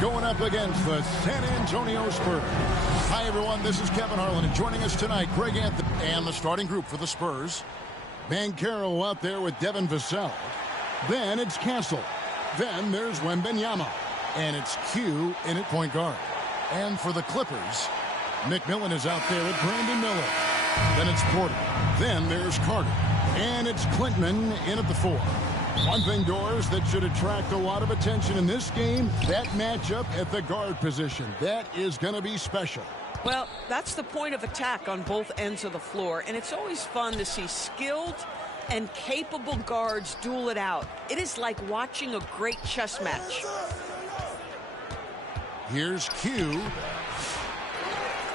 going up against the San Antonio Spurs. Hi, everyone. This is Kevin Harlan, and joining us tonight, Greg Anthony and the starting group for the Spurs. Banchero out there with Devin Vassell. Then it's Castle. Then there's Wembanyama. And it's Q in at point guard. And for the Clippers, McMillan is out there with Brandon Miller. Then it's Porter. Then there's Carter. And it's Klintman in at the 4. One thing, Doors, that should attract a lot of attention in this game, that matchup at the guard position. That is going to be special. Well, that's the point of attack on both ends of the floor, and it's always fun to see skilled and capable guards duel it out. It is like watching a great chess match. Here's Q.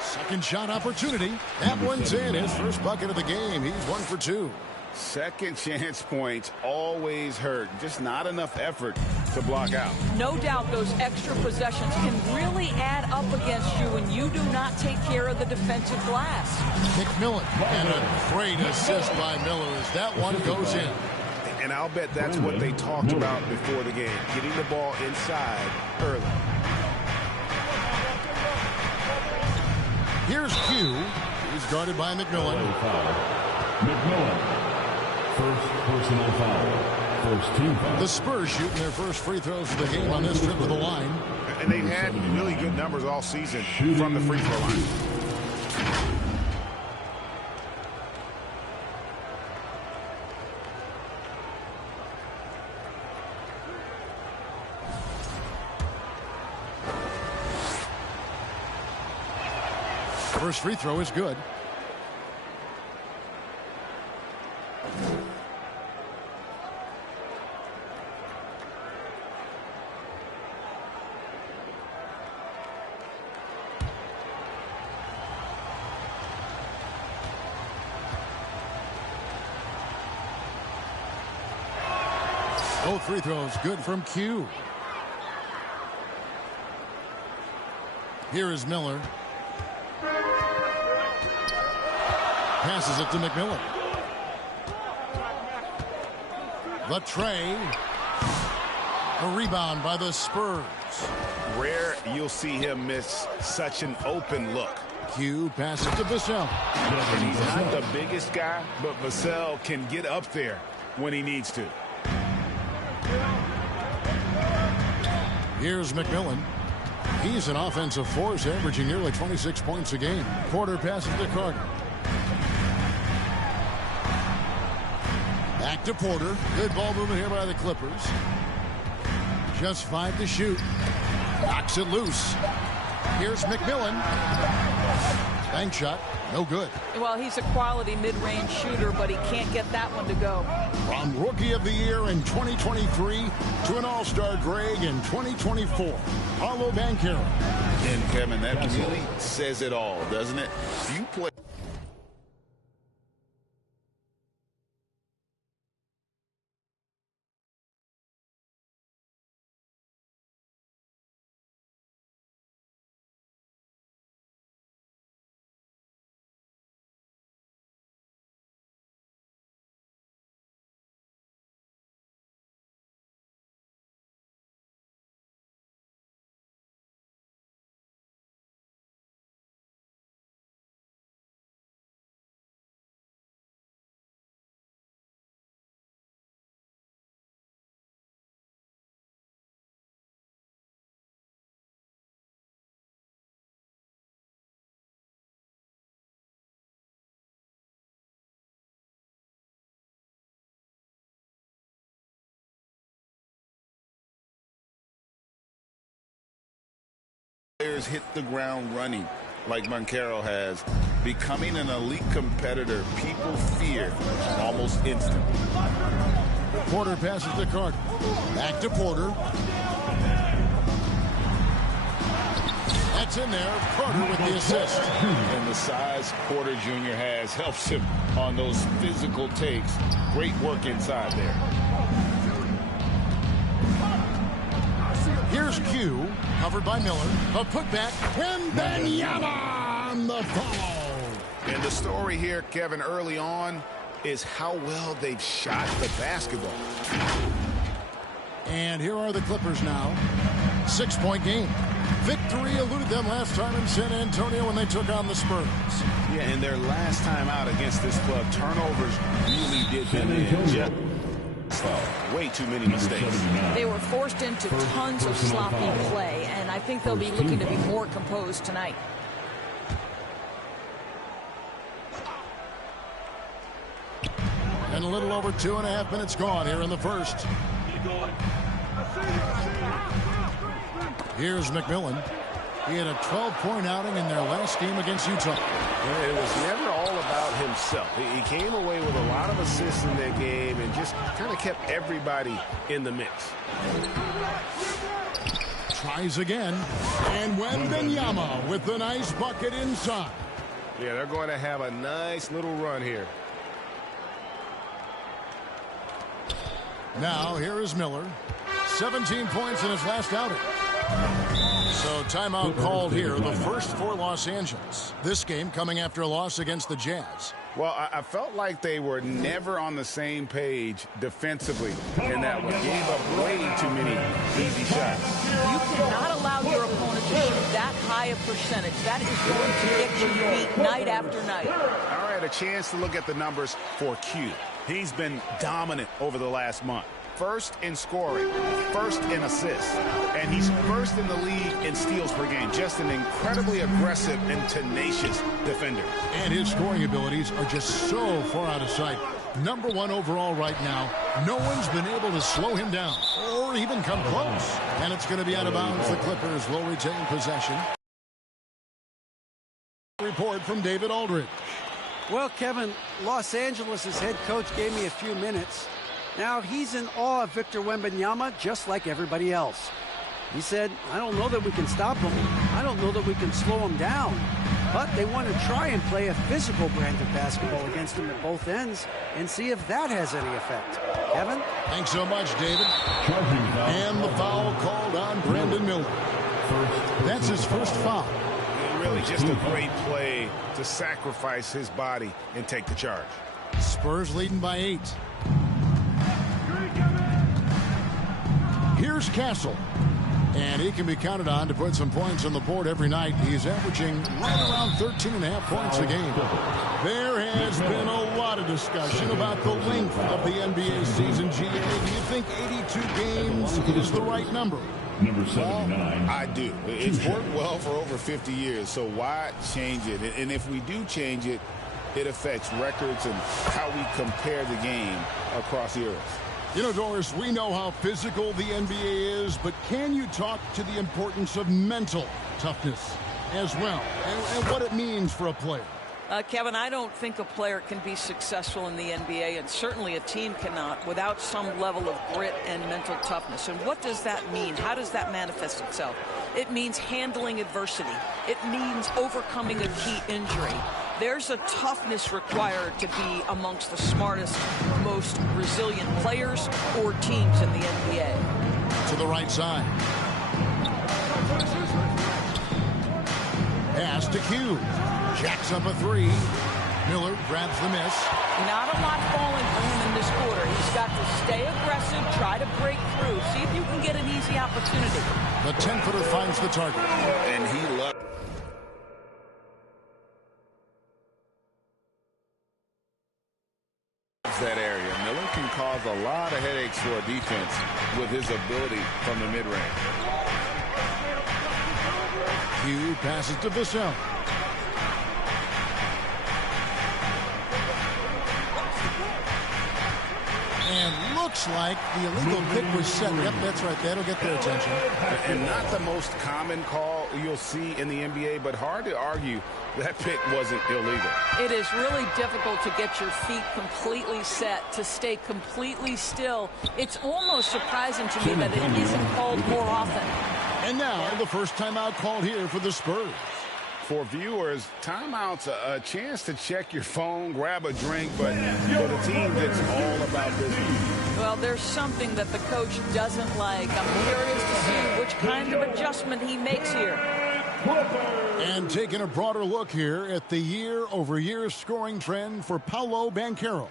Second shot opportunity. That one's in. His first bucket of the game. He's 1 for 2. Second chance points always hurt. Just not enough effort to block out. No doubt those extra possessions can really add up against you when you do not take care of the defensive glass. McMillan, and a great assist by Miller as that one goes in. And I'll bet that's what they talked about before the game, getting the ball inside early. Here's Q. He's guarded by McMillan. McMillan. First personal foul. First team foul. The Spurs shooting their first free throws of the game on this trip to the line. And they've had really good numbers all season from the free throw line. First free throw is good. Both free throws good from Q. Here is Miller. Passes it to McMillan. The tray. A rebound by the Spurs. Rare you'll see him miss such an open look. Q passes to Vassell. And he's not the biggest guy, but Vassell can get up there when he needs to. Here's McMillan. He's an offensive force, averaging nearly 26 points a game. Porter passes to Carter. Back to Porter. Good ball movement here by the Clippers. Just 5 to shoot. Knocks it loose. Here's McMillan. Bank shot. No good. Well, he's a quality mid-range shooter, but he can't get that one to go. From Rookie of the Year in 2023 to an All-Star Greg in 2024. Paulo Banchero. And Kevin, that really says it all, doesn't it? You play. Players hit the ground running like Banchero has, becoming an elite competitor people fear almost instantly. Porter passes to Carter. Back to Porter. That's in there. Carter with the assist. And the size Porter Jr. has helps him on those physical takes. Great work inside there. Here's Q, covered by Miller. A putback, Wembanyama on the follow. And the story here, Kevin, early on, is how well they've shot the basketball. And here are the Clippers now. 6-point game. Victory eluded them last time in San Antonio when they took on the Spurs. Yeah, and their last time out against this club, turnovers really did them in. Way too many mistakes. They were forced into tons of sloppy play, and I think they'll be looking to be more composed tonight. And a little over 2.5 minutes gone here in the first. Here's McMillan. He had a 12-point outing in their last game against Utah. And it was never all about himself. He came away with a lot of assists in that game and just kind of kept everybody in the mix. Tries again. And Wembanyama with the nice bucket inside. Yeah, they're going to have a nice little run here. Now, here is Miller. 17 points in his last outing. So timeout called here, the first for Los Angeles. This game coming after a loss against the Jazz. Well, I felt like they were never on the same page defensively in that one. Gave up way too many easy shots. You cannot allow your opponent to shoot that high a percentage. That is going to get you beat night after night. All right, a chance to look at the numbers for Q. He's been dominant over the last month. First in scoring, first in assists, and he's first in the league in steals per game. Just an incredibly aggressive and tenacious defender. And his scoring abilities are just so far out of sight. Number 1 overall right now. No one's been able to slow him down or even come close. And it's going to be out of bounds. The Clippers will retain possession. Report from David Aldridge. Well, Kevin, Los Angeles' head coach gave me a few minutes. Now, he's in awe of Victor Wembanyama just like everybody else. He said, I don't know that we can stop him. I don't know that we can slow him down. But they want to try and play a physical brand of basketball against him at both ends and see if that has any effect. Kevin? Thanks so much, David. And the foul called on Brandon Miller. That's his first foul. Really just a great play to sacrifice his body and take the charge. Spurs leading by 8. Here's Castle. And he can be counted on to put some points on the board every night. He's averaging right around 13.5 points a game. There has been a lot of discussion about the length of the NBA season, GA. Do you think 82 games is the right number? Number 79. I do. It's worked well for over 50 years, so why change it? And if we do change it, it affects records and how we compare the game across eras. You know, Doris, we know how physical the NBA is, but can you talk to the importance of mental toughness as well and what it means for a player? Kevin, I don't think a player can be successful in the NBA, and certainly a team cannot, without some level of grit and mental toughness. And what does that mean? How does that manifest itself? It means handling adversity. It means overcoming a key injury. There's a toughness required to be amongst the smartest, most resilient players or teams in the NBA. To the right side. Pass to Q. Jacks up a 3. Miller grabs the miss. Not a lot falling for him in this quarter. He's got to stay aggressive, try to break through, see if you can get an easy opportunity. The 10-footer finds the target. And he loves that area. Miller can cause a lot of headaches for a defense with his ability from the mid-range. Q passes to Vassell. And looks like the illegal pick was set. Yep, that's right. That'll get their attention. And not the most common call you'll see in the NBA, but hard to argue that pick wasn't illegal. It is really difficult to get your feet completely set, to stay completely still. It's almost surprising to me that it isn't called more often. And now the first timeout called here for the Spurs. For viewers, timeout's a chance to check your phone, grab a drink, but for the team, it's all about business. Well, there's something that the coach doesn't like. I'm curious to see which kind of adjustment he makes here. And taking a broader look here at the year-over-year scoring trend for Paolo Banchero.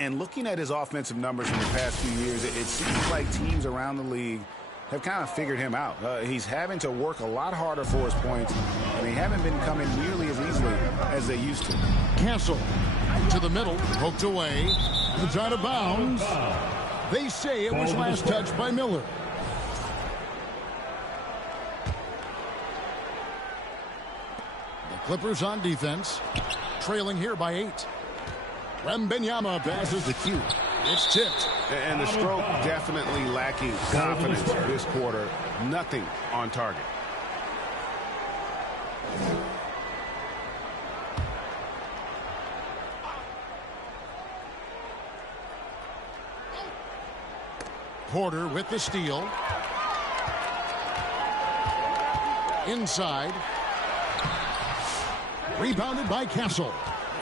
And looking at his offensive numbers from the past few years, it seems like teams around the league have kind of figured him out. He's having to work a lot harder for his points, and they haven't been coming nearly as easily as they used to. Castle to the middle, poked away. It's out of bounds. They say it was last touched by Miller. The Clippers on defense, trailing here by 8. Wembanyama passes the cue. It's tipped. And the stroke definitely lacking confidence this quarter. Nothing on target. Porter with the steal. Inside. Rebounded by Castle.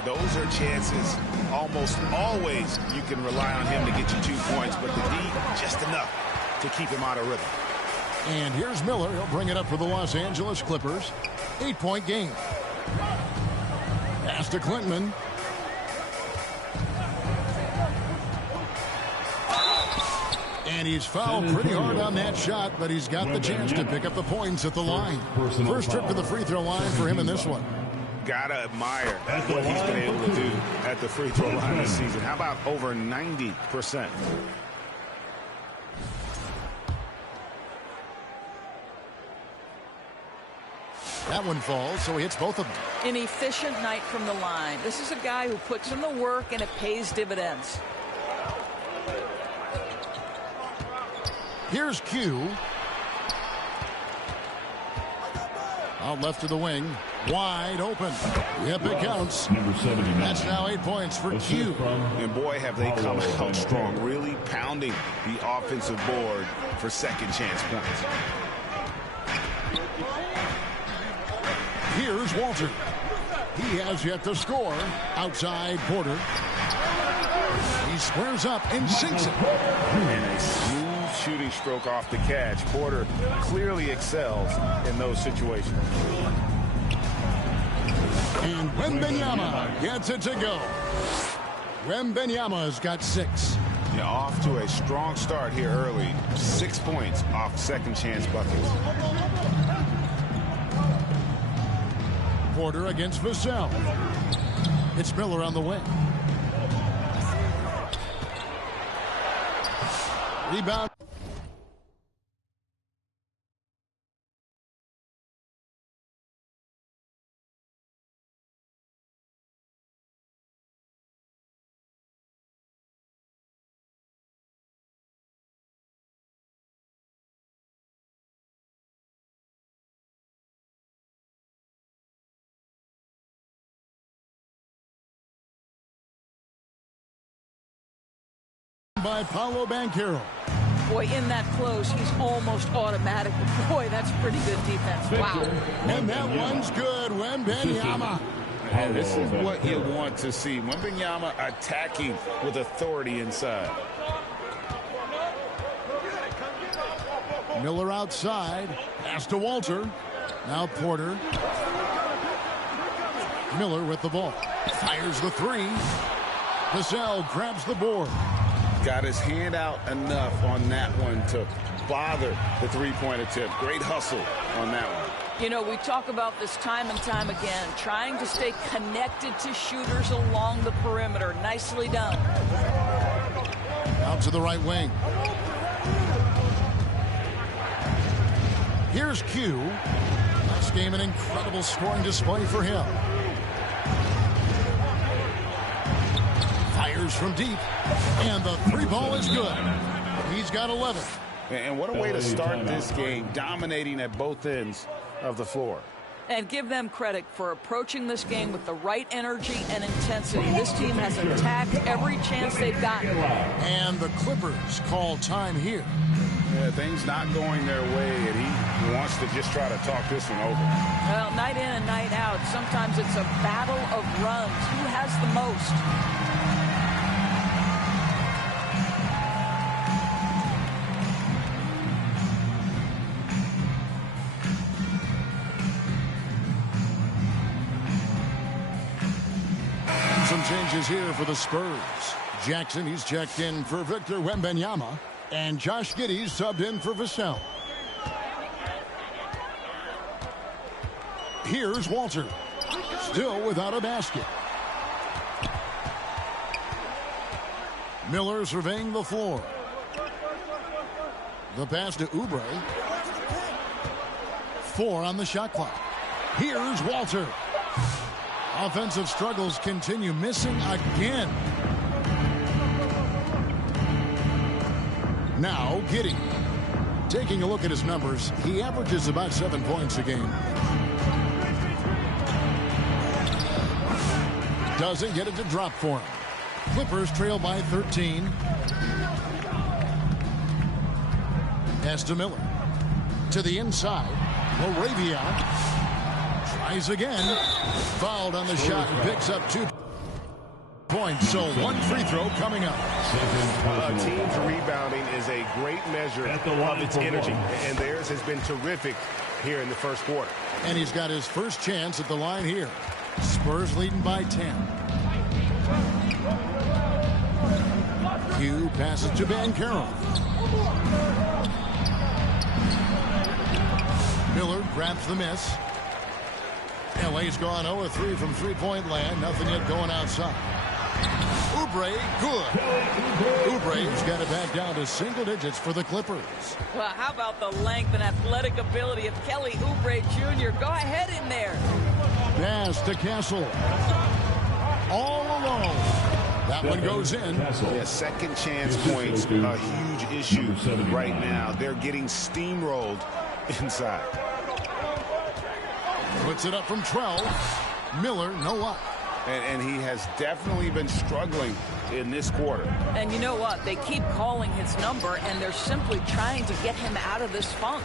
Those are chances almost always you can rely on him to get you 2 points, but the D just enough to keep him out of rhythm. And here's Miller. He'll bring it up for the Los Angeles Clippers. 8-point game. Pass to Clinton. And he's fouled pretty hard on that shot, but he's got the chance to pick up the points at the line. First trip to the free throw line for him in this one. Gotta admire what he's been able to do at the free throw line this season. How about over 90%? That one falls, so he hits both of them. An efficient night from the line. This is a guy who puts in the work, and it pays dividends. Here's Q. Out left to the wing. Wide open. Yep, it counts. That's now 8 points for Q. And boy, have they come out strong, really pounding the offensive board for second chance points. Here's Walter. He has yet to score. Outside Porter. He squares up and sinks it. And a smooth shooting stroke off the catch. Porter clearly excels in those situations. And Wembanyama gets it to go. Wembanyama's got 6. Yeah, off to a strong start here early. 6 points off second chance buckets. Porter against Vassell. It's Miller on the wing. Rebound. By Paolo Banchero. Boy, in that close, he's almost automatic. Boy, that's pretty good defense. Wow. And that one's good. Wembanyama. And this is what you want to see. Wembanyama attacking with authority inside. Miller outside. Pass to Walter. Now Porter. Miller with the ball. Fires the 3. Vassell grabs the board. Got his hand out enough on that one to bother the three-point attempt. Great hustle on that one. You know, we talk about this time and time again, trying to stay connected to shooters along the perimeter. Nicely done. Out to the right wing. Here's Q. Last game, an incredible scoring display for him. Fires from deep. And the 3-ball is good. He's got 11. And what a way to start this game, dominating at both ends of the floor. And give them credit for approaching this game with the right energy and intensity. This team has attacked every chance they've gotten. And the Clippers call time here. Yeah, things not going their way, and he wants to just try to talk this one over. Well, night in and night out, sometimes it's a battle of runs. Who has the most? Some changes here for the Spurs. Jackson, he's checked in for Victor Wembanyama. And Josh Giddey's subbed in for Vassell. Here's Walter. Still without a basket. Miller surveying the floor. The pass to Oubre. 4 on the shot clock. Here's Walter. Offensive struggles continue, missing again. Now Giddey. Taking a look at his numbers, he averages about 7 points a game. Doesn't get it to drop for him. Clippers trail by 13. Pass to Miller. To the inside. Moravia tries again. Fouled on the shot and picks up 2 points. So 1 free throw coming up. A team's rebounding is a great measure of its energy, and theirs has been terrific here in the first quarter. And he's got his first chance at the line here. Spurs leading by 10. Hugh passes to Banchero. Miller grabs the miss. LA's gone 0-3 from three-point land. Nothing yet going outside. Oubre, good. Oubre's got it back down to single digits for the Clippers. Well, how about the length and athletic ability of Kelly Oubre Jr.? Go ahead in there. Pass to Castle. All alone. That one goes in. Yeah, second chance points, a huge issue right now. They're getting steamrolled inside. Puts it up from 12. Miller, no luck. And he has definitely been struggling in this quarter. And you know what? They keep calling his number, and they're simply trying to get him out of this funk.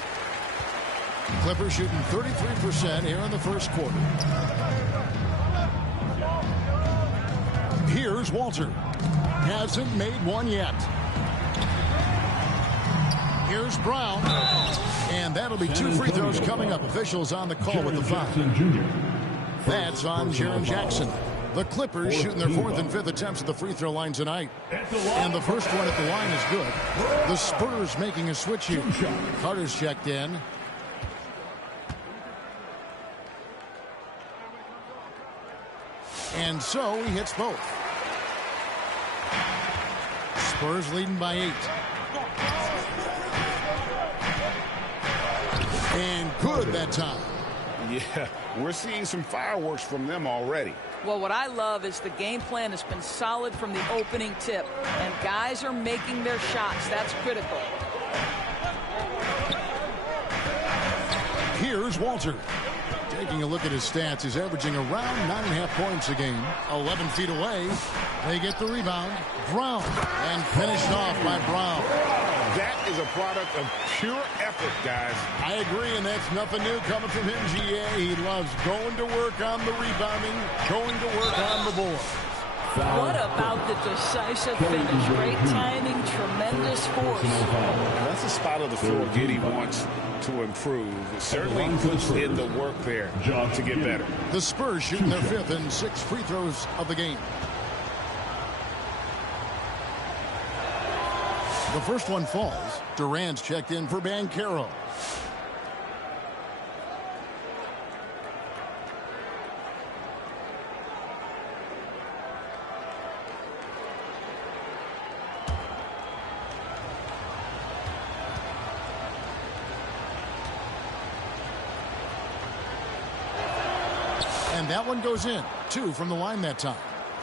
Clippers shooting 33% here in the first quarter. Here's Walter. Hasn't made one yet. Here's Brown. And that'll be 2 free throws coming up. Officials on the call with the foul. That's on Jaren Jackson. The Clippers shooting their 4th and 5th attempts at the free throw line tonight. And the first one at the line is good. The Spurs making a switch here. Carter's checked in. And so he hits both. Spurs leading by 8. And good that time. Yeah, we're seeing some fireworks from them already. Well, what I love is the game plan has been solid from the opening tip, and guys are making their shots. That's critical. Here's Walter. Taking a look at his stats, he's averaging around 9.5 points a game. 11 feet away. They get the rebound. Brown. And finished off by Brown. That is a product of pure effort, guys. I agree, and that's nothing new coming from him, GA. He loves going to work on the rebounding, going to work on the board. What about the decisive finish? Great timing, tremendous force. That's a spot of the floor Giddey wants to improve. Certainly puts in the work there to get better. The Spurs shooting their 5th and 6th free throws of the game. The first one falls. Durant's checked in for Banchero. And that one goes in. 2 from the line that time.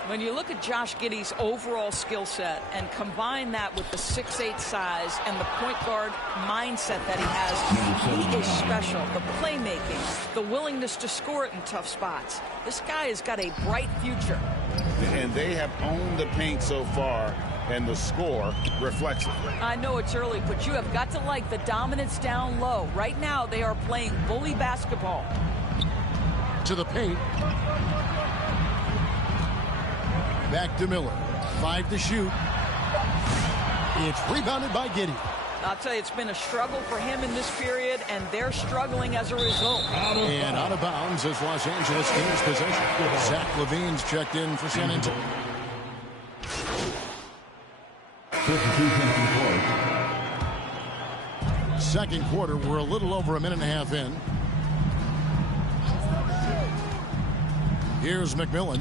When you look at Josh Giddey's overall skill set and combine that with the 6'8" size and the point guard mindset that he has, he is special. The playmaking, the willingness to score it in tough spots. This guy has got a bright future. And they have owned the paint so far, and the score reflects it. I know it's early, but you have got to like the dominance down low. Right now, they are playing bully basketball. To the paint. Back to Miller. 5 to shoot. It's rebounded by Giddey. I'll tell you, it's been a struggle for him in this period, and they're struggling as a result. And out of bounds as Los Angeles gains possession. Zach LaVine's checked in for San Antonio. Second quarter, we're a little over a minute and a half in. Here's McMillan.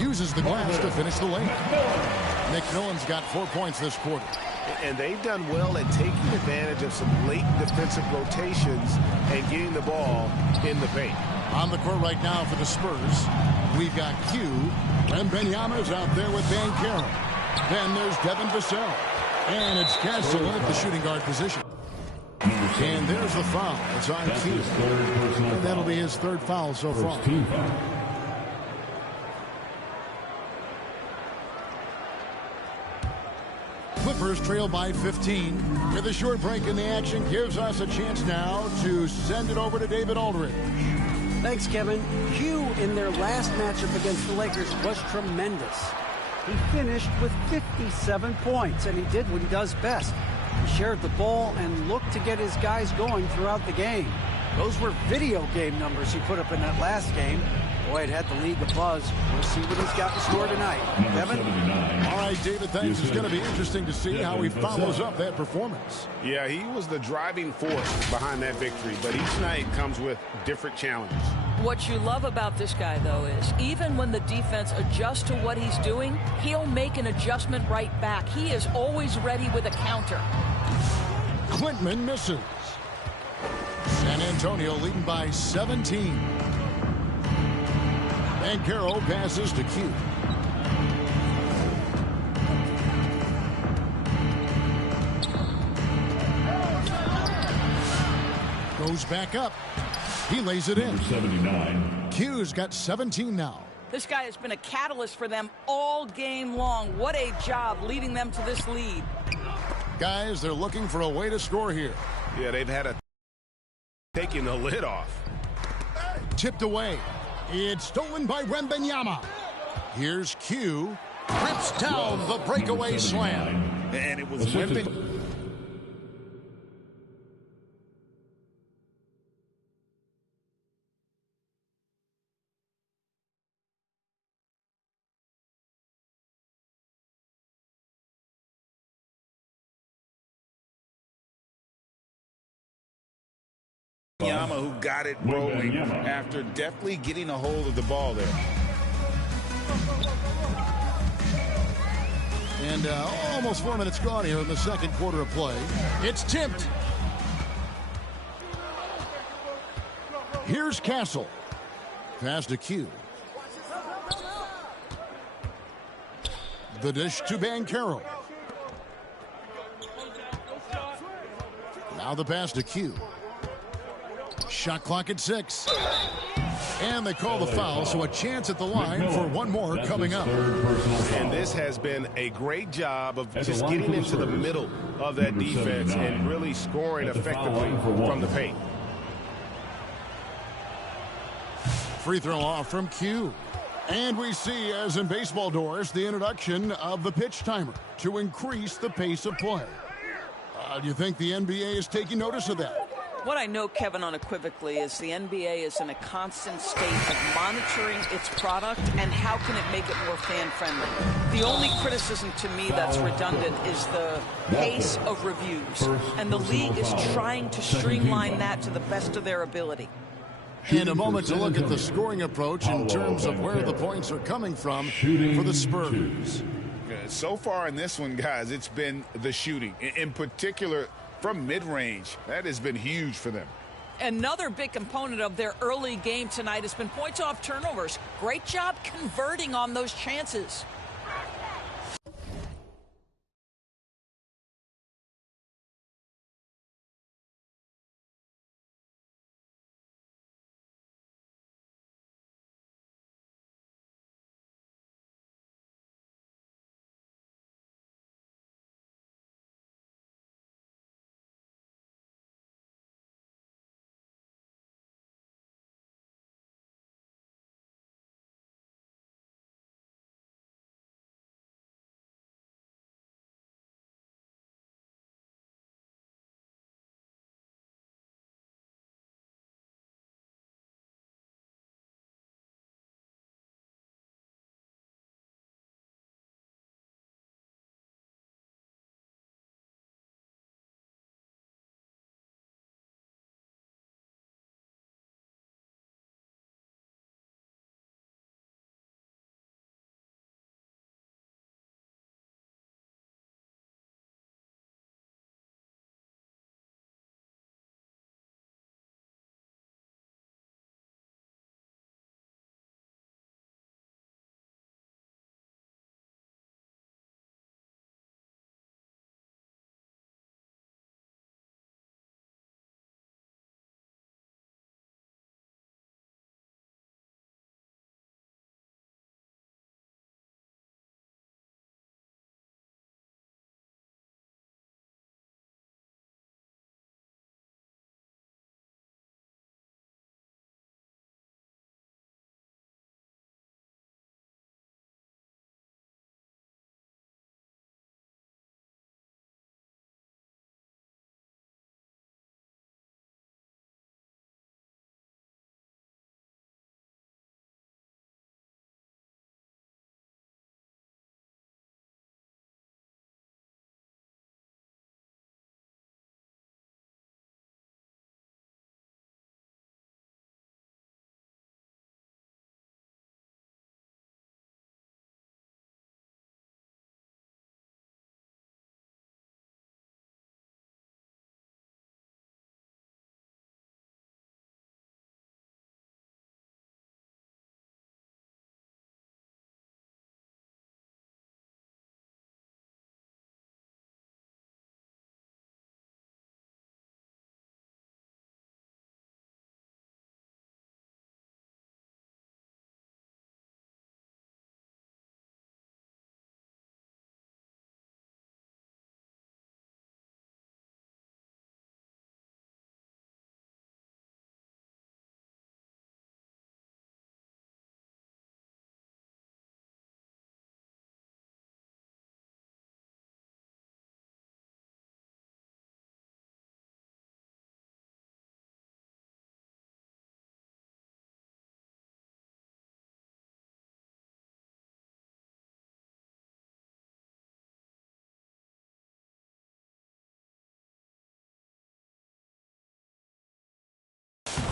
Uses the glass to finish the lane. McMillan's got 4 points this quarter. And they've done well at taking advantage of some late defensive rotations and getting the ball in the paint. On the court right now for the Spurs, we've got Q. Wembanyama's out there with Banchero. Then there's Devin Vassell. And it's Castle in at the shooting guard position. And there's the foul. It's on Q. And that'll be his third foul so far. Clippers trail by 15. With a short break in the action, gives us a chance now to send it over to David Aldridge. Thanks, Kevin. Q in their last matchup against the Lakers was tremendous. He finished with 57 points, and he did what he does best. He shared the ball and looked to get his guys going throughout the game. Those were video game numbers he put up in that last game. Boy, it had the league abuzz. We'll see what he's got in store tonight. Kevin? All right, David, thanks. It's going to be interesting to see how he follows up that performance. Yeah, he was the driving force behind that victory, but each night comes with different challenges. What you love about this guy, though, is even when the defense adjusts to what he's doing, he'll make an adjustment right back. He is always ready with a counter. Quintman misses. San Antonio leading by 17. Banchero passes to Q. Goes back up. He lays it in. 79. Q's got 17 now. This guy has been a catalyst for them all game long. What a job leading them to this lead. Guys, they're looking for a way to score here. Yeah, they've had a taking the lid off. Tipped away. It's stolen by Wembanyama. Here's Q. Rips down the breakaway slam. And it was Wembanyama. Who got it rolling after deftly getting a hold of the ball there. And almost 4 minutes gone here in the second quarter of play. It's tipped. Here's Castle. Pass to Q. The dish to Banchero. Now the pass to Q. Shot clock at 6. And they call the foul, so a chance at the line for one more coming up. And this has been a great job of just getting into the middle of that defense and really scoring effectively from the paint. Free throw off from Q. And we see, as in baseball doors, the introduction of the pitch timer to increase the pace of play. Do you think the NBA is taking notice of that? What I know, Kevin, unequivocally is the NBA is in a constant state of monitoring its product and how can it make it more fan-friendly. The only criticism to me that's redundant is the pace of reviews. And the league is trying to streamline that to the best of their ability. And a moment to look at the scoring approach in terms of where the points are coming from for the Spurs. So far in this one, guys, it's been the shooting. In particular, from mid-range. That has been huge for them. Another big component of their early game tonight has been points off turnovers. Great job converting on those chances.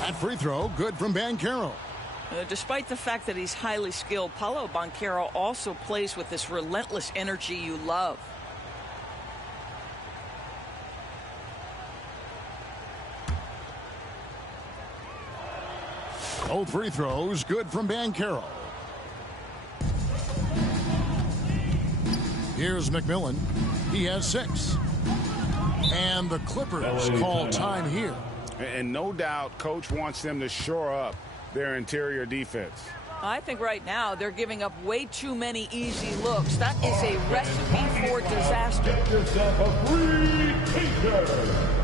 That free throw, good from Banchero. Despite the fact that he's highly skilled, Paolo Banchero also plays with this relentless energy you love. Both free throws, good from Banchero. Here's McMillan. He has 6. And the Clippers call time here. And no doubt, Coach wants them to shore up their interior defense. I think right now they're giving up way too many easy looks. That is a recipe for disaster. Get yourself a free T-shirt.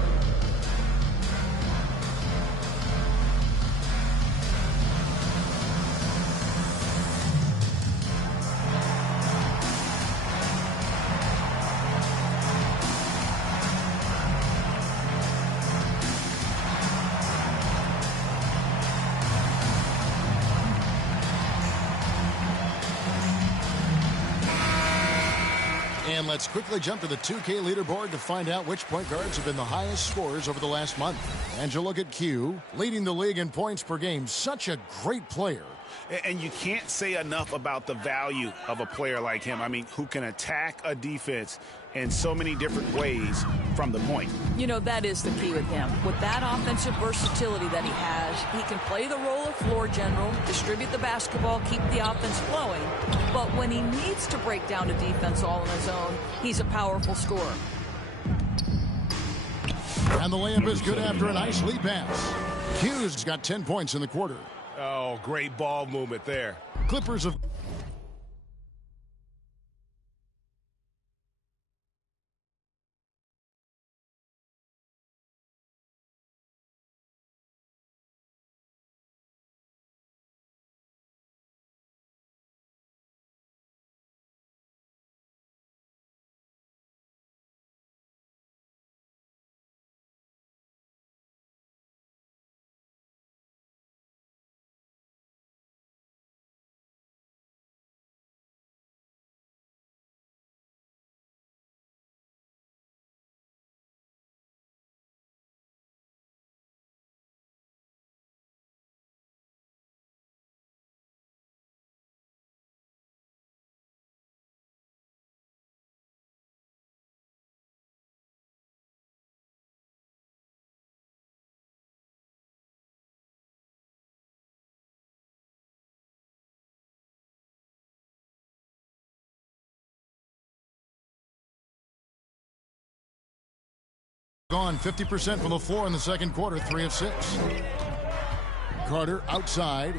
And let's quickly jump to the 2K leaderboard to find out which point guards have been the highest scorers over the last month. And you look at Q, leading the league in points per game. Such a great player. And you can't say enough about the value of a player like him. I mean, who can attack a defense in so many different ways from the point. You know, that is the key with him. With that offensive versatility that he has, he can play the role of floor general, distribute the basketball, keep the offense flowing. But when he needs to break down a defense all on his own, he's a powerful scorer. And the layup is good after a nice lead pass. Hughes got 10 points in the quarter. Oh, great ball movement there. Clippers have gone 50% from the floor in the second quarter, 3 of 6. Carter outside.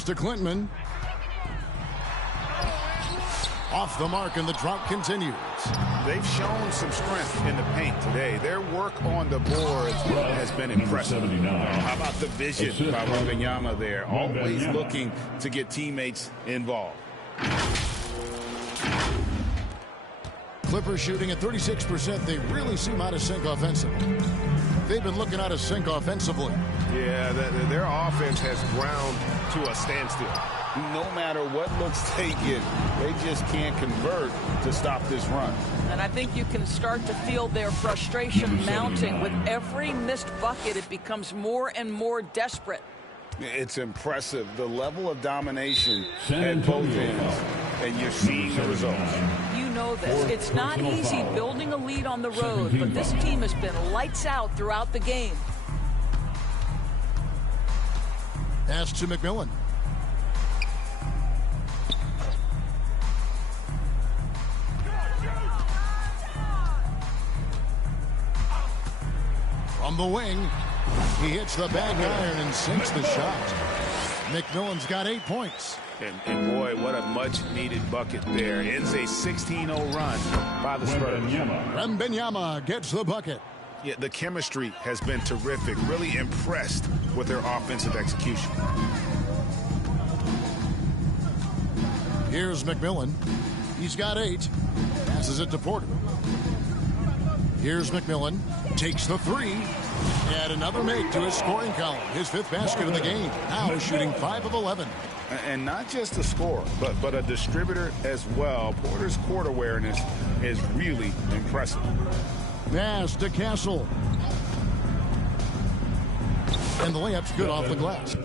Pass to Clinton. Off the mark, and the drought continues. They've shown some strength in the paint today. Their work on the boards has been impressive. How about the vision by Wembanyama there? Always looking to get teammates involved. Clippers shooting at 36%. They really seem out of sync offensively. They've been looking out of sync offensively. Yeah, their offense has ground to a standstill. No matter what looks they get, they just can't convert to stop this run. And I think you can start to feel their frustration mounting. With every missed bucket, it becomes more and more desperate. It's impressive, the level of domination at both ends, and you're seeing the results. You know this. It's not easy building a lead on the road, but this team has been lights out throughout the game. Pass to McMillan. From the wing, he hits the back iron and sinks the shot. McMillan's got 8 points. And boy, what a much-needed bucket there. Ends a 16-0 run by the Spurs. Wembanyama gets the bucket. Yeah, the chemistry has been terrific. Really impressed with their offensive execution. Here's McMillan. He's got 8. Passes it to Porter. Here's McMillan. Takes the 3. Add another make to his scoring column. His 5th basket of the game. Now shooting 5 of 11. And not just a scorer, but a distributor as well. Porter's court awareness is really impressive. Pass to Castle. And the layup's good off the glass.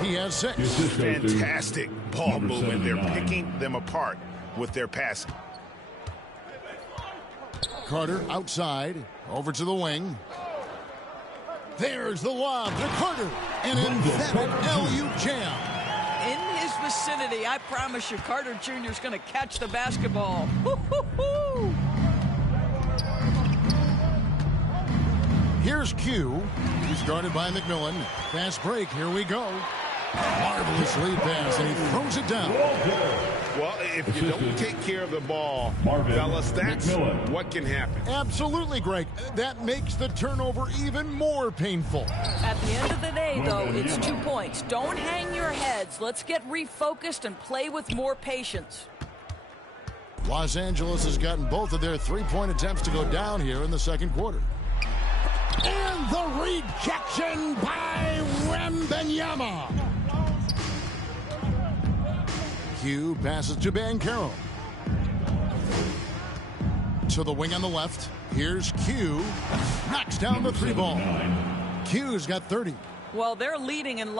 He has 6. Fantastic ball movement. They're picking them apart with their passing. Carter outside. Over to the wing. There's the lob to Carter. An emphatic LU jam. In his vicinity, I promise you, Carter Jr. is going to catch the basketball. Woo-hoo-hoo! Here's Q. He's guarded by McMillan. Fast break. Here we go. Marvelous lead pass, and he throws it down. Well, if you don't take care of the ball, fellas, that's what can happen. Absolutely, Greg. That makes the turnover even more painful. At the end of the day, though, it's 2 points. Don't hang your heads. Let's get refocused and play with more patience. Los Angeles has gotten both of their three-point attempts to go down here in the second quarter. And the rejection by Wembanyama. Q passes to Banchero. To the wing on the left. Here's Q. Knocks down the 3 ball. Q's got 30. Well, they're leading in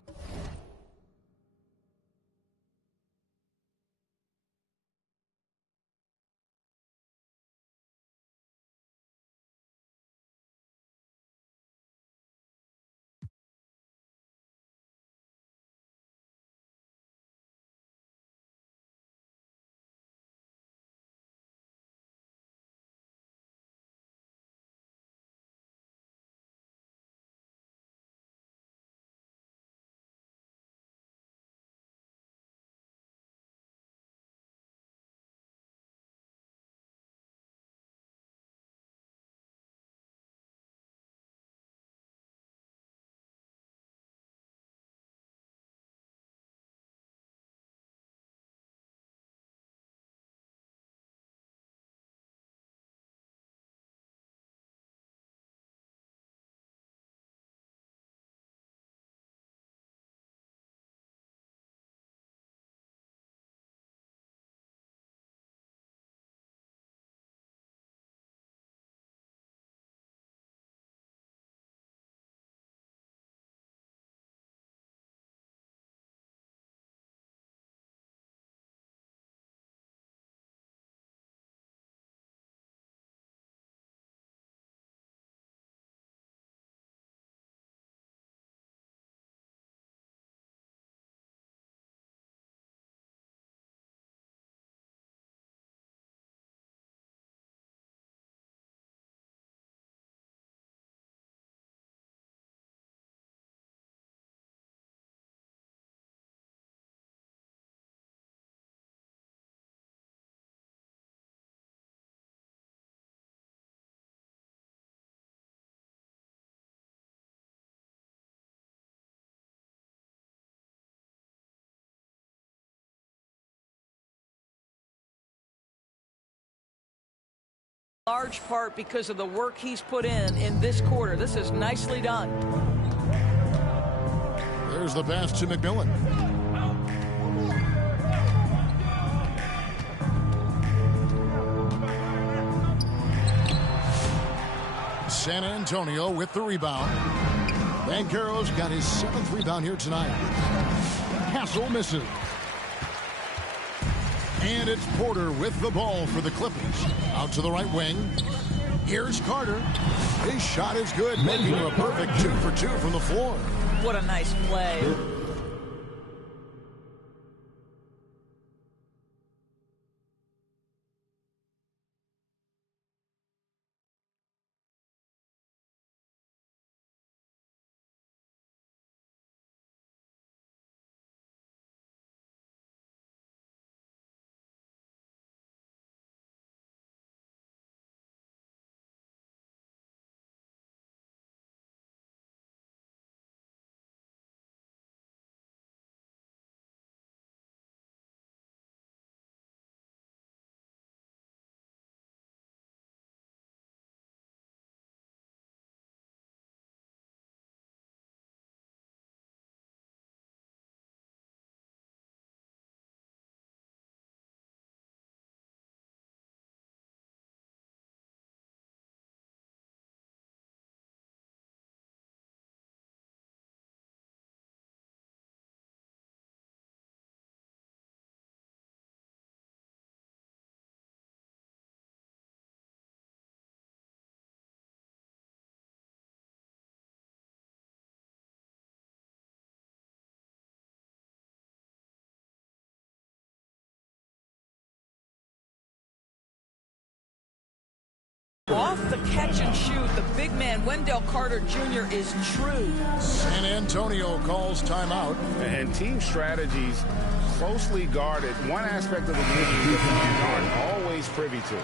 Large part because of the work he's put in this quarter. This is nicely done. There's the pass to McMillan. San Antonio with the rebound. Banchero's got his 7th rebound here tonight. Castle misses. And it's Porter with the ball for the Clippers. Out to the right wing. Here's Carter. His shot is good, making it a perfect 2 for 2 from the floor. What a nice play. Off the catch and shoot, the big man, Wendell Carter Jr., is true. San Antonio calls timeout. And team strategies closely guarded. One aspect of the game that aren't always privy to.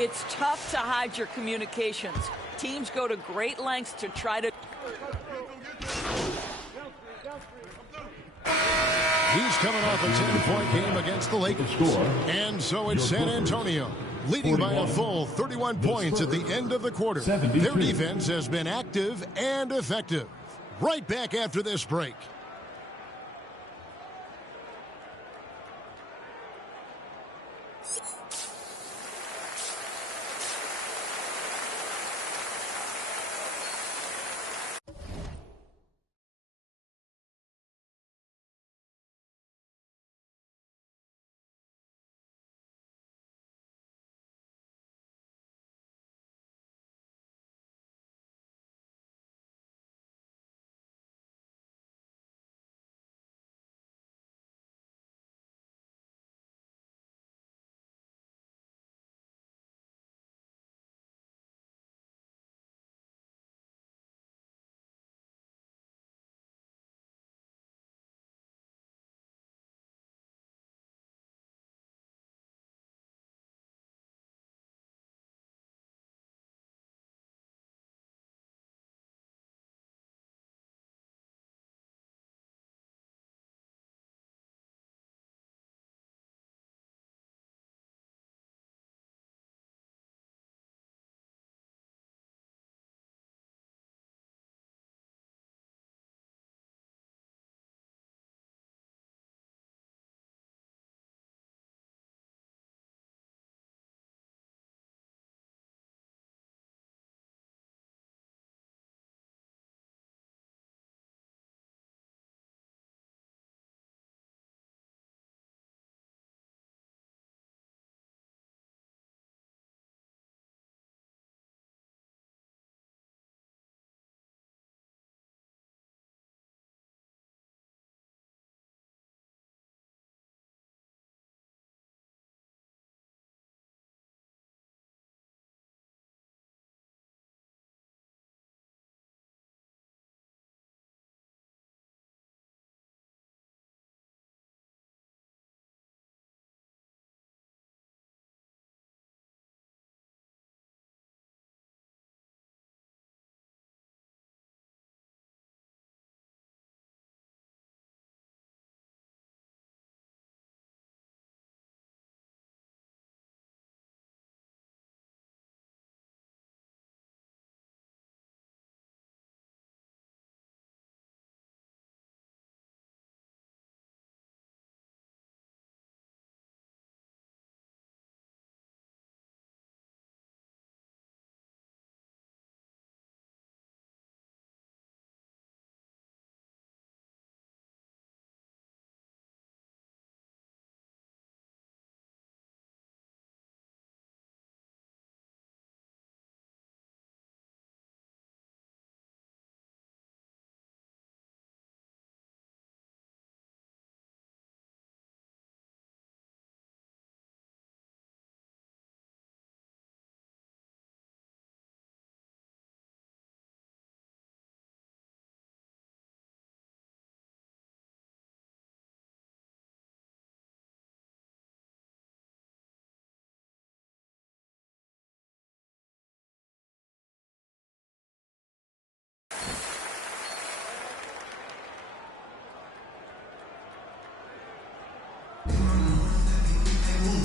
It's tough to hide your communications. Teams go to great lengths to try to... He's coming off a 10-point game against the Lakers. And so it's San Antonio, leading by a full 31 points at the end of the quarter. Their defense has been active and effective. Right back after this break.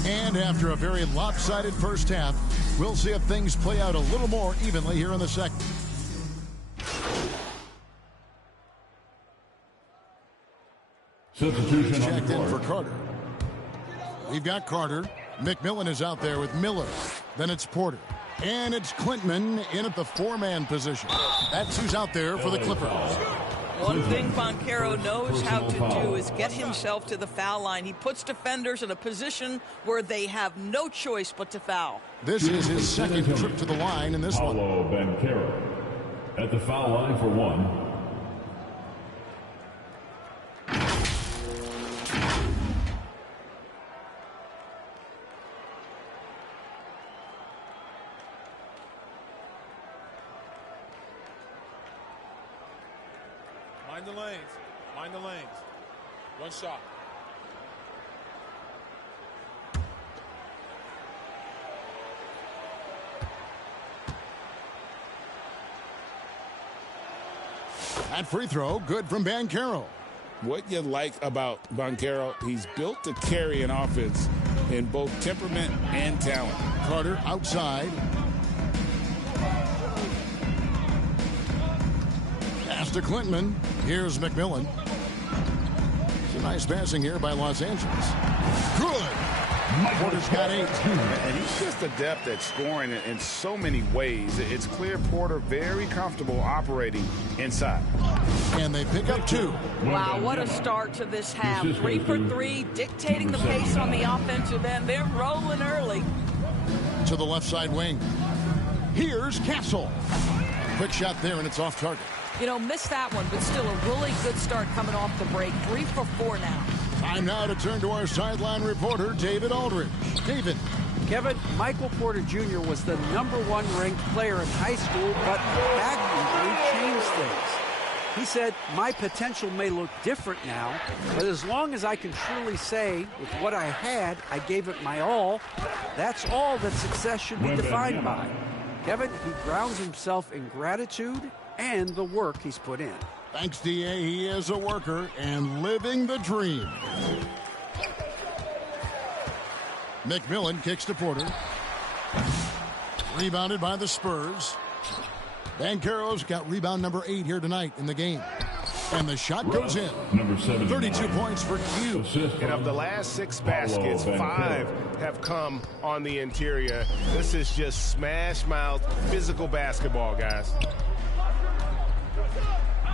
And after a very lopsided first half, we'll see if things play out a little more evenly here in the second. Substitution Checked in for Carter. We've got Carter. McMillan is out there with Miller. Then it's Porter. And it's Clintman in at the four-man position. That's who's out there for the Clippers. One thing Banchero knows how to do is get himself to the foul line. He puts defenders in a position where they have no choice but to foul. This is his second trip to the line in this one. Banchero at the foul line for one. Mind the lanes. Mind the lanes. One shot. That free throw, good from Banchero. What you like about Banchero, he's built to carry an offense in both temperament and talent. Carter outside. Pass to Clintman. Here's McMillan. Some nice passing here by Los Angeles. Good. Porter's got 8. And he's just adept at scoring in so many ways. It's clear Porter very comfortable operating inside. And they pick up 2. Wow, what a start to this half. 3 for 3, dictating the pace on the offensive end. They're rolling early. To the left side wing. Here's Castle. Quick shot there, and it's off target. You know, missed that one, but still a really good start coming off the break. 3 for 4 now. Time now to turn to our sideline reporter, David Aldridge. David. Kevin, Michael Porter Jr. was the #1 ranked player in high school, but back injury changed things. He said, my potential may look different now, but as long as I can truly say with what I had, I gave it my all, that's all that success should be defined by. Kevin, he grounds himself in gratitude and the work he's put in. Thanks, D.A. He is a worker and living the dream. McMillan kicks to Porter. Rebounded by the Spurs. Banchero's got rebound number 8 here tonight in the game. And the shot goes in. Number 7. 32 points for Q. And of the last 6 baskets, 5 have come on the interior. This is just smash mouth physical basketball, guys.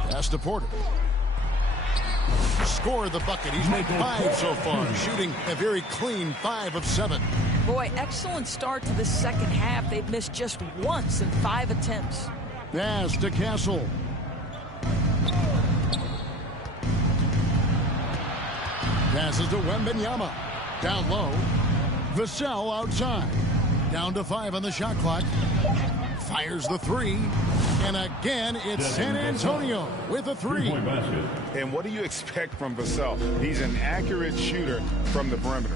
Pass to Porter. Score the bucket. He's made 5 so far, shooting a very clean 5 of 7. Boy, excellent start to the second half. They've missed just once in 5 attempts. Pass to Castle. Passes to Wembanyama. Down low. Vassell outside. Down to 5 on the shot clock. Fires the 3. And again, it's San Antonio with a 3. And what do you expect from Vassell? He's an accurate shooter from the perimeter.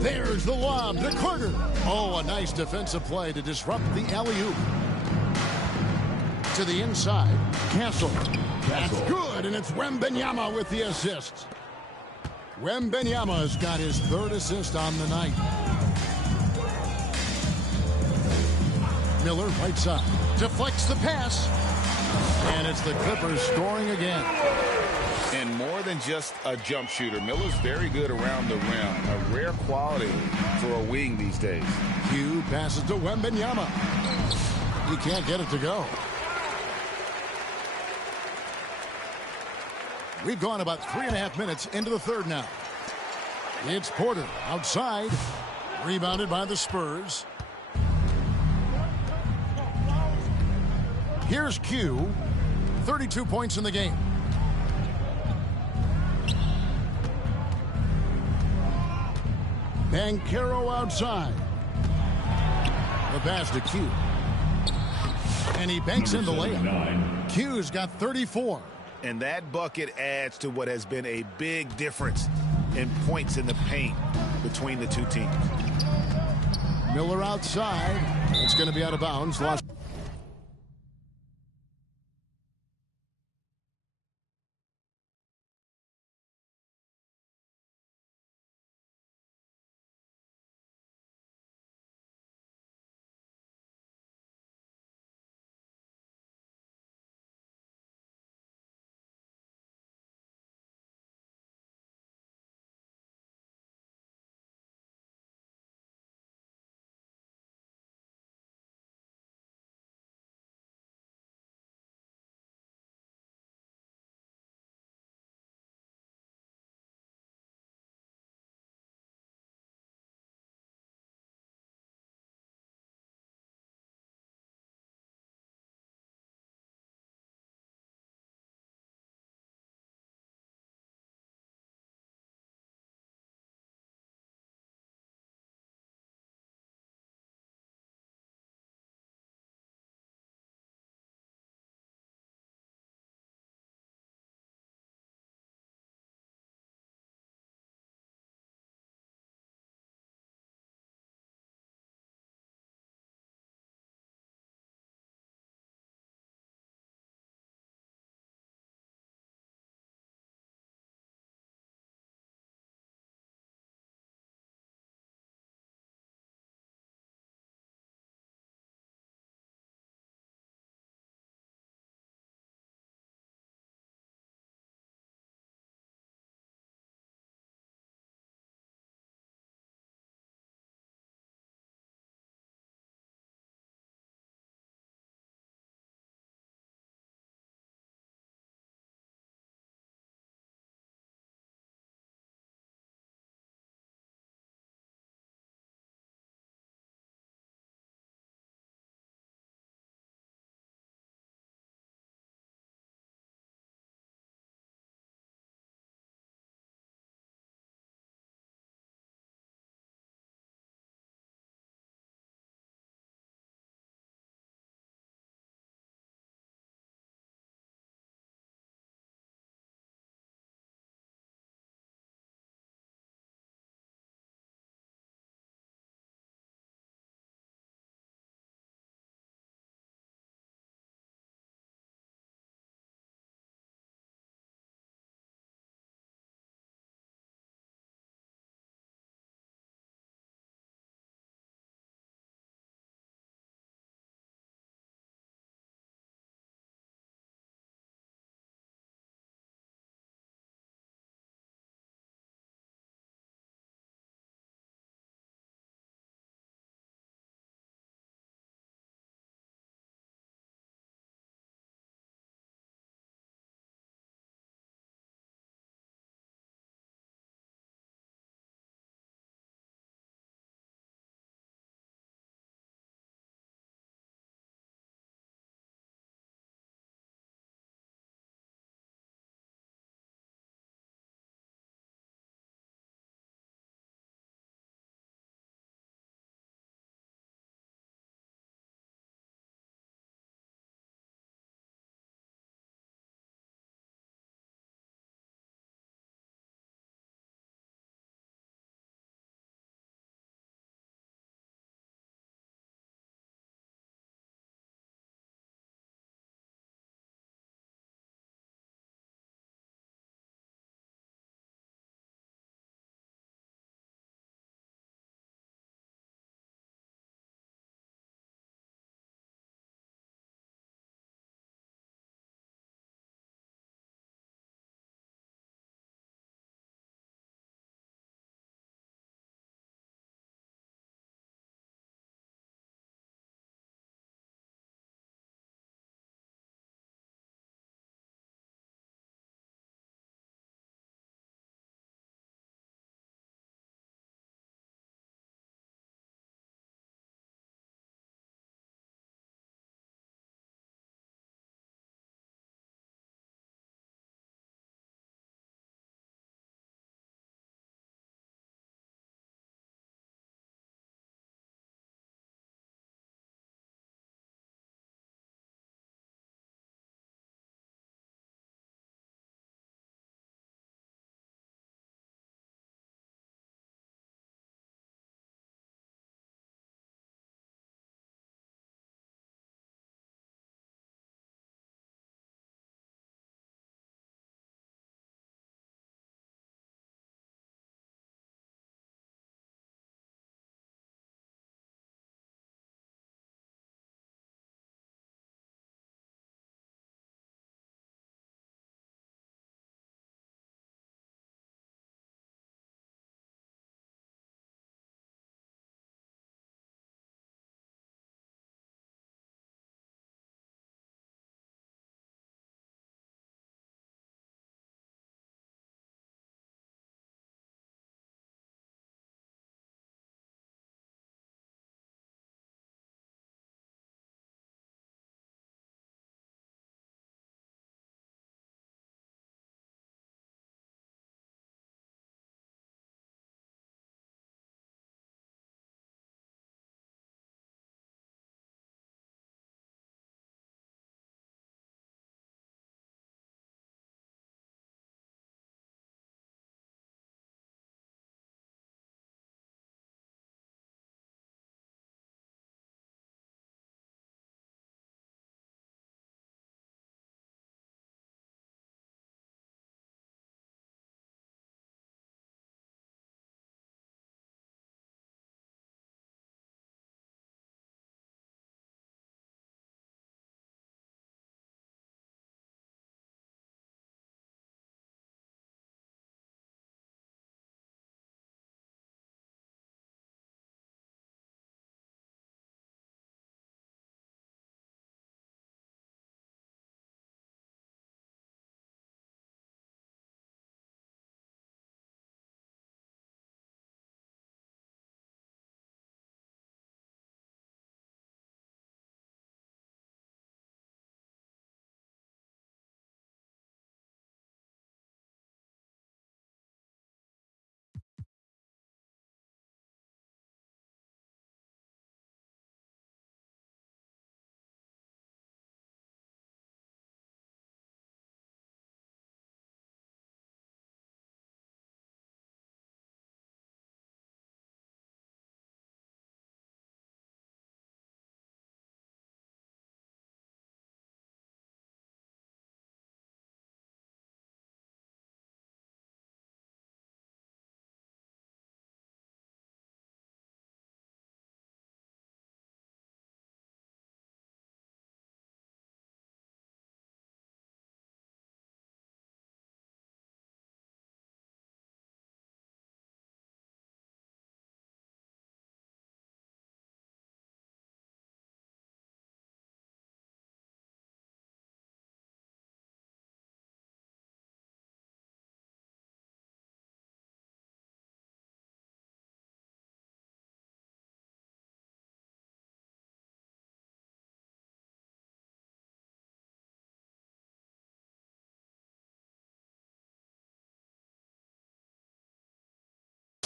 There's the lob to Carter. Oh, a nice defensive play to disrupt the alley-oop. To the inside, Castle. That's good, and it's Wembanyama with the assist. Wembanyama's got his 3rd assist on the night. Miller, right side, deflects the pass. And it's the Clippers scoring again. And more than just a jump shooter, Miller's very good around the rim. A rare quality for a wing these days. Q passes to Wembanyama. He can't get it to go. We've gone about 3.5 minutes into the 3rd now. It's Porter outside. Rebounded by the Spurs. Here's Q. 32 points in the game. Banchero outside. The pass to Q. And he banks in the layup. Q's got 34. And that bucket adds to what has been a big difference in points in the paint between the two teams. Miller outside. It's going to be out of bounds. Lost.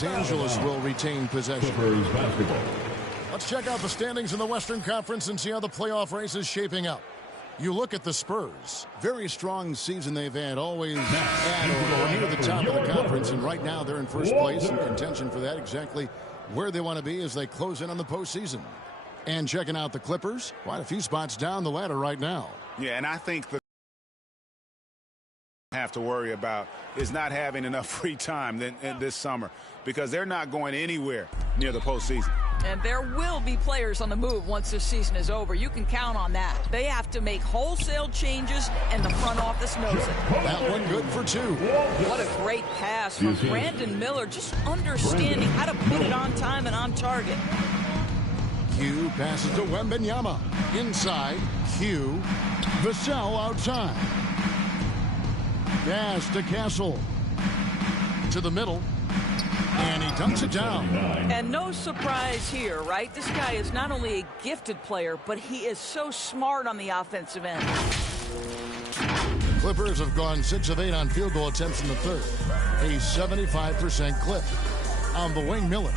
Los Angeles will retain possession. Clippers basketball. Let's check out the standings in the Western Conference and see how the playoff race is shaping up. You look at the Spurs. Very strong season they've had, always at or near the top of the conference, and right now they're in first place in contention for that, exactly where they want to be as they close in on the postseason. And checking out the Clippers, quite a few spots down the ladder right now. Yeah, and I think the have to worry about is not having enough free time this summer, because they're not going anywhere near the postseason. And there will be players on the move once this season is over. You can count on that. They have to make wholesale changes, and the front office knows it. That one good for two. What a great pass from Brandon Miller, just understanding how to put it on time and on target. Q passes to Wembanyama. Inside, Q. Vassell outside. Pass to Castle. To the middle. And he dunks it down. And no surprise here, right? This guy is not only a gifted player, but he is so smart on the offensive end. The Clippers have gone 6 of 8 on field goal attempts in the third. A 75% clip. On the wing, Miller.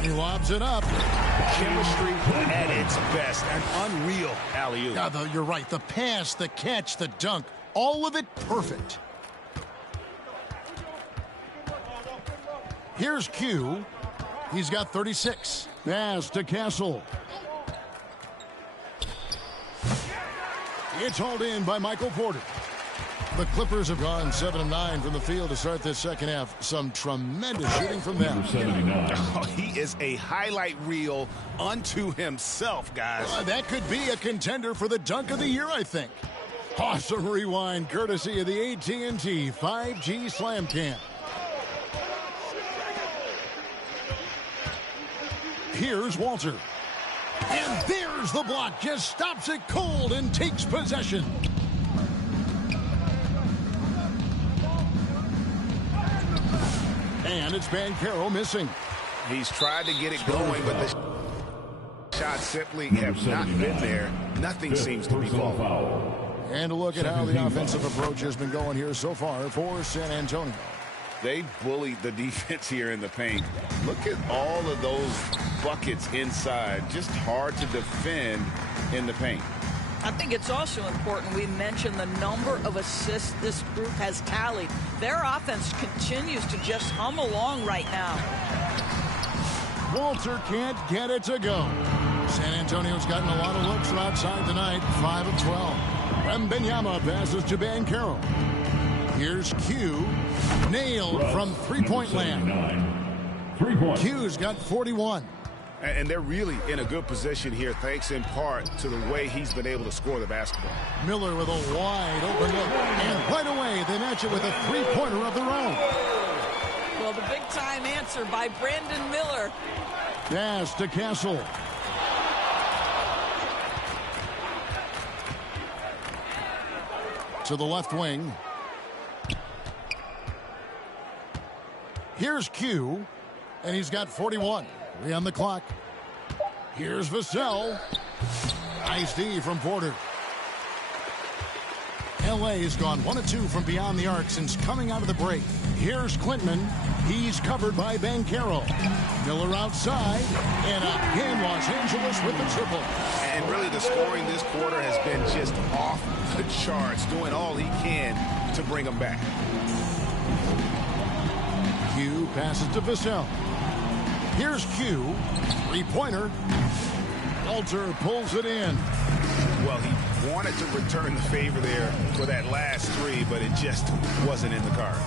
He lobs it up. Chemistry at its best. An unreal alley-oop. Yeah, you're right. The pass, the catch, the dunk, all of it perfect. Here's Q. He's got 36. Pass to Castle. It's hauled in by Michael Porter. The Clippers have gone 7 of 9 from the field to start this second half. Some tremendous shooting from them. Oh, he is a highlight reel unto himself, guys. That could be a contender for the dunk of the year, I think. Awesome rewind, courtesy of the AT&T 5G Slam Cam. Here's Walter. And there's the block. Just stops it cold and takes possession. And it's Banchero missing. He's tried to get it going, but the shots simply have not been there. Nothing seems to be falling. And a look at how the offensive approach has been going here so far for San Antonio. They bullied the defense here in the paint. Look at all of those buckets inside. Just hard to defend in the paint. I think it's also important we mention the number of assists this group has tallied. Their offense continues to just hum along right now. Walter can't get it to go. San Antonio's gotten a lot of looks from outside tonight. 5 of 12. Wembanyama passes to Banchero. Here's Q. Nailed from three-point land. Q's got 41. And they're really in a good position here, thanks in part to the way he's been able to score the basketball. Miller with a wide open look. And right away, they match it with a three-pointer of their own. Well, the big-time answer by Brandon Miller. Pass to Castle. To the left wing. Here's Q, and he's got 41. 3 on the clock. Here's Vassell. Nice D from Porter. LA's gone 1 of 2 from beyond the arc since coming out of the break. Here's Quintman. He's covered by Banchero. Miller outside, and again Los Angeles with the triple. And really the scoring this quarter has been just off the charts, doing all he can to bring them back. Q passes to Vassell. Here's Q. Three-pointer. Walter pulls it in. Well, he wanted to return the favor there for that last three, but it just wasn't in the cards.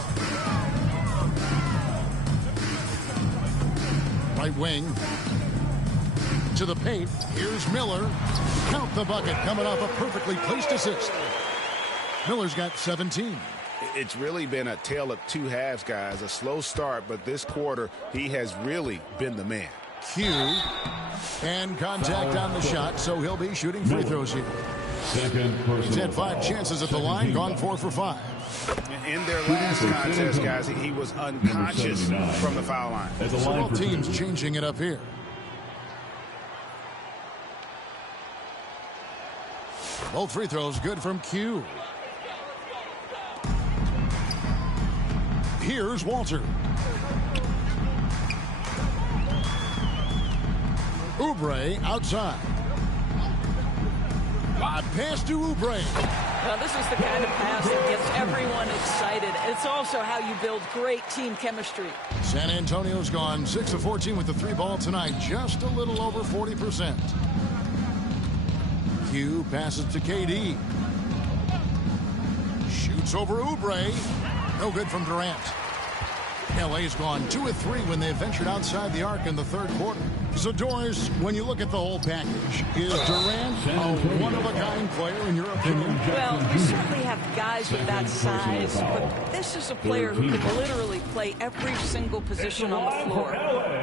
Right wing. To the paint. Here's Miller. Count the bucket coming off a perfectly placed assist. Miller's got 17. It's really been a tale of two halves, guys. A slow start, but this quarter, he has really been the man. Q. And contact on the shot, so he'll be shooting free throws here. He's had 5 chances at the line, gone 4 for 5. In their last contest, guys, he was unconscious from the foul line. So both teams changing it up here. Both free throws good from Q. Here's Walter. Oubre outside. Wide pass to Oubre. Now, this is the kind of pass that gets everyone excited. It's also how you build great team chemistry. San Antonio's gone 6 of 14 with the 3-ball tonight, just a little over 40%. Q passes to KD. Shoots over Oubre. No good from Durant. LA's gone 2 of 3 when they ventured outside the arc in the third quarter. So, Doris, when you look at the whole package, is Durant a one-of-a-kind player in your opinion? Well, you certainly have guys with that size, but this is a player who can literally play every single position on the floor.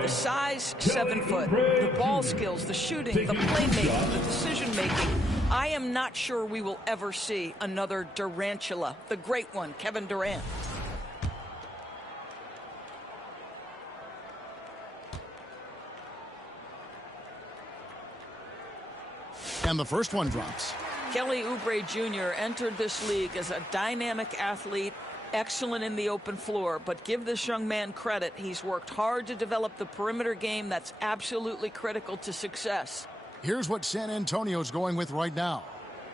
The size, 7 foot. The ball skills, the shooting, the playmaking, the decision-making. I am not sure we will ever see another Durantula, the great one, Kevin Durant. And the first one drops. Kelly Oubre Jr. entered this league as a dynamic athlete, excellent in the open floor, but give this young man credit. He's worked hard to develop the perimeter game that's absolutely critical to success. Here's what San Antonio's going with right now.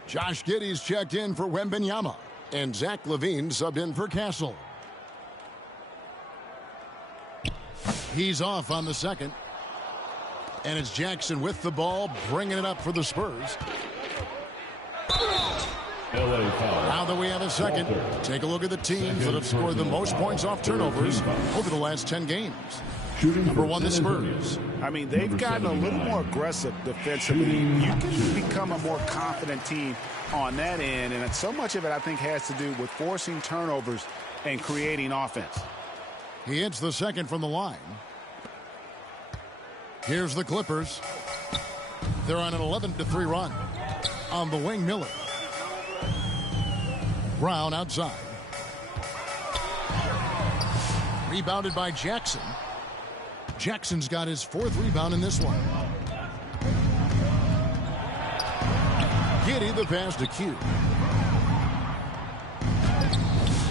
Josh Giddey's checked in for Wembanyama, and Zach LaVine subbed in for Castle. He's off on the second. And it's Jackson with the ball, bringing it up for the Spurs. Now that we have a second, take a look at the teams that have scored the most points off turnovers over the last 10 games. Number 1, the Spurs. I mean, they've gotten a little more aggressive defensively. You can become a more confident team on that end, and so much of it, I think, has to do with forcing turnovers and creating offense. He hits the second from the line. Here's the Clippers. They're on an 11-3 run. On the wing, Miller. Brown outside. Rebounded by Jackson. Jackson's got his 4th rebound in this one. Giddey the pass to Q.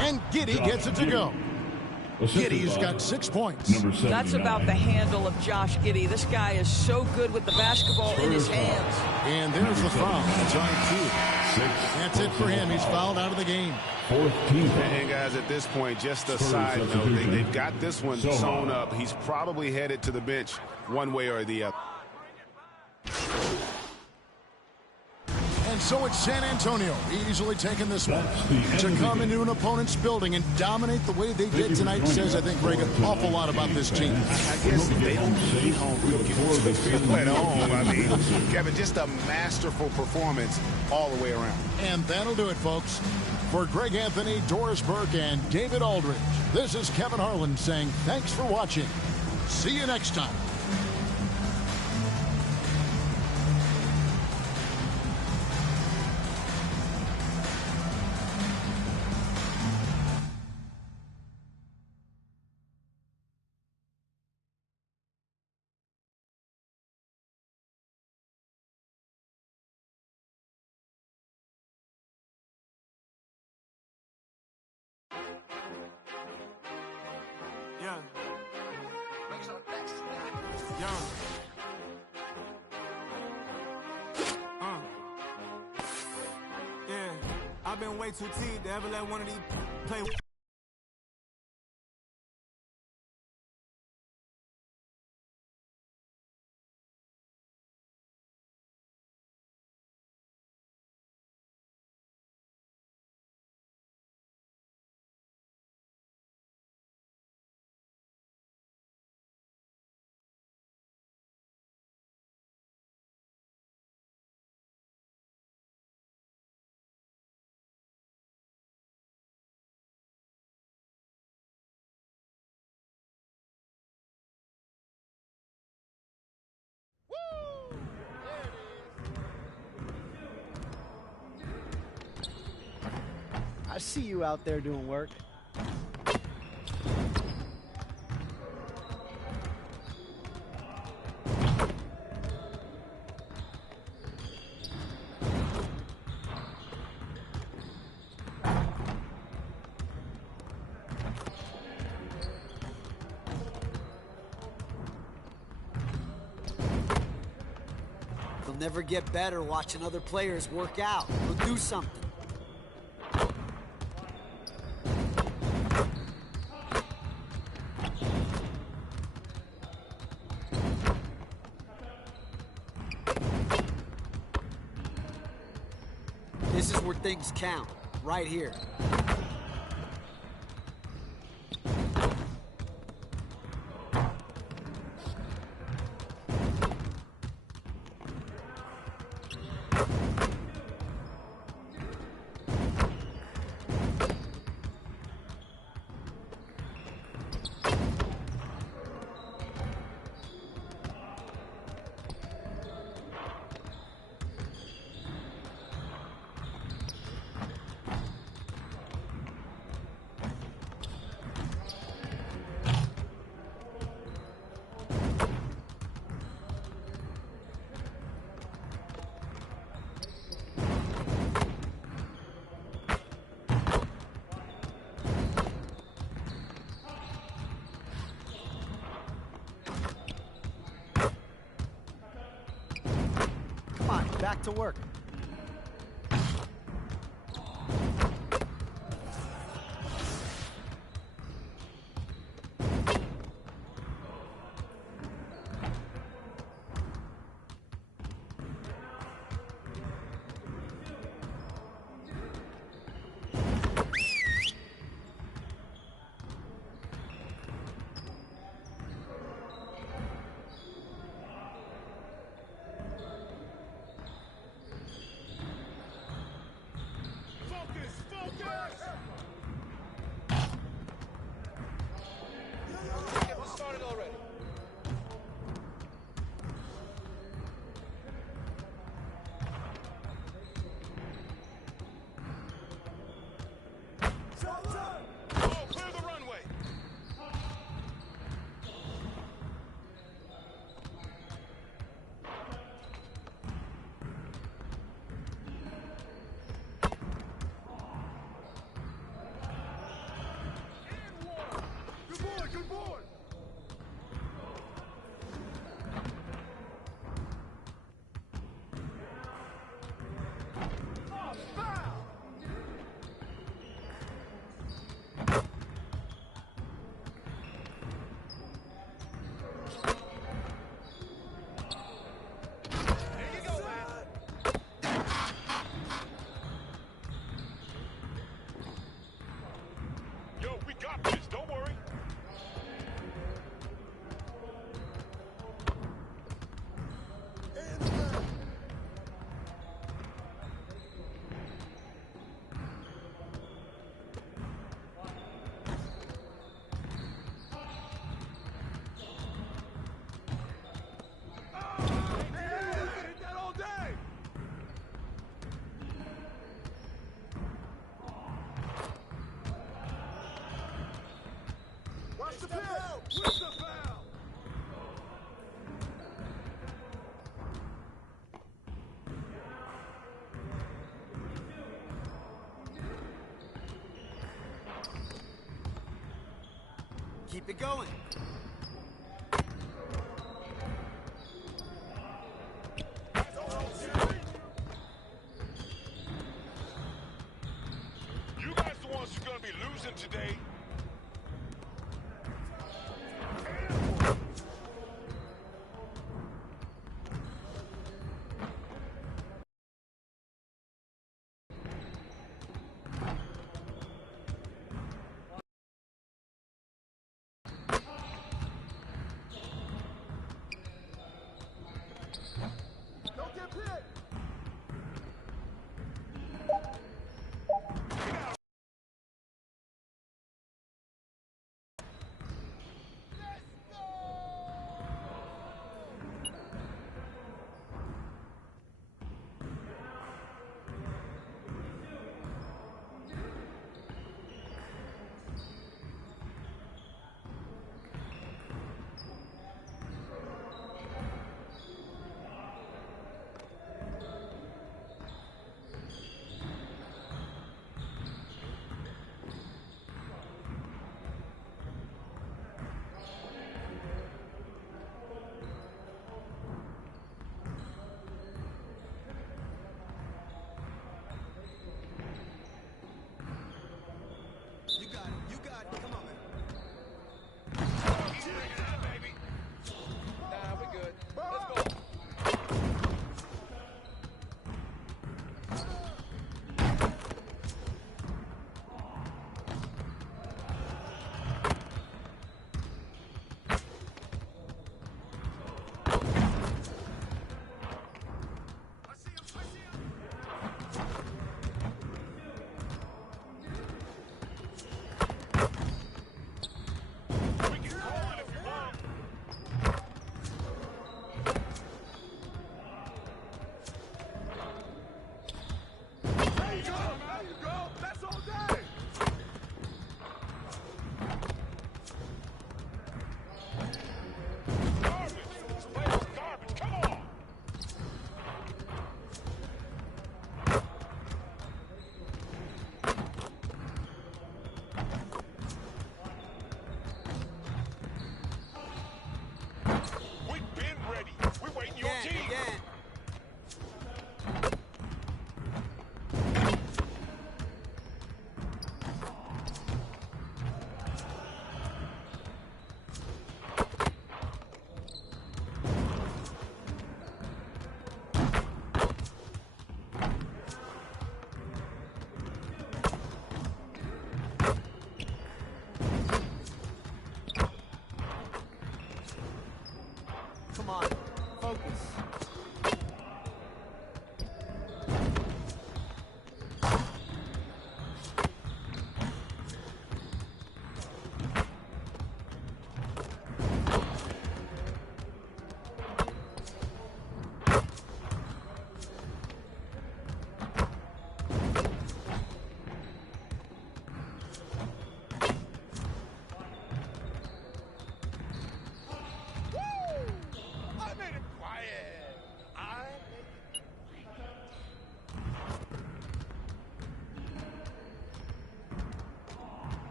And Giddey gets it to go. Giddey's got 6 points. That's about the handle of Josh Giddey. This guy is so good with the basketball in his hands. And there's the foul. It's on Q. That's it for him. He's fouled out of the game. And guys, at this point, just a side note, they've got this one sewn up. He's probably headed to the bench one way or the other. And so it's San Antonio easily taking this one. To come into an opponent's building and dominate the way they did tonight says, I think, Greg, an awful lot about this team. I guess they don't need home field to feel at home. I mean, Kevin, just a masterful performance all the way around. And that'll do it, folks. For Greg Anthony, Doris Burke, and David Aldridge, this is Kevin Harlan saying thanks for watching. See you next time. I've been way too teed to ever let one of these play. I see you out there doing work. never get better watching other players work out or do something. This is where things count, right here. Back to work. Keep it going. You guys the ones who are going to be losing today.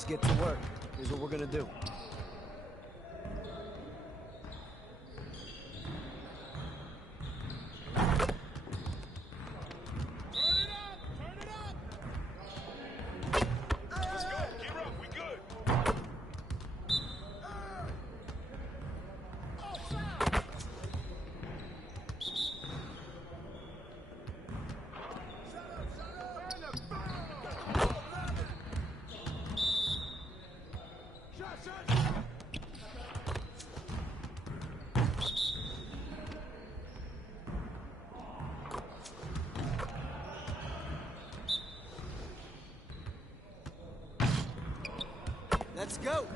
Let's get to work. Here's what we're going to do. Let's go.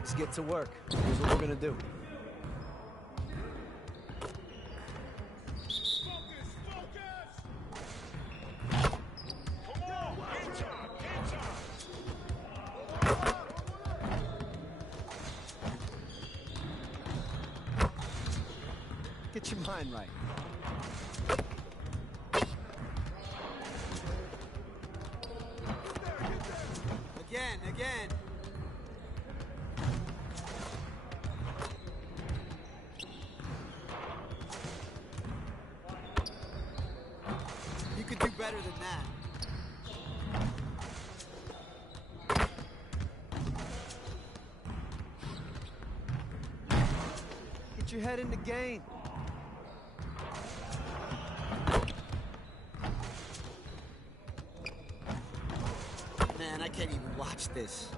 Let's get to work. Here's what we're gonna do. Get your mind right. Again. You could do better than that. Get your head in the game. Man, I can't even watch this.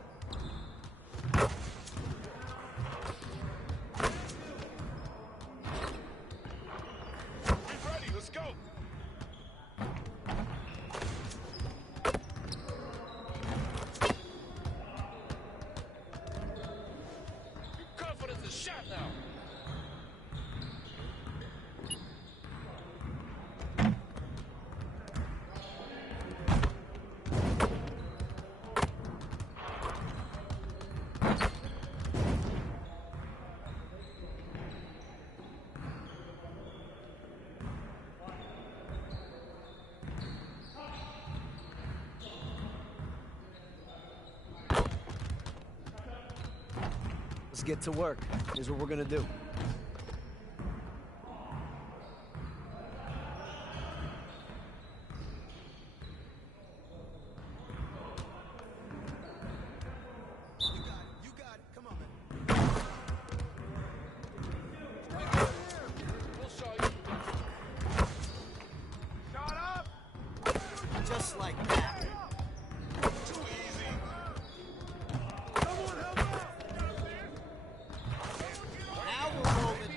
Let's get to work. Here's what we're gonna do. You got it. Come on, man. We'll show you. Shut up! Just like that. Too easy. Someone help out! Now we're rolling.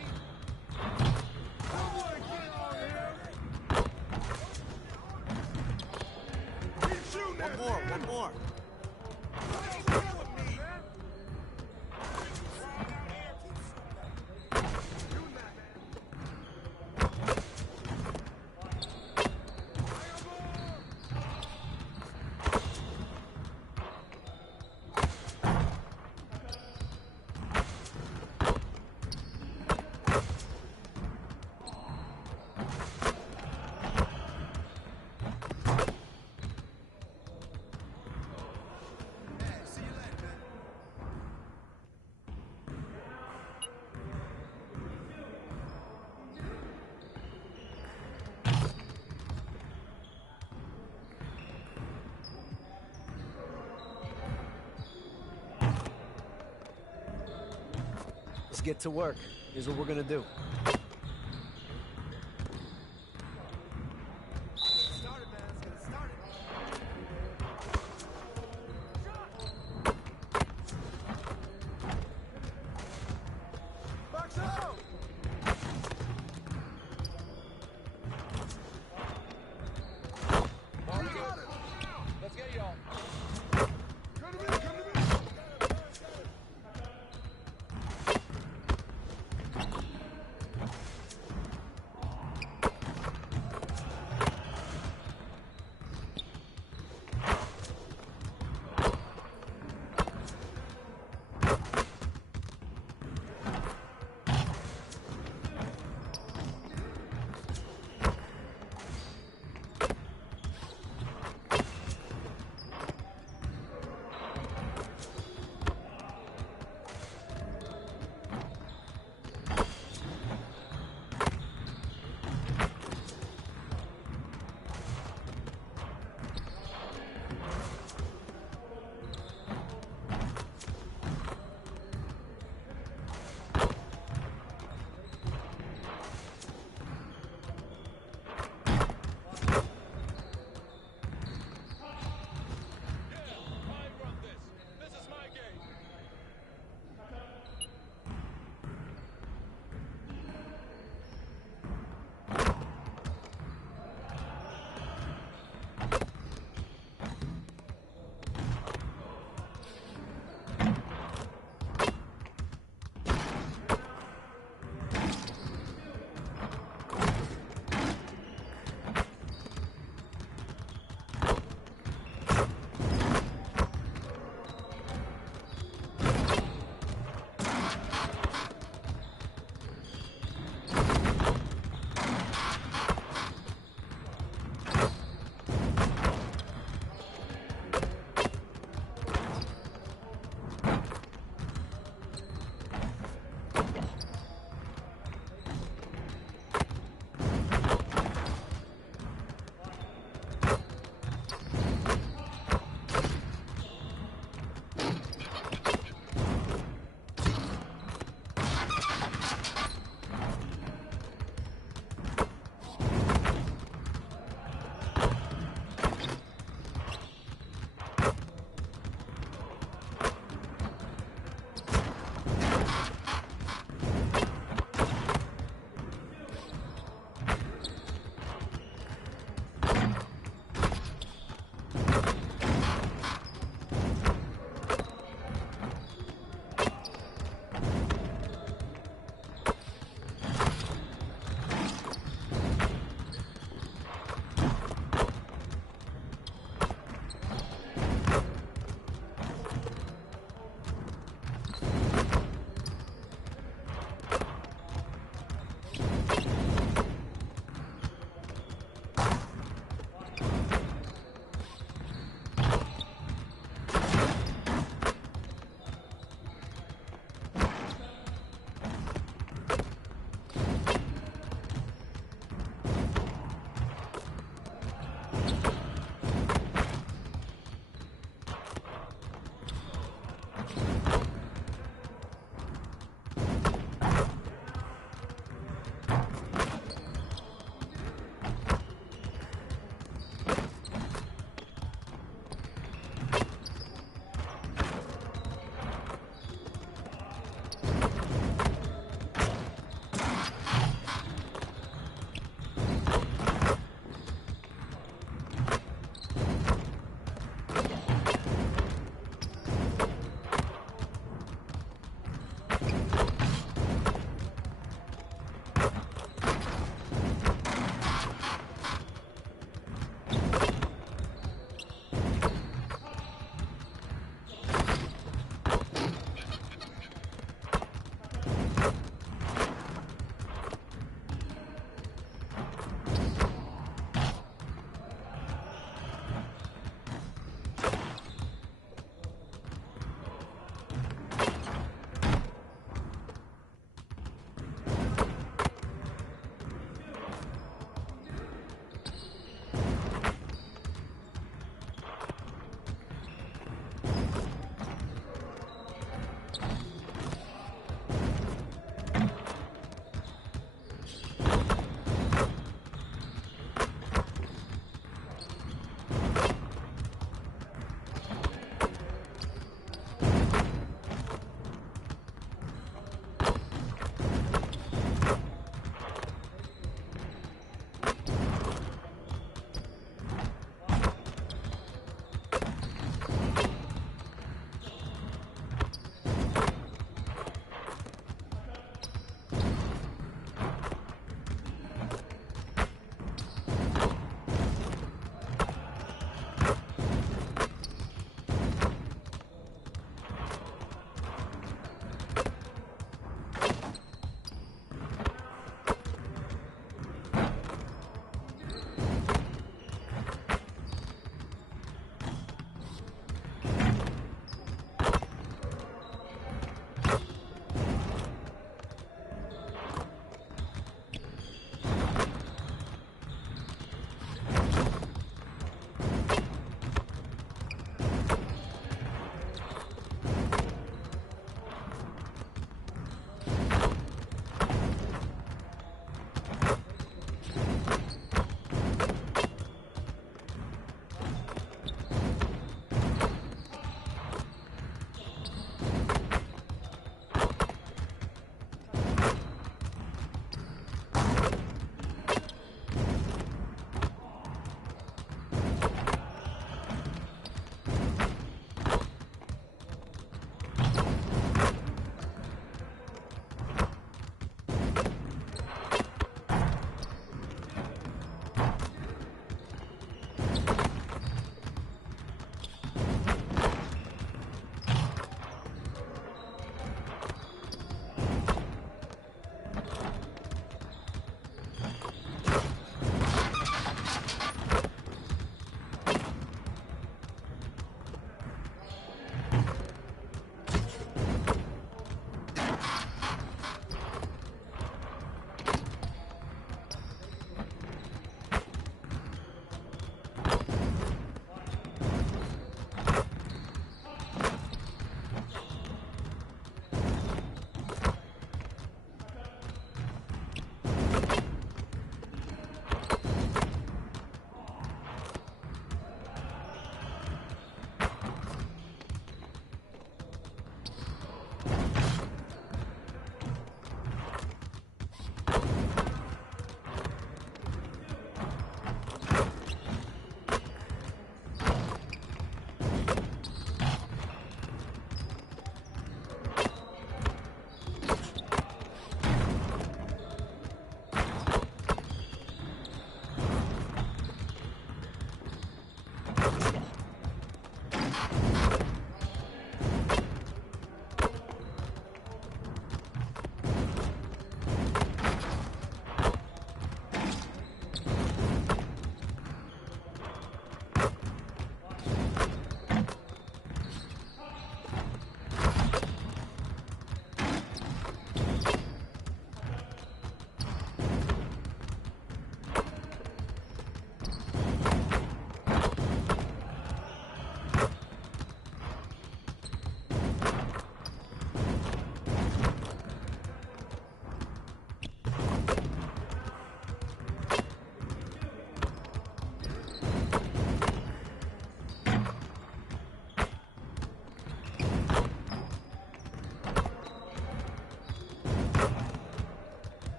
One more. get to work. Here's what we're going to do.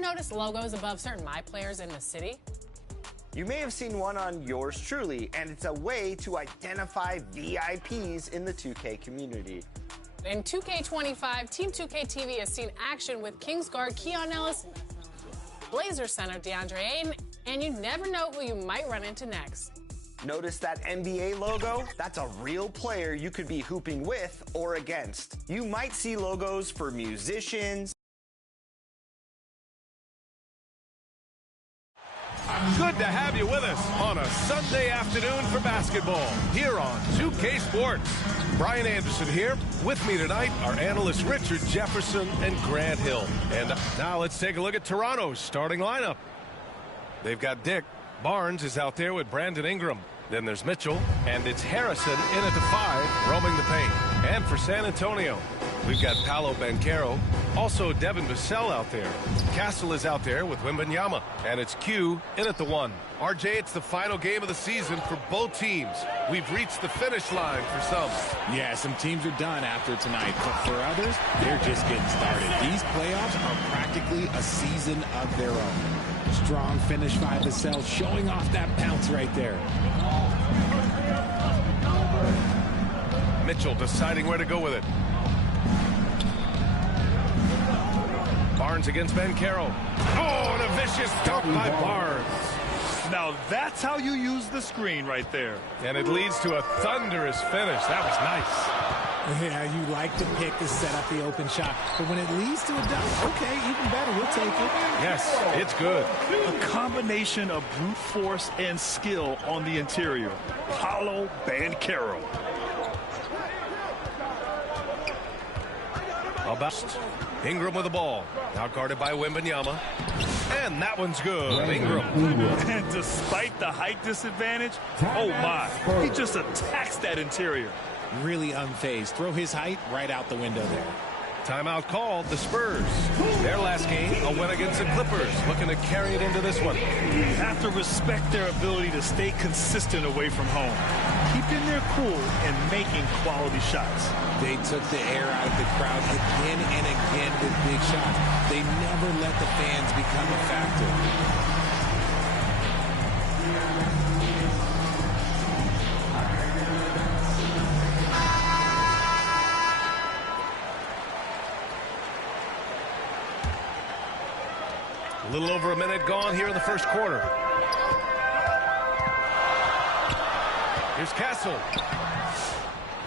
noticed logos above certain My Players in the city? You may have seen one on yours truly, and it's a way to identify VIPs in the 2K community. In 2K25, Team 2K TV has seen action with Kings guard Keon Ellis, Blazer center DeAndre Ayton, and you never know who you might run into next. Notice that NBA logo? That's a real player you could be hooping with or against. You might see logos for musicians. Good to have you with us on a Sunday afternoon for basketball here on 2K Sports. Brian Anderson here. With me tonight are analysts Richard Jefferson and Grant Hill. And now let's take a look at Toronto's starting lineup. They've got Dick. Barnes is out there with Brandon Ingram. Then there's Mitchell, and it's Harrison in at the 5, roaming the paint. And for San Antonio, we've got Paolo Banchero, also Devin Vassell out there. Castle is out there with Wembanyama, and it's Q in at the 1. RJ, it's the final game of the season for both teams. We've reached the finish line for some. Yeah, some teams are done after tonight, but for others, they're just getting started. These playoffs are practically a season of their own. Strong finish by Vassell, showing off that bounce right there. Mitchell deciding where to go with it. Barnes against Banchero. Oh, and a vicious dunk by Barnes. Now that's how you use the screen right there. And it leads to a thunderous finish. That was nice. Yeah, you like to pick to set up the open shot, but when it leads to a dunk, okay, even better, we'll take it. Yes, it's good. A combination of brute force and skill on the interior. Paolo Banchero. About Ingram with the ball. Now guarded by Wembanyama. And that one's good. Ingram. And despite the height disadvantage, oh my, he just attacks that interior. Really unfazed. Throw his height right out the window there. Timeout called. The Spurs. Their last game, a win against the Clippers. Looking to carry it into this one. You have to respect their ability to stay consistent away from home. Keeping their cool and making quality shots. They took the air out of the crowd again and again with big shots. They never let the fans become a factor. A little over a minute gone here in the first quarter. Here's Castle.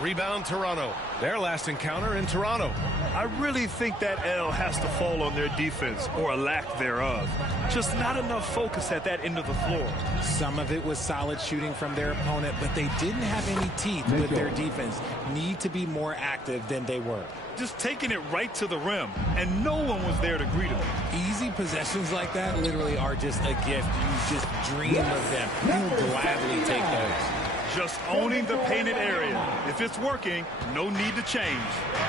Rebound Toronto. Their last encounter in Toronto. I really think that L has to fall on their defense, or a lack thereof. Just not enough focus at that end of the floor. Some of it was solid shooting from their opponent, but they didn't have any teeth with their defense. Need to be more active than they were. Just taking it right to the rim, and no one was there to greet him. Easy possessions like that literally are just a gift. You just dream of them. You'll gladly take those. Just owning the painted area. If it's working, no need to change.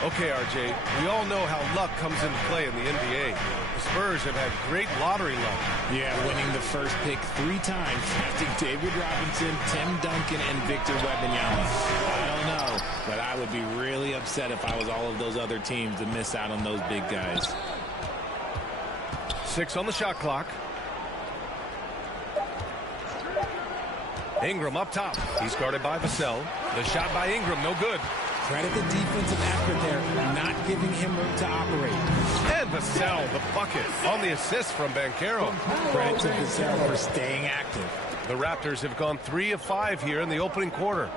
Okay, RJ, we all know how luck comes into play in the NBA. The Spurs have had great lottery luck. Yeah, winning the first pick 3 times, drafting David Robinson, Tim Duncan, and Victor Wembanyama. I don't know, but I would be really upset if I was all of those other teams to miss out on those big guys. 6 on the shot clock. Ingram up top. He's guarded by Vassell. The shot by Ingram, no good. Credit the defensive effort there, not giving him room to operate. And Vassell, the bucket, on the assist from Banchero. Credit to Vassell for staying active. The Raptors have gone 3 of 5 here in the opening quarter.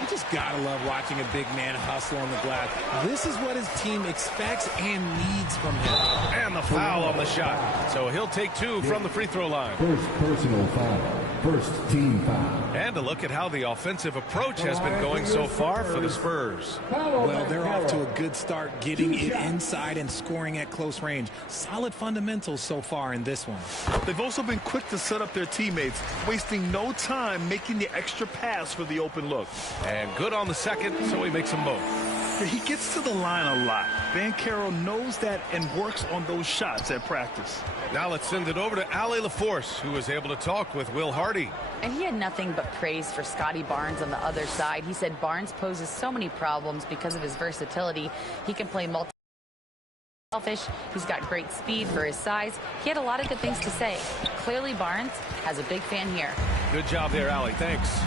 You just gotta love watching a big man hustle on the glass. This is what his team expects and needs from him. And the foul on the shot. So he'll take 2 from the free throw line. First personal foul. First team foul. And a look at how the offensive approach has been going so far for the Spurs. Well, they're off to a good start, getting it inside and scoring at close range. Solid fundamentals so far in this one. They've also been quick to set up their teammates, wasting no time making the extra pass for the open look. And good on the second, so he makes them both. He gets to the line a lot. Banchero knows that and works on those shots at practice. Now let's send it over to Allie LaForce, who was able to talk with Will Hardy. And he had nothing but praise for Scotty Barnes on the other side. He said Barnes poses so many problems because of his versatility. He can play multiple Selfish. He's got great speed for his size. He had a lot of good things to say. Clearly, Barnes has a big fan here. Good job there, Allie. Thanks.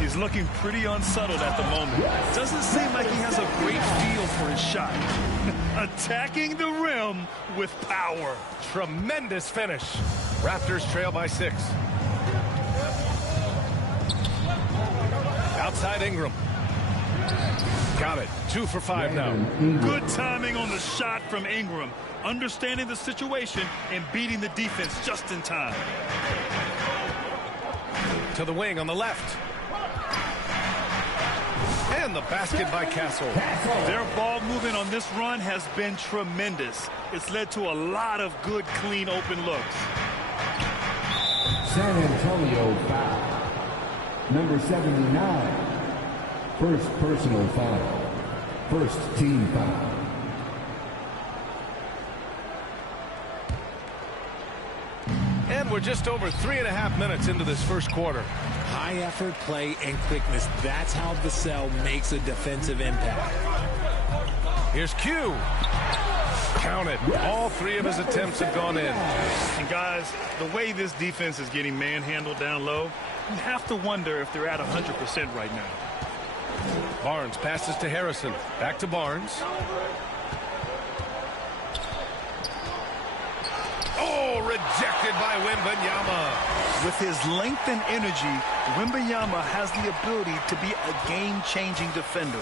He's looking pretty unsettled at the moment. Doesn't seem like he has a great feel for his shot. Attacking the rim with power. Tremendous finish. Raptors trail by 6. Outside Ingram. Got it. 2 for 5 now. Good timing on the shot from Ingram. Understanding the situation and beating the defense just in time. To the wing on the left. And the basket by Castle. Their ball movement on this run has been tremendous. It's led to a lot of good, clean, open looks. San Antonio foul. Number 79. First personal foul. First team foul. And we're just over 3.5 minutes into this first quarter. High effort play and quickness. That's how Vassell makes a defensive impact. Here's Q. Count it. All 3 of his attempts have gone in. And guys, the way this defense is getting manhandled down low, you have to wonder if they're at 100% right now. Barnes passes to Harrison. Back to Barnes. Oh, rejected by Wembanyama. With his length and energy, Wembanyama has the ability to be a game-changing defender.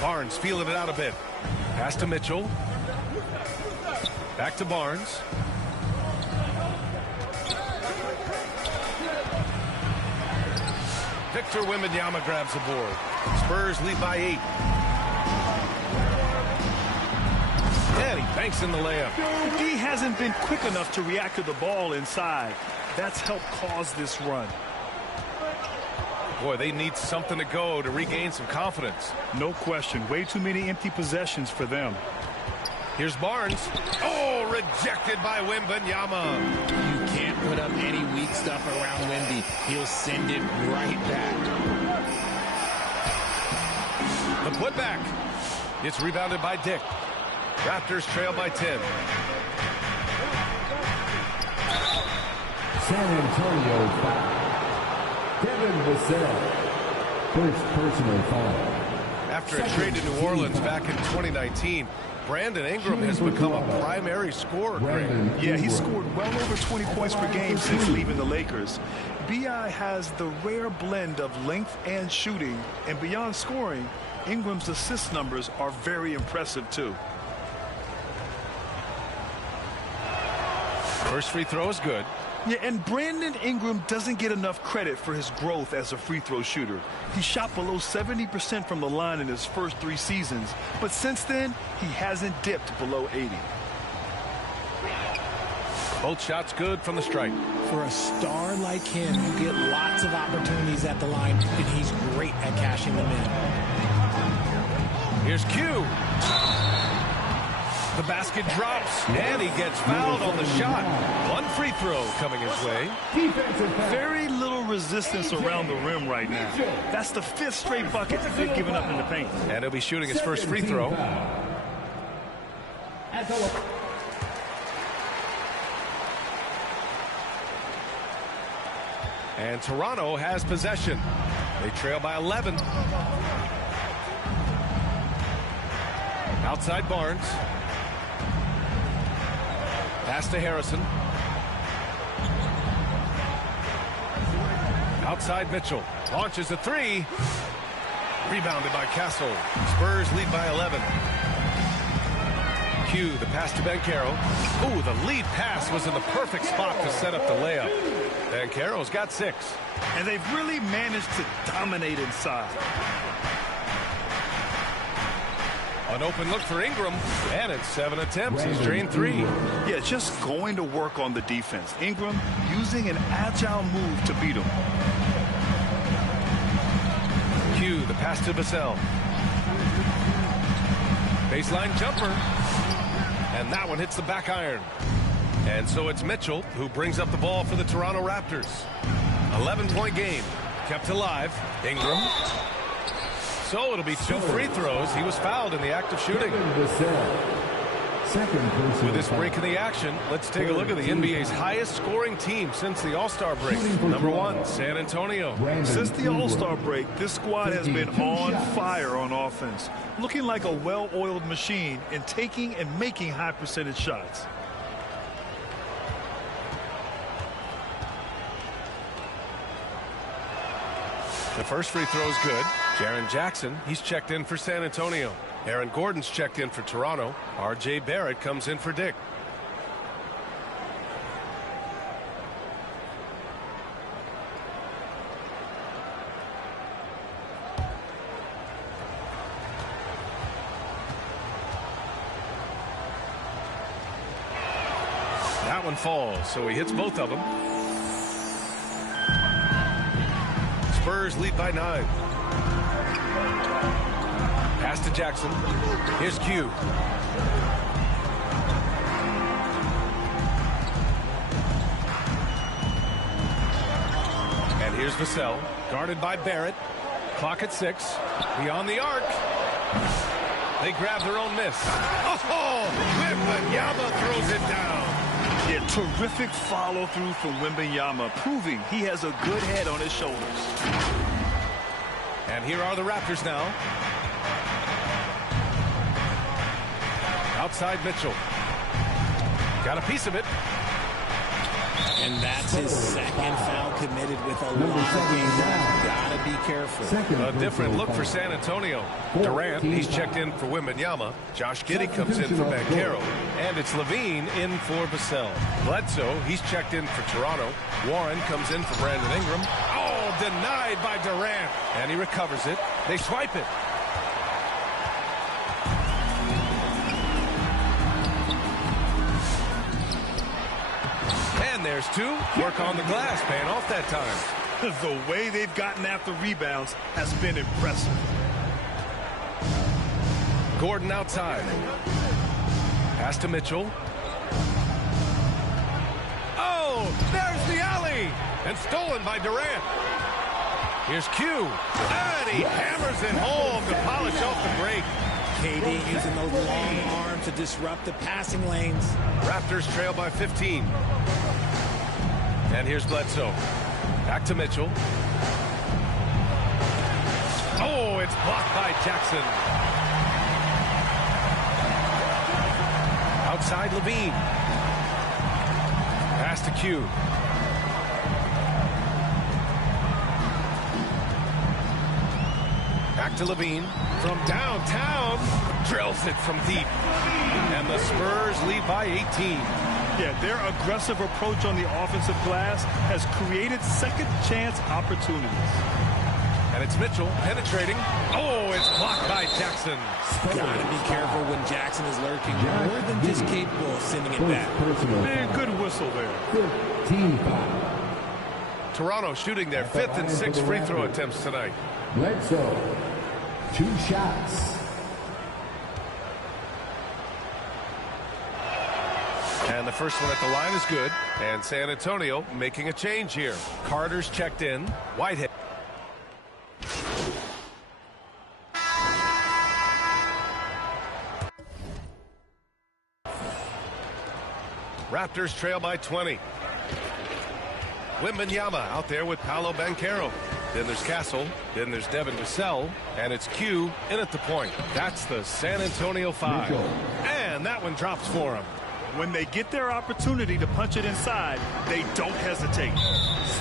Barnes feeling it out a bit. Pass to Mitchell. Back to Barnes. Victor Wembanyama grabs the board. Spurs lead by 8. And he banks in the layup. He hasn't been quick enough to react to the ball inside. That's helped cause this run. Boy, they need something to go to regain some confidence. No question. Way too many empty possessions for them. Here's Barnes. Oh, rejected by Wembanyama. You can't put up any weak stuff around Wemby. He'll send it right back. The putback. It's rebounded by Dick. Raptors trail by 10. San Antonio foul. Devin Vassell. First personal foul. After a trade to New Orleans back in 2019, Brandon Ingram has become a primary scorer. Yeah, he scored well over 20 points per game since leaving the Lakers. B.I. has the rare blend of length and shooting, and beyond scoring, Ingram's assist numbers are very impressive too. First free throw is good. Yeah, and Brandon Ingram doesn't get enough credit for his growth as a free throw shooter. He shot below 70% from the line in his first 3 seasons, but since then, he hasn't dipped below 80. Both shots good from the stripe. For a star like him, you get lots of opportunities at the line, and he's great at cashing them in. Here's Q. The basket drops, and he gets fouled on the shot. 1 free throw coming his way. Very little resistance around the rim right now. That's the 5th straight bucket they've given up in the paint. And he'll be shooting his first free throw. And Toronto has possession. They trail by 11. Outside Barnes. Pass to Harrison. Outside Mitchell. Launches a 3. Rebounded by Castle. Spurs lead by 11. Q, the pass to Banchero. Ooh, the lead pass was in the perfect spot to set up the layup. Banchero's got 6. And they've really managed to dominate inside. An open look for Ingram, and in 7 attempts, he's drained 3. Yeah, just going to work on the defense. Ingram using an agile move to beat him. Q, the pass to Vassell. Baseline jumper. And that one hits the back iron. And so it's Mitchell who brings up the ball for the Toronto Raptors. 11-point game. Kept alive. Ingram. So it'll be 2 free throws. He was fouled in the act of shooting. With this break in the action, let's take a look at the NBA's highest scoring team since the All-Star break. Number 1, San Antonio. Since the All-Star break, this squad has been on fire on offense, looking like a well-oiled machine and taking and making high percentage shots. The first free throw is good. Jaren Jackson, he's checked in for San Antonio. Aaron Gordon's checked in for Toronto. R.J. Barrett comes in for Dick. That one falls, so he hits both of them. Spurs lead by 9. Pass to Jackson. Here's Q. And here's Vassell, guarded by Barrett. Clock at 6. Beyond the arc. They grab their own miss. Oh! Wembanyama throws it down. Yeah, terrific follow-through from Wembanyama, proving he has a good head on his shoulders. And here are the Raptors now. Outside Mitchell. Got a piece of it. And that's his second foul committed with a lot of game left. Gotta be careful. A different look for San Antonio. Durant, he's checked in for Wembanyama. Josh Giddey comes in for Banchero. And it's Levine in for Vassell. Bledsoe, he's checked in for Toronto. Warren comes in for Brandon Ingram. Oh, denied by Durant. And he recovers it. They swipe it. And there's 2. Work on the glass, paying off that time. The way they've gotten after rebounds has been impressive. Gordon outside. Pass to Mitchell. Oh, there's the alley. And stolen by Durant. Here's Q. And he hammers it home to polish off the break. KD using those long arms to disrupt the passing lanes. Raptors trail by 15. And here's Bledsoe. Back to Mitchell. Oh, it's blocked by Jackson. Outside Levine. Pass to Q. Back to Levine. From downtown. Drills it from deep. And the Spurs lead by 18. Yeah, their aggressive approach on the offensive glass has created second chance opportunities. And it's Mitchell penetrating. Oh, it's blocked by Jackson. Gotta be careful when Jackson is lurking. More than just capable of sending it back. Man, good whistle there. 15 foul. Toronto shooting their 5th and 6th free throw attempts tonight. Bledsoe, 2 shots. And the first one at the line is good. And San Antonio making a change here. Carter's checked in. Whitehead. Raptors trail by 20. Wembanyama out there with Paolo Banchero. Then there's Castle. Then there's Devin Vassell. And it's Q in at the point. That's the San Antonio 5. And that one drops for him. When they get their opportunity to punch it inside, they don't hesitate.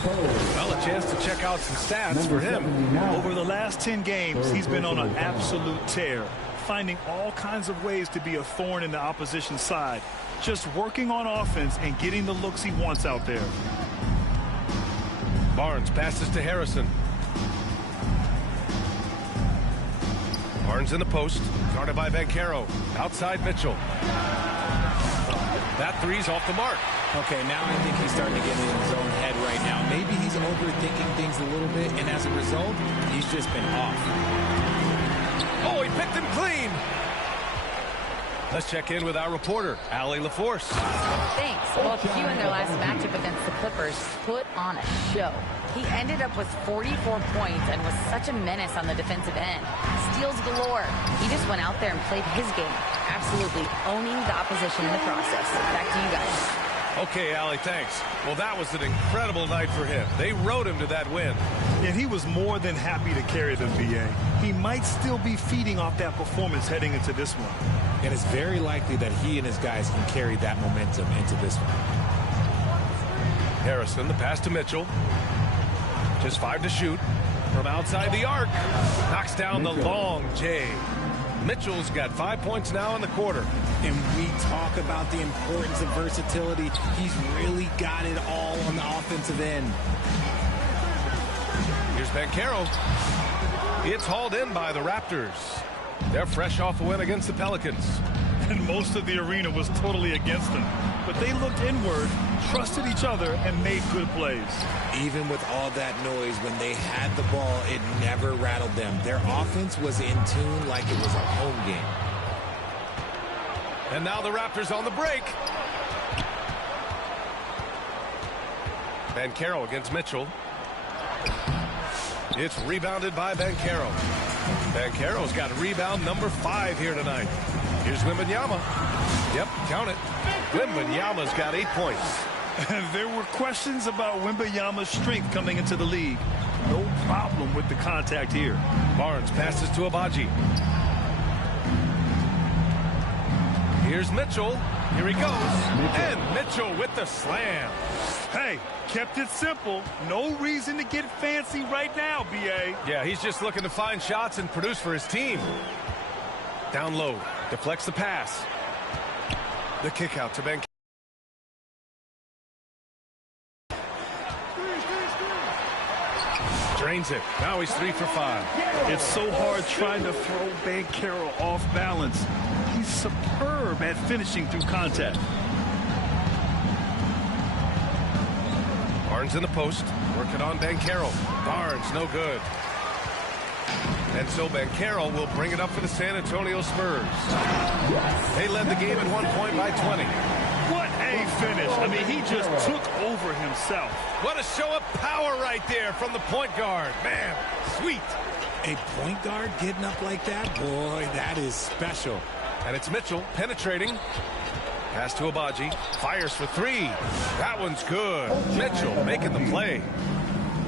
Well, a chance to check out some stats for him. Over the last 10 games, he's been on an absolute tear, finding all kinds of ways to be a thorn in the opposition side, just working on offense and getting the looks he wants out there. Barnes passes to Harrison. Barnes in the post, guarded by Banchero. Outside Mitchell. That three's off the mark. Okay, now I think he's starting to get in his own head right now. Maybe he's overthinking things a little bit, and as a result, he's just been off. Oh, he picked him clean. Let's check in with our reporter, Allie LaForce. Thanks. Well, Q in their last matchup against the Clippers put on a show. He ended up with 44 points and was such a menace on the defensive end. Steals galore. He just went out there and played his game, absolutely owning the opposition in the process. Back to you guys. Okay, Allie, thanks. Well, that was an incredible night for him. They rode him to that win. And he was more than happy to carry them, B.A. He might still be feeding off that performance heading into this one. And it's very likely that he and his guys can carry that momentum into this one. Harrison, the pass to Mitchell. Just 5 to shoot. From outside the arc. Knocks down the long J. Mitchell's got 5 points now in the quarter. And we talk about the importance of versatility. He's really got it all on the offensive end. Here's Banchero. It's hauled in by the Raptors. They're fresh off a win against the Pelicans. And most of the arena was totally against them. But they looked inward, trusted each other, and made good plays. Even with all that noise, when they had the ball, it never rattled them. Their offense was in tune like it was a home game. And now the Raptors on the break. Banchero against Mitchell. It's rebounded by Banchero. Banchero's got rebound number 5 here tonight. Here's Wembanyama. Yep, count it. Wembanyama's got 8 points. There were questions about Wembanyama's strength coming into the league. No problem with the contact here. Barnes passes to Abaji. Here's Mitchell. Here he goes. And Mitchell with the slam. Hey, kept it simple. No reason to get fancy right now, B.A. Yeah, he's just looking to find shots and produce for his team. Down low. Deflects the pass. The kick out to Banchero. Drains it. Now he's 3 for 5. It's so hard trying to throw Banchero off balance. He's superb at finishing through contact. Barnes in the post. Working on Banchero. Barnes, no good. And so Banchero will bring it up for the San Antonio Spurs. They led the game at 1 point by 20. What a finish. I mean, he just took over himself. What a show of power right there from the point guard. Man, sweet. A point guard getting up like that? Boy, that is special. And it's Mitchell penetrating. Pass to Abaji. Fires for 3. That one's good. Mitchell making the play.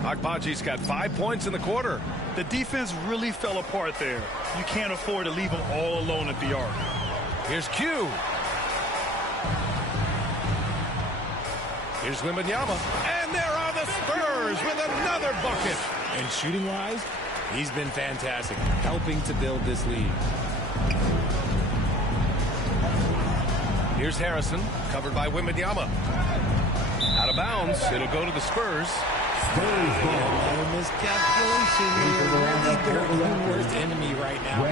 Agbaji's got 5 points in the quarter. The defense really fell apart there. You can't afford to leave them all alone at the arc. Here's Q. Here's Wembanyama. And there are the Spurs with another bucket. And shooting-wise, he's been fantastic, helping to build this lead. Here's Harrison, covered by Wembanyama. Out of bounds, it'll go to the Spurs. Miscalculation here. Really their worst enemy right now.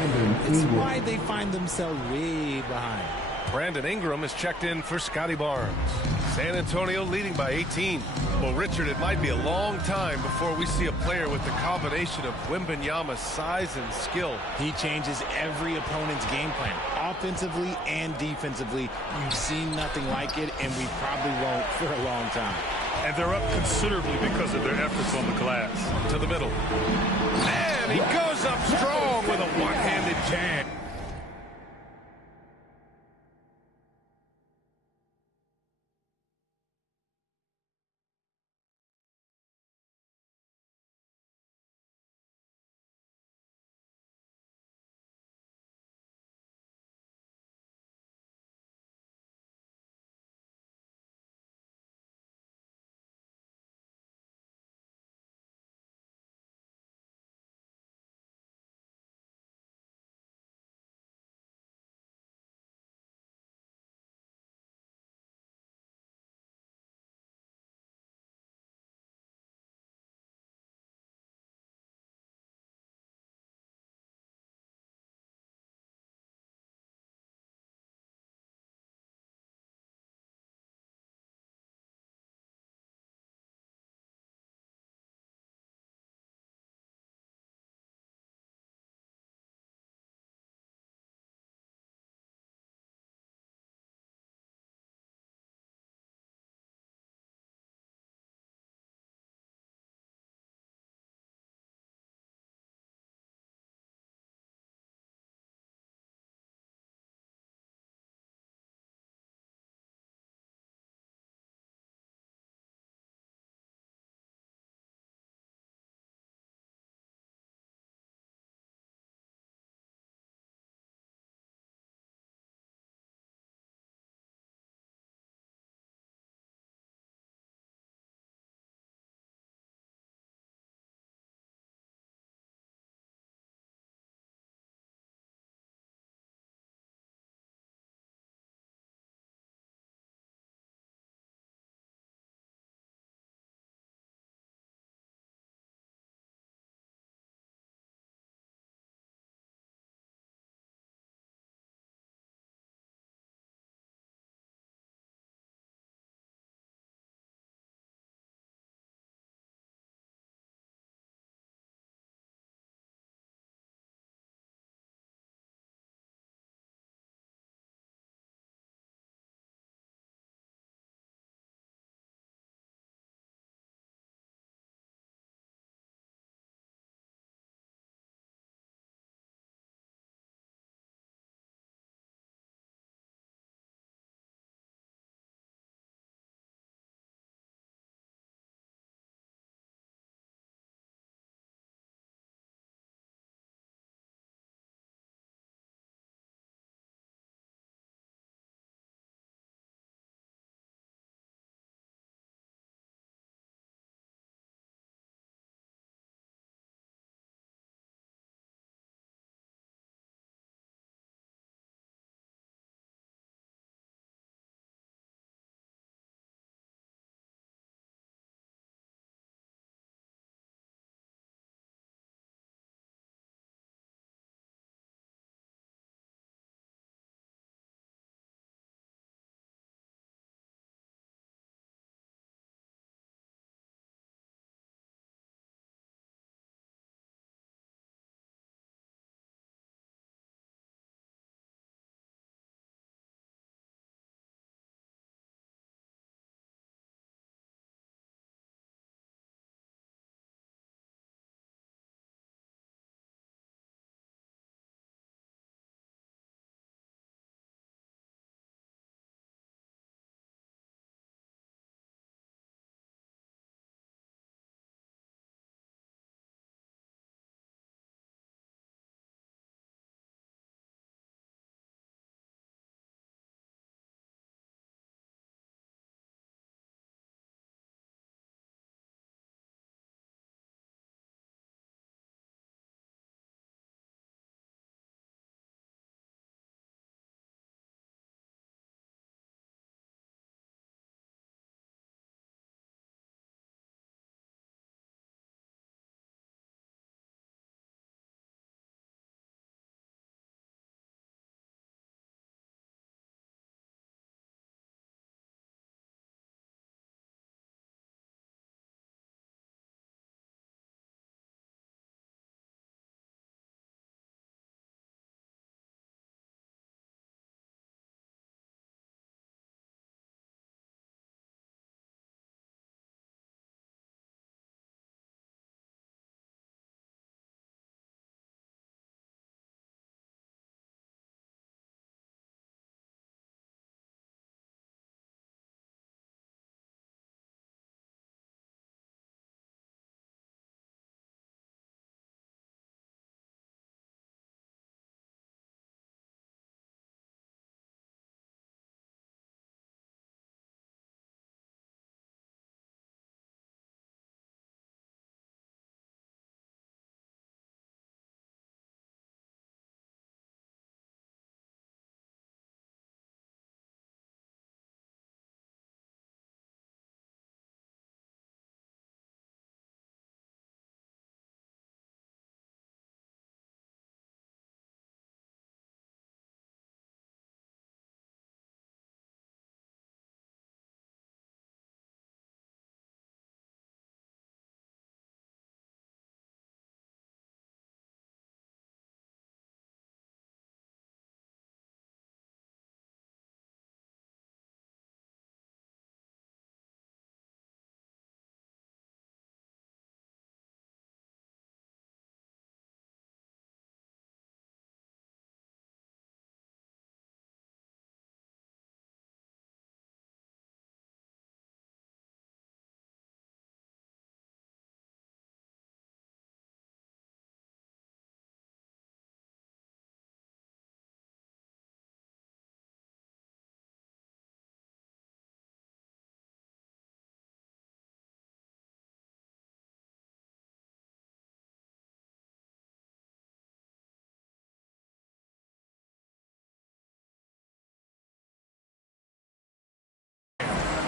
It's why they find themselves way behind. Brandon Ingram is checked in for Scotty Barnes. San Antonio leading by 18. Well, Richard, it might be a long time before we see a player with the combination of Wembanyama's size and skill. He changes every opponent's game plan, offensively and defensively. You've seen nothing like it, and we probably won't for a long time. And they're up considerably because of their efforts on the glass. To the middle. And he goes up strong with a one-handed jam.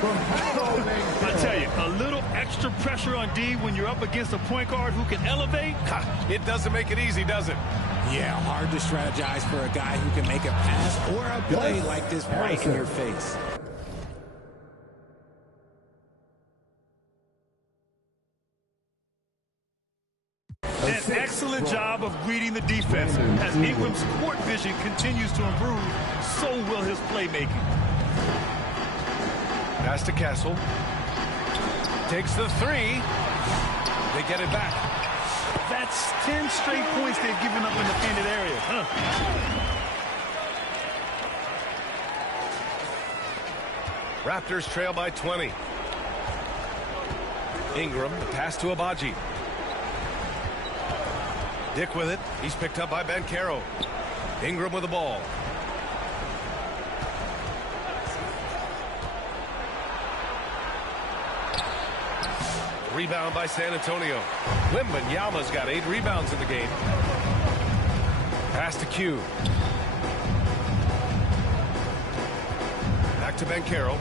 I tell you, a little extra pressure on D when you're up against a point guard who can elevate. It doesn't make it easy, does it? Yeah, hard to strategize for a guy who can make a pass or a play like this right in your face. An excellent job of reading the defense. As Ingram's court vision continues to improve, so will his playmaking. Pass to Castle. Takes the three. They get it back. That's 10 straight points they've given up in the painted area. Raptors trail by 20. Ingram, the pass to Abaji. Dick with it. He's picked up by Banchero. Ingram with the ball. Rebound by San Antonio. Wembanyama's got 8 rebounds in the game. Pass to Q. Back to Banchero.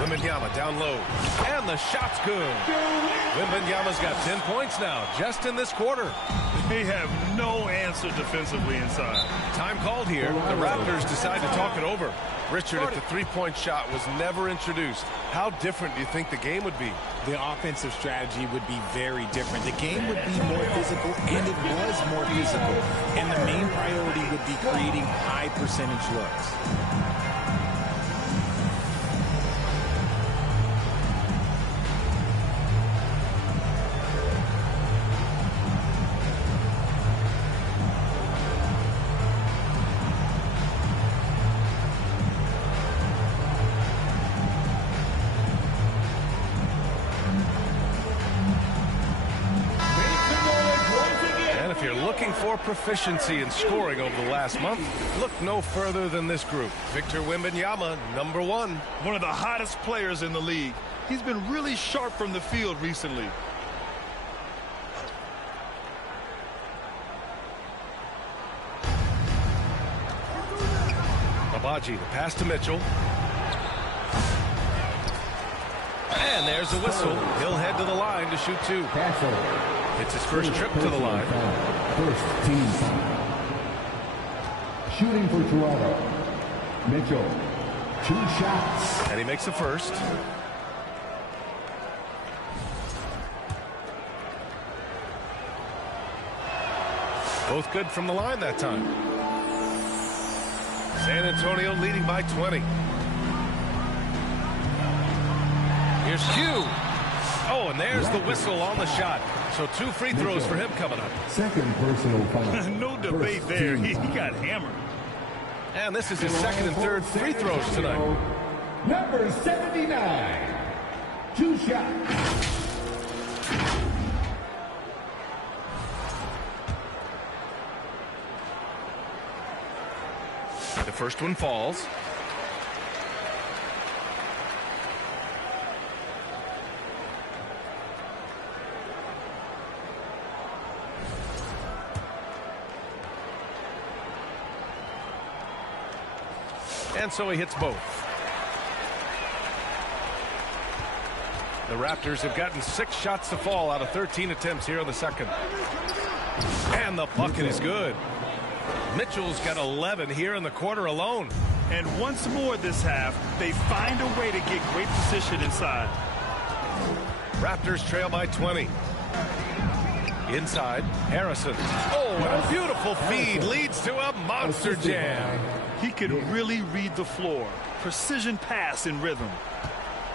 Wembanyama down low. And the shot's good. Wembanyama's got 10 points now, just in this quarter. They have no answer defensively inside. Time called here. The Raptors decide to talk it over. Richard, if the three-point shot was never introduced, how different do you think the game would be? The offensive strategy would be very different. The game would be more physical, and it was more physical. And the main priority would be creating high-percentage looks. For proficiency in scoring over the last month, look no further than this group. Victor Wembanyama, number 1. One of the hottest players in the league. He's been really sharp from the field recently. Abaji, the pass to Mitchell. And there's a whistle. He'll head to the line to shoot 2. It's his first trip to the line. First team foul. Shooting for Toronto. Mitchell. 2 shots. And he makes the first. Both good from the line that time. San Antonio leading by 20. Here's Q. Oh, and there's the whistle on the shot. So 2 free throws for him coming up. Second personal foul. No debate there. He got hammered. And this is his second and third free throws tonight. Number 79. 2 shots. The first one falls. And so he hits both. The Raptors have gotten 6 shots to fall out of 13 attempts here in the second. And the bucket is good. Mitchell's got 11 here in the quarter alone. And once more this half, they find a way to get great position inside. Raptors trail by 20. Inside, Harrison. Oh, and a beautiful feed leads to a monster jam. He can really read the floor. Precision pass in rhythm.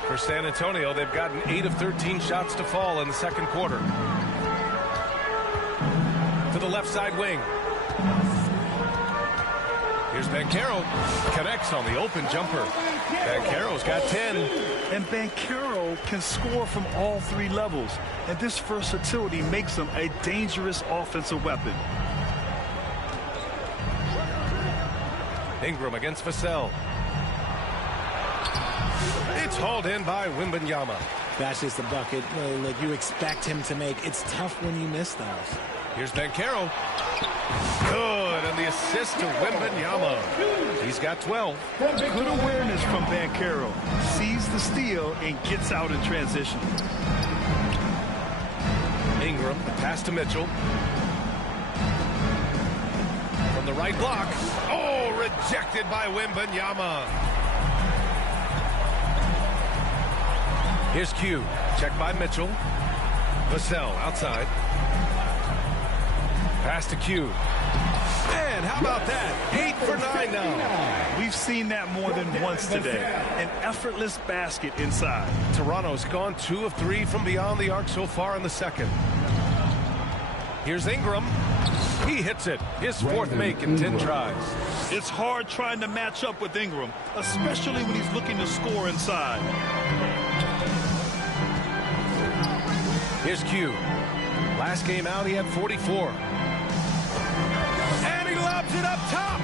For San Antonio, they've gotten 8 of 13 shots to fall in the second quarter. To the left side wing. Here's Banchero. Connects on the open jumper. Banchero's got 10. And Banchero can score from all 3 levels. And this versatility makes him a dangerous offensive weapon. Ingram against Vassell. It's hauled in by Wembanyama. That's just a bucket. Look, you expect him to make. It's tough when you miss those. Here's Banchero. Good, and the assist to Wembanyama. He's He's got 12. Good awareness from Banchero. Sees the steal and gets out in transition. Ingram, the pass to Mitchell. From the right block. Oh, rejected by Wembanyama. Here's Q. Checked by Mitchell. Vassell outside. Pass to Q. Man, how about that? 8 for 9 now. We've seen that more than once today. An effortless basket inside. Toronto's gone 2 of 3 from beyond the arc so far in the second. Here's Ingram. He hits it. His fourth make in 10 tries. It's hard trying to match up with Ingram, especially when he's looking to score inside. Here's Q. Last game out, he had 44. And he lobs it up top.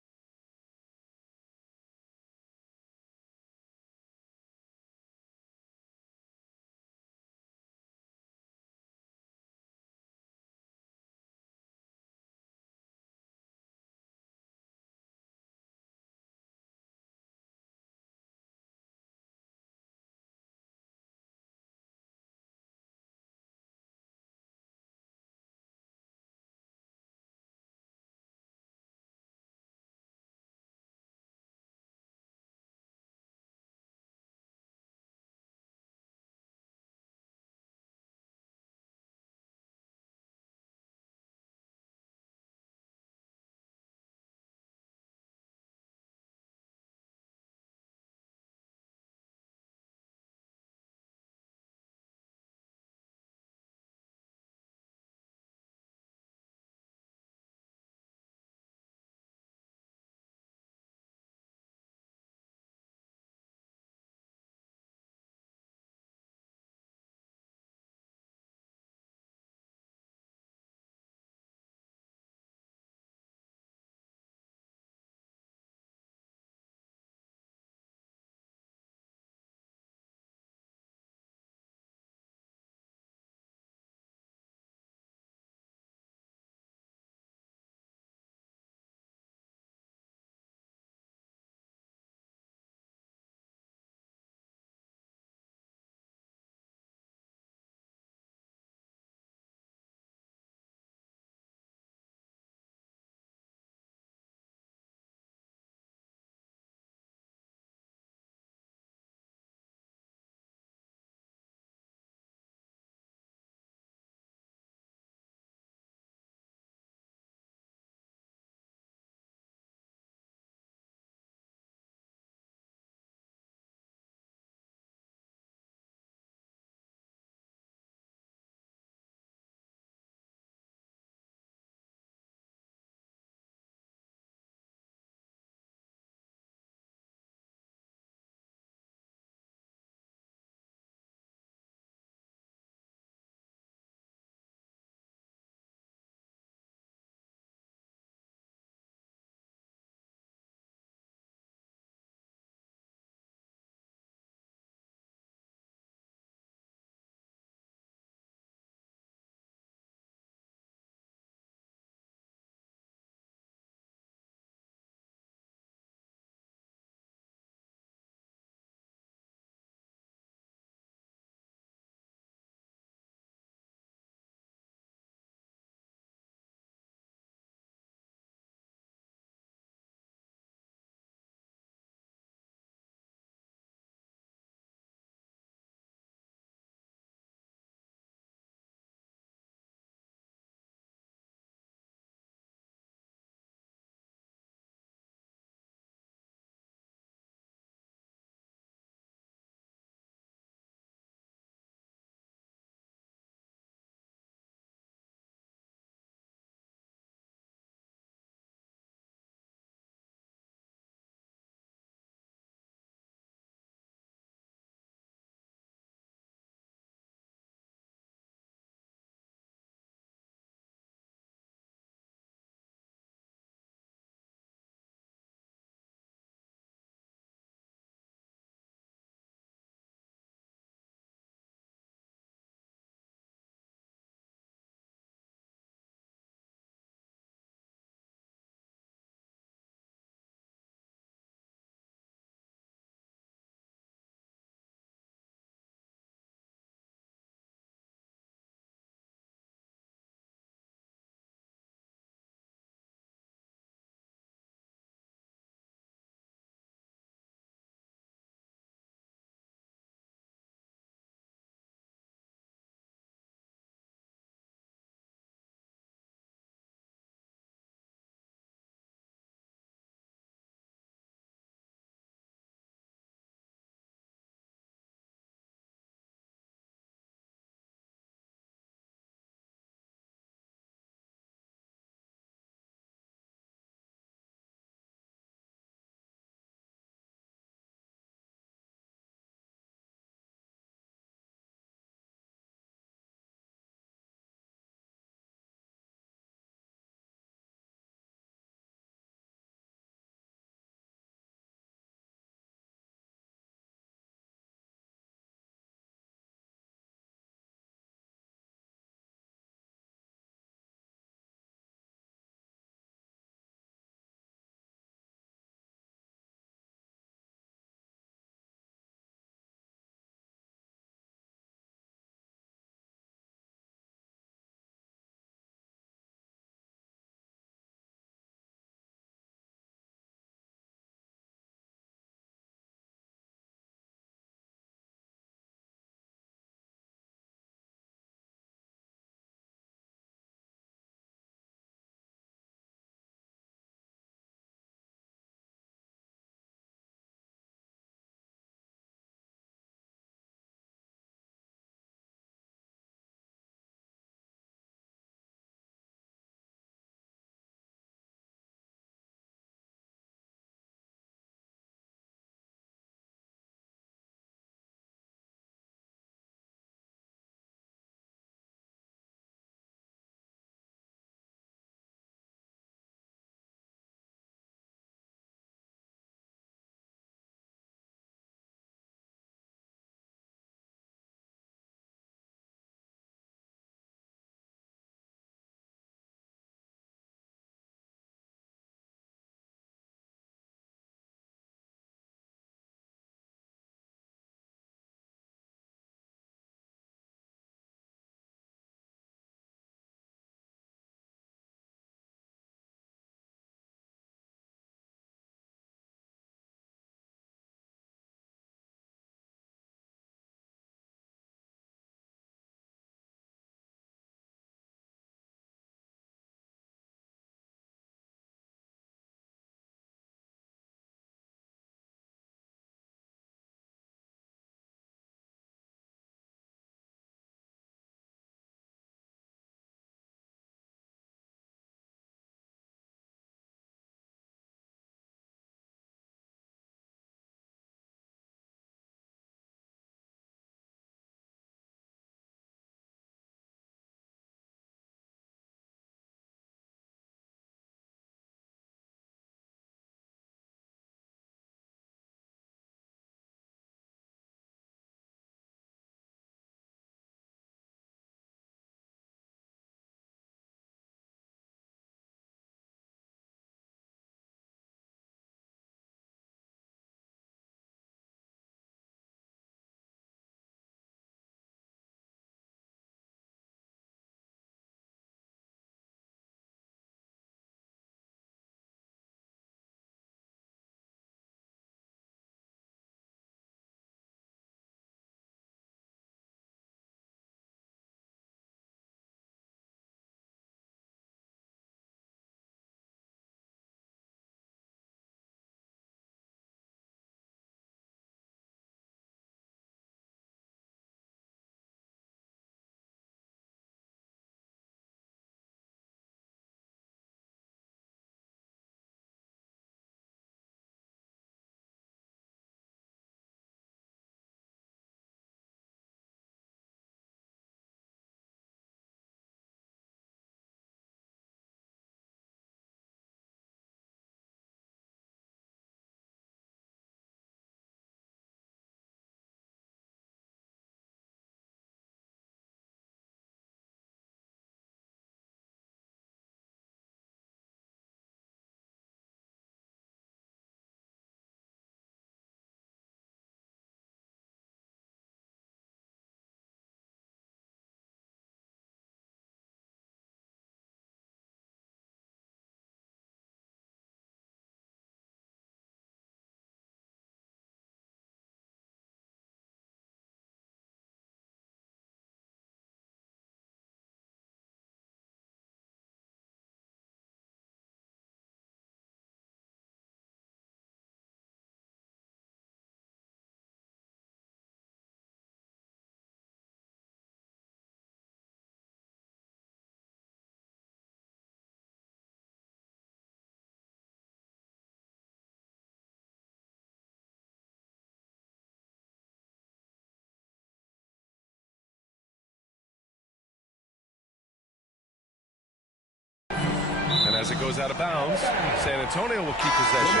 as it goes out of bounds. San Antonio will keep possession.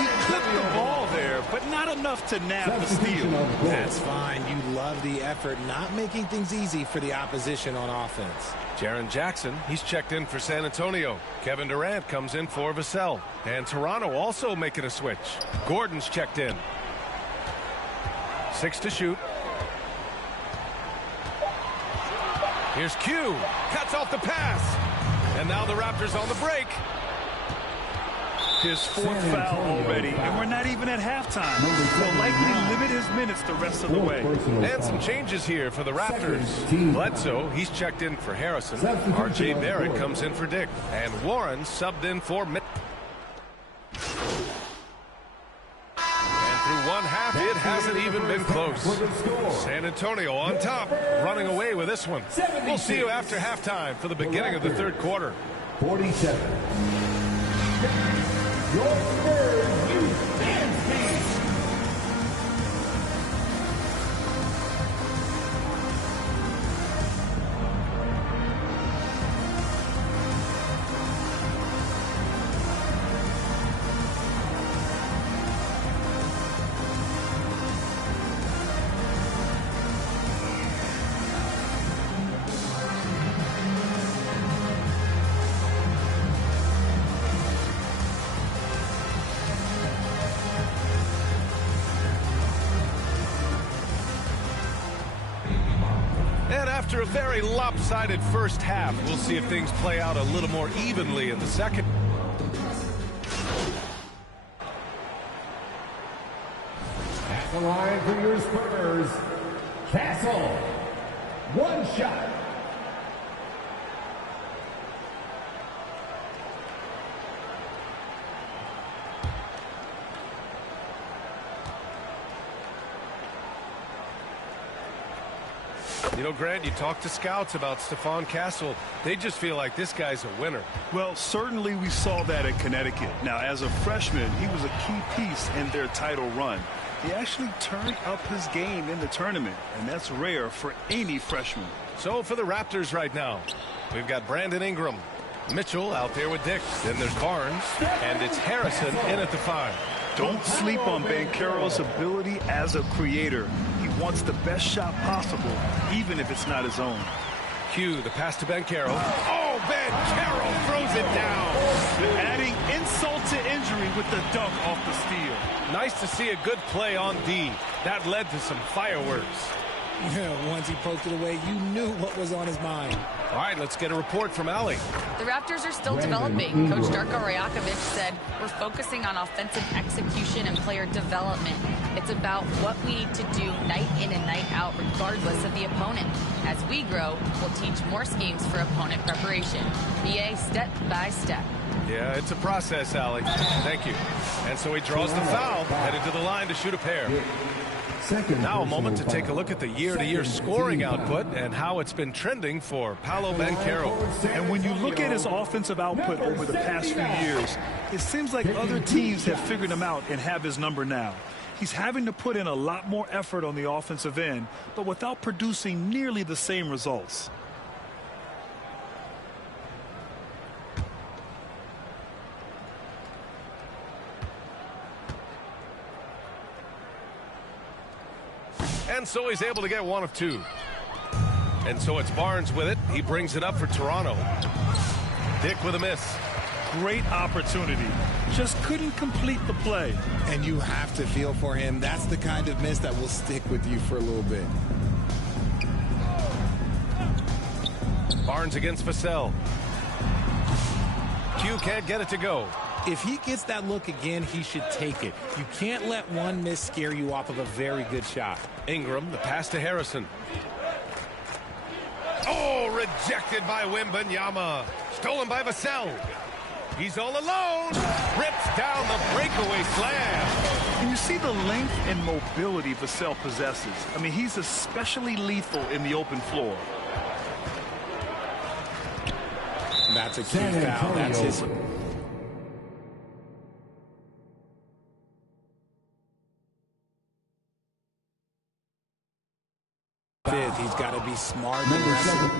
He clipped the ball there, but not enough to nab the steal. That's fine. You love the effort, not making things easy for the opposition on offense. Jaren Jackson, he's checked in for San Antonio. Kevin Durant comes in for Vassell. And Toronto also making a switch. Gordon's checked in. 6 to shoot. Here's Q. Cuts off the pass. And now the Raptors on the break. His 4th foul already, and we're not even at halftime. He'll likely limit his minutes the rest of the way. And some changes here for the Raptors. Bledsoe, he's checked in for Harrison. R.J. Barrett comes in for Dick. And Warren subbed in for Mitt. And through one half, it hasn't even been close. San Antonio on top, running away with this one. We'll see you after halftime for the beginning of the third quarter. 47. Your Spurs use dance team. After a very lopsided first half, we'll see if things play out a little more evenly in the second. At the line for your Spurs, Castle. One shot. You know, Grant, you talk to scouts about Stephon Castle. They just feel like this guy's a winner. Well, certainly we saw that at Connecticut. Now, as a freshman, he was a key piece in their title run. He actually turned up his game in the tournament, and that's rare for any freshman. So for the Raptors right now, we've got Brandon Ingram, Mitchell out there with Dick. Then there's Barnes, and it's Harrison in at the 5. Don't sleep on Banchero's ability as a creator. He wants the best shot possible, even if it's not his own. Q, the pass to Banchero. Oh, Banchero throws it down. Adding insult to injury with the dunk off the steal. Nice to see a good play on D. That led to some fireworks. Yeah, once he poked it away, you knew what was on his mind. All right, let's get a report from Allie. The Raptors are still developing. Coach Darko Rajakovic said, we're focusing on offensive execution and player development. It's about what we need to do night in and night out, regardless of the opponent. As we grow, we'll teach more schemes for opponent preparation. BA step by step. Yeah, it's a process, Allie. Thank you. And so he draws the foul, headed to the line to shoot a pair. Now a moment to take a look at the year-to-year scoring output and how it's been trending for Paolo Banchero. And when you look at his offensive output over the past few years, it seems like other teams have figured him out and have his number now. He's having to put in a lot more effort on the offensive end, but without producing nearly the same results. And so he's able to get one of two. And so it's Barnes with it. He brings it up for Toronto. Dick with a miss. Great opportunity. Just couldn't complete the play. And you have to feel for him. That's the kind of miss that will stick with you for a little bit. Barnes against Vassell. Q can't get it to go. If he gets that look again, he should take it. You can't let one miss scare you off of a very good shot. Ingram, the pass to Harrison. Oh, rejected by Wembanyama. Stolen by Vassell. He's all alone. Rips down the breakaway slam. And you see the length and mobility Vassell possesses. I mean, he's especially lethal in the open floor. That's a key foul. That's his... He's got to be smart and aggressive.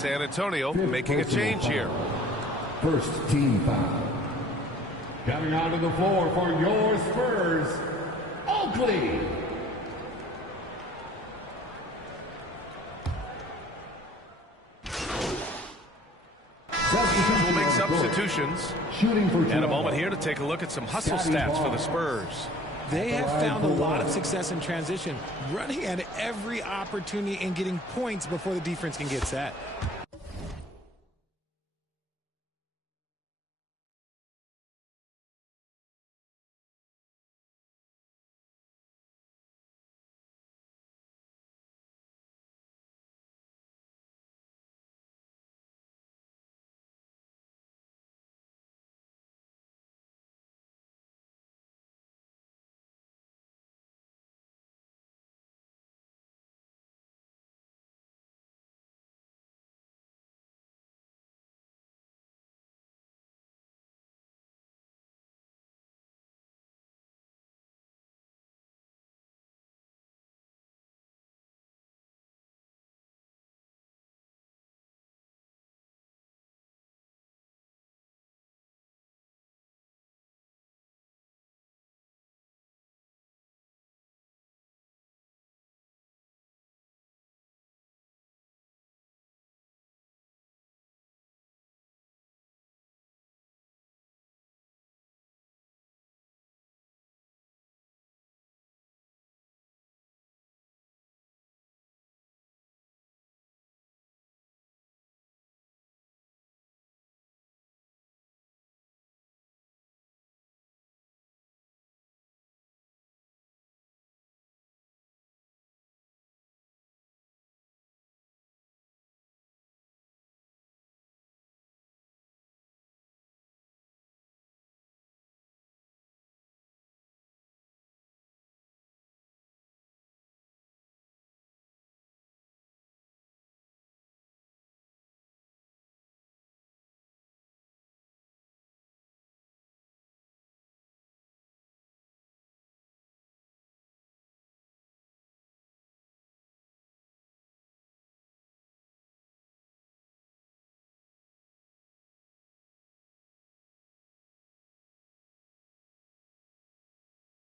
San Antonio making a change here. First team foul. Coming onto the floor for your Spurs, Oakley. We'll make substitutions. And a moment here to take a look at some hustle stats for the Spurs. They have found a lot of success in transition, running at every opportunity and getting points before the defense can get set.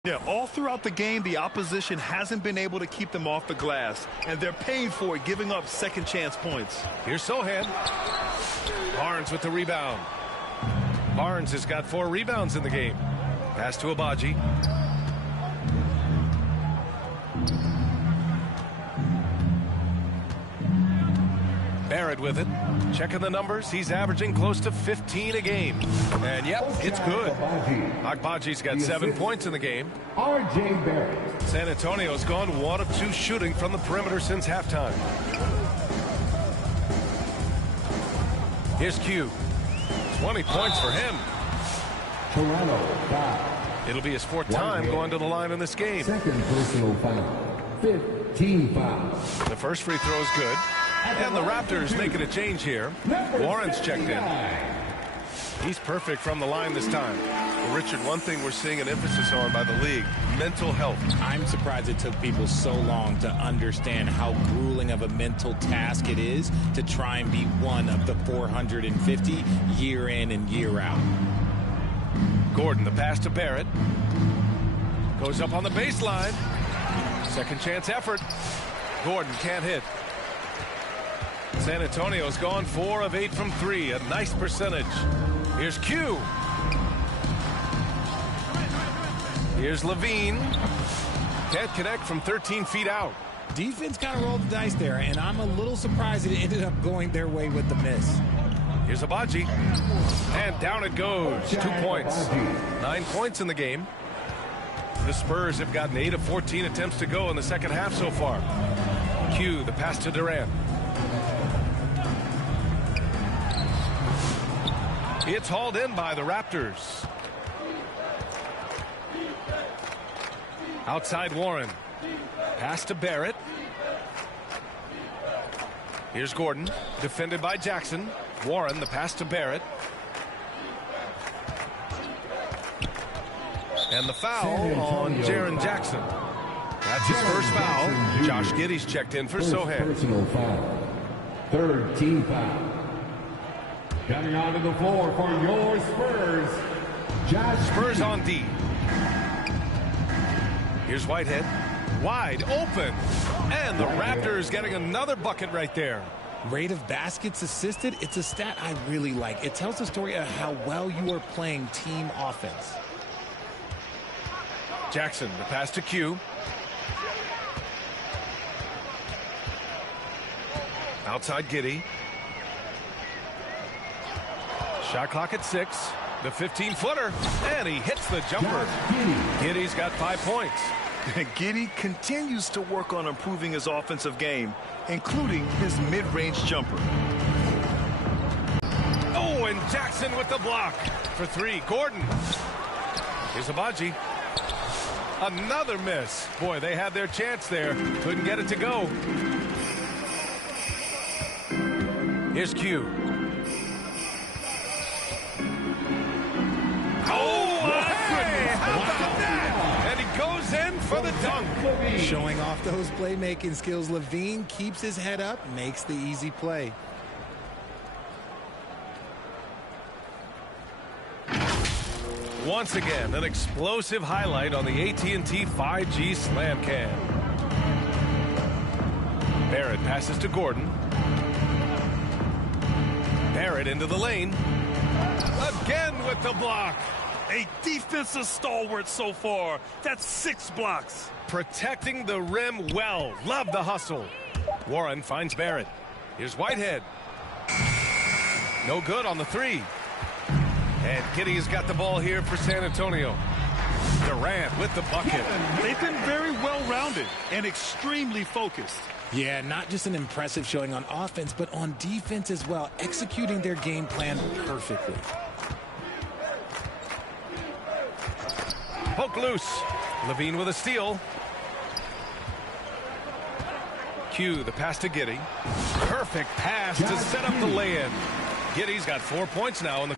Yeah, all throughout the game, the opposition hasn't been able to keep them off the glass, and they're paying for it, giving up second chance points. Here's Sohan. Barnes with the rebound. Barnes has got 4 rebounds in the game. Pass to Abaji. Barrett with it. Checking the numbers. He's averaging close to 15 a game. And yep, it's good. Agbaji's got 7 points in the game. R.J. Barrett. San Antonio's gone 1 of 2 shooting from the perimeter since halftime. Here's Q. 20 points for him. Toronto foul. It'll be his 4th time going to the line in this game. Second personal foul. 5th team foul. The first free throw is good. And the Raptors making a change here. Warren's checked in. He's perfect from the line this time. Well, Richard, one thing we're seeing an emphasis on by the league, mental health. I'm surprised it took people so long to understand how grueling of a mental task it is to try and be one of the 450 year in and year out. Gordon, the pass to Barrett. Goes up on the baseline. Second chance effort. Gordon can't hit. San Antonio's gone 4 of 8 from 3, a nice percentage. Here's Q. Here's Levine. Can't connect from 13 feet out. Defense kind of rolled the dice there, and I'm a little surprised it ended up going their way with the miss. Here's Abaji. And down it goes. 2 points. 9 points in the game. The Spurs have gotten 8 of 14 attempts to go in the second half so far. Q, the pass to Durant. It's hauled in by the Raptors. Outside Warren. Pass to Barrett. Here's Gordon. Defended by Jackson. Warren, the pass to Barrett. And the foul on Jaren Jackson. That's his first foul. Josh Giddey's checked in for Sohan. Personal foul. Third team foul. Coming onto the floor for your Spurs, Josh. Spurs on D. Here's Whitehead. Wide open. And the Raptors getting another bucket right there. Rate of baskets assisted, it's a stat I really like. It tells the story of how well you are playing team offense. Jackson, the pass to Q. Outside Giddey. Shot clock at 6. The 15-footer. And he hits the jumper. Giddey's got 5 points. Giddey continues to work on improving his offensive game, including his mid-range jumper. Oh, and Jackson with the block for 3. Gordon. Here's Abaji. Another miss. Boy, they had their chance there. Couldn't get it to go. Here's Q. Oh, hey, how about that? And he goes in for the dunk. Showing off those playmaking skills, Levine keeps his head up, makes the easy play. Once again, an explosive highlight on the AT&T 5G Slam Cam. Barrett passes to Gordon. Barrett into the lane. Again with the block. A defensive stalwart so far. That's 6 blocks. Protecting the rim well. Love the hustle. Warren finds Barrett. Here's Whitehead. No good on the 3. And Giddey's got the ball here for San Antonio. Durant with the bucket. They've been very well-rounded and extremely focused. Yeah, not just an impressive showing on offense, but on defense as well, executing their game plan perfectly. Poke loose. Levine with a steal. Q, the pass to Giddey. Perfect pass to set up the lay-in. Giddey's got 4 points now in the